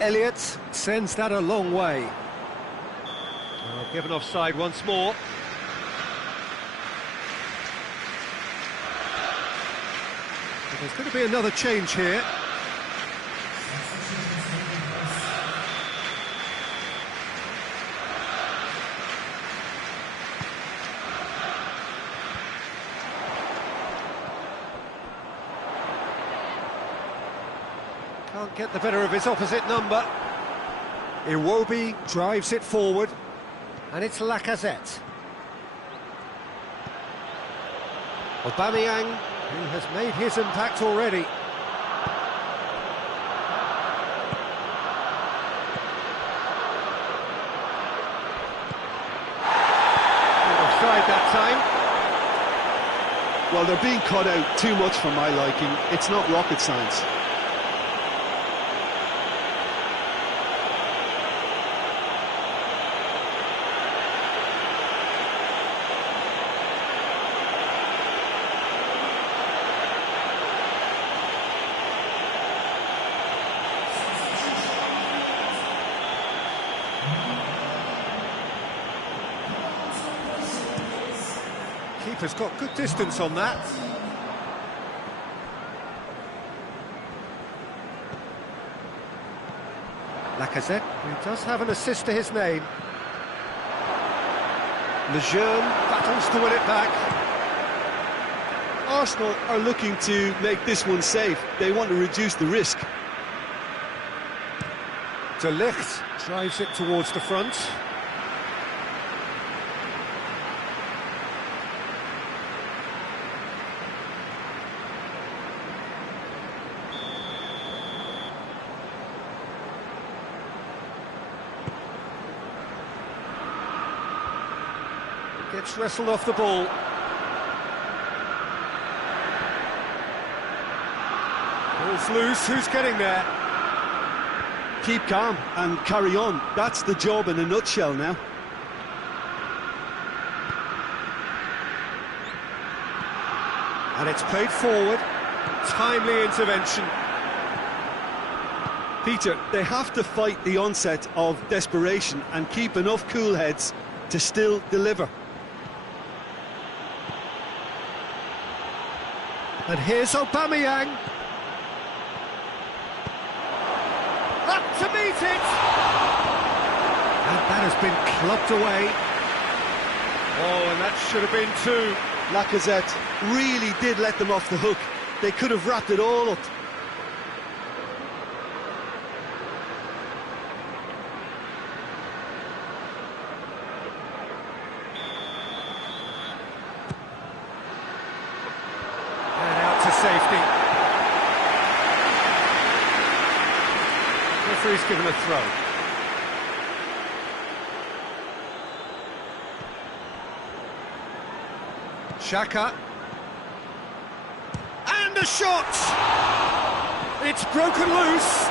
Elliott sends that a long way. Given offside once more. But there's going to be another change here. Can't get the better of his opposite number. Iwobi drives it forward, and it's Lacazette. Aubameyang, who has made his impact already. Offside that time. Well, they're being cut out too much for my liking. It's not rocket science. Keeper's got good distance on that. Lacazette, who does have an assist to his name. Lejeune battles to win it back. Arsenal are looking to make this one safe. They want to reduce the risk. De Ligt drives it towards the front. Gets wrestled off the ball. Ball's loose, who's getting there? Keep calm and carry on. That's the job in a nutshell now. And it's played forward. Timely intervention. Peter, they have to fight the onset of desperation and keep enough cool heads to still deliver. And here's Aubameyang. Up to meet it! And that has been clubbed away. Oh, and that should have been two. Lacazette really did let them off the hook. They could have wrapped it all up. Safety. Referee's given a throw. Jika. And a shot! It's broken loose.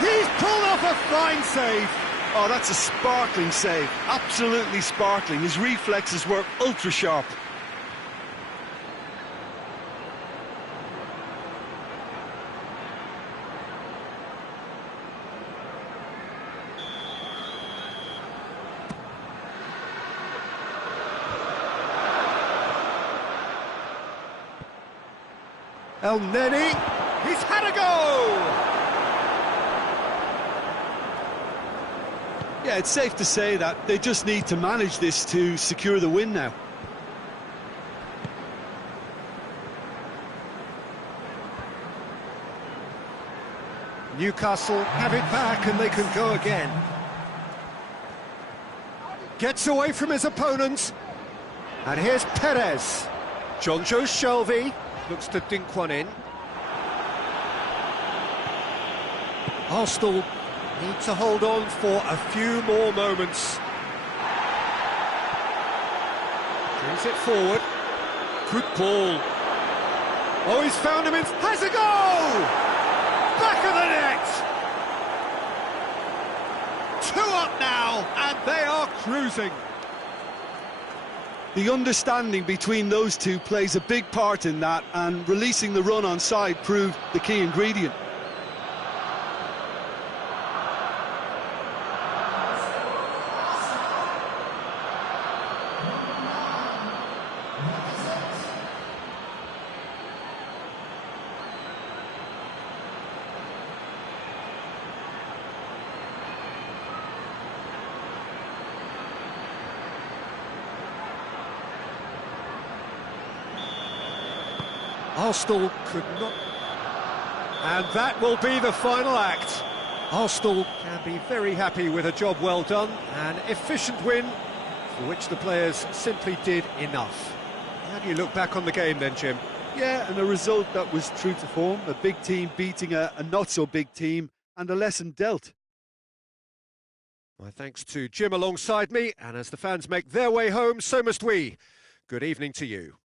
He's pulled off a fine save. Oh, that's a sparkling save. Absolutely sparkling. His reflexes were ultra sharp. El Neni, he's had a go! Yeah, it's safe to say that they just need to manage this to secure the win now. Newcastle have it back and they can go again. Gets away from his opponents. And here's Perez. Jonjo Shelvey. Looks to dink one in. Arsenal need to hold on for a few more moments. Brings it forward. Good ball. Oh, he's found him in... Has a goal! Back of the net! 2 up now, and they are cruising. The understanding between those two plays a big part in that, and releasing the run on side proved the key ingredient. Arsenal could not... And that will be the final act. Arsenal can be very happy with a job well done, an efficient win for which the players simply did enough. How do you look back on the game then, Jim? Yeah, and a result that was true to form, a big team beating a not-so-big team, and a lesson dealt. My thanks to Jim alongside me, and as the fans make their way home, so must we. Good evening to you.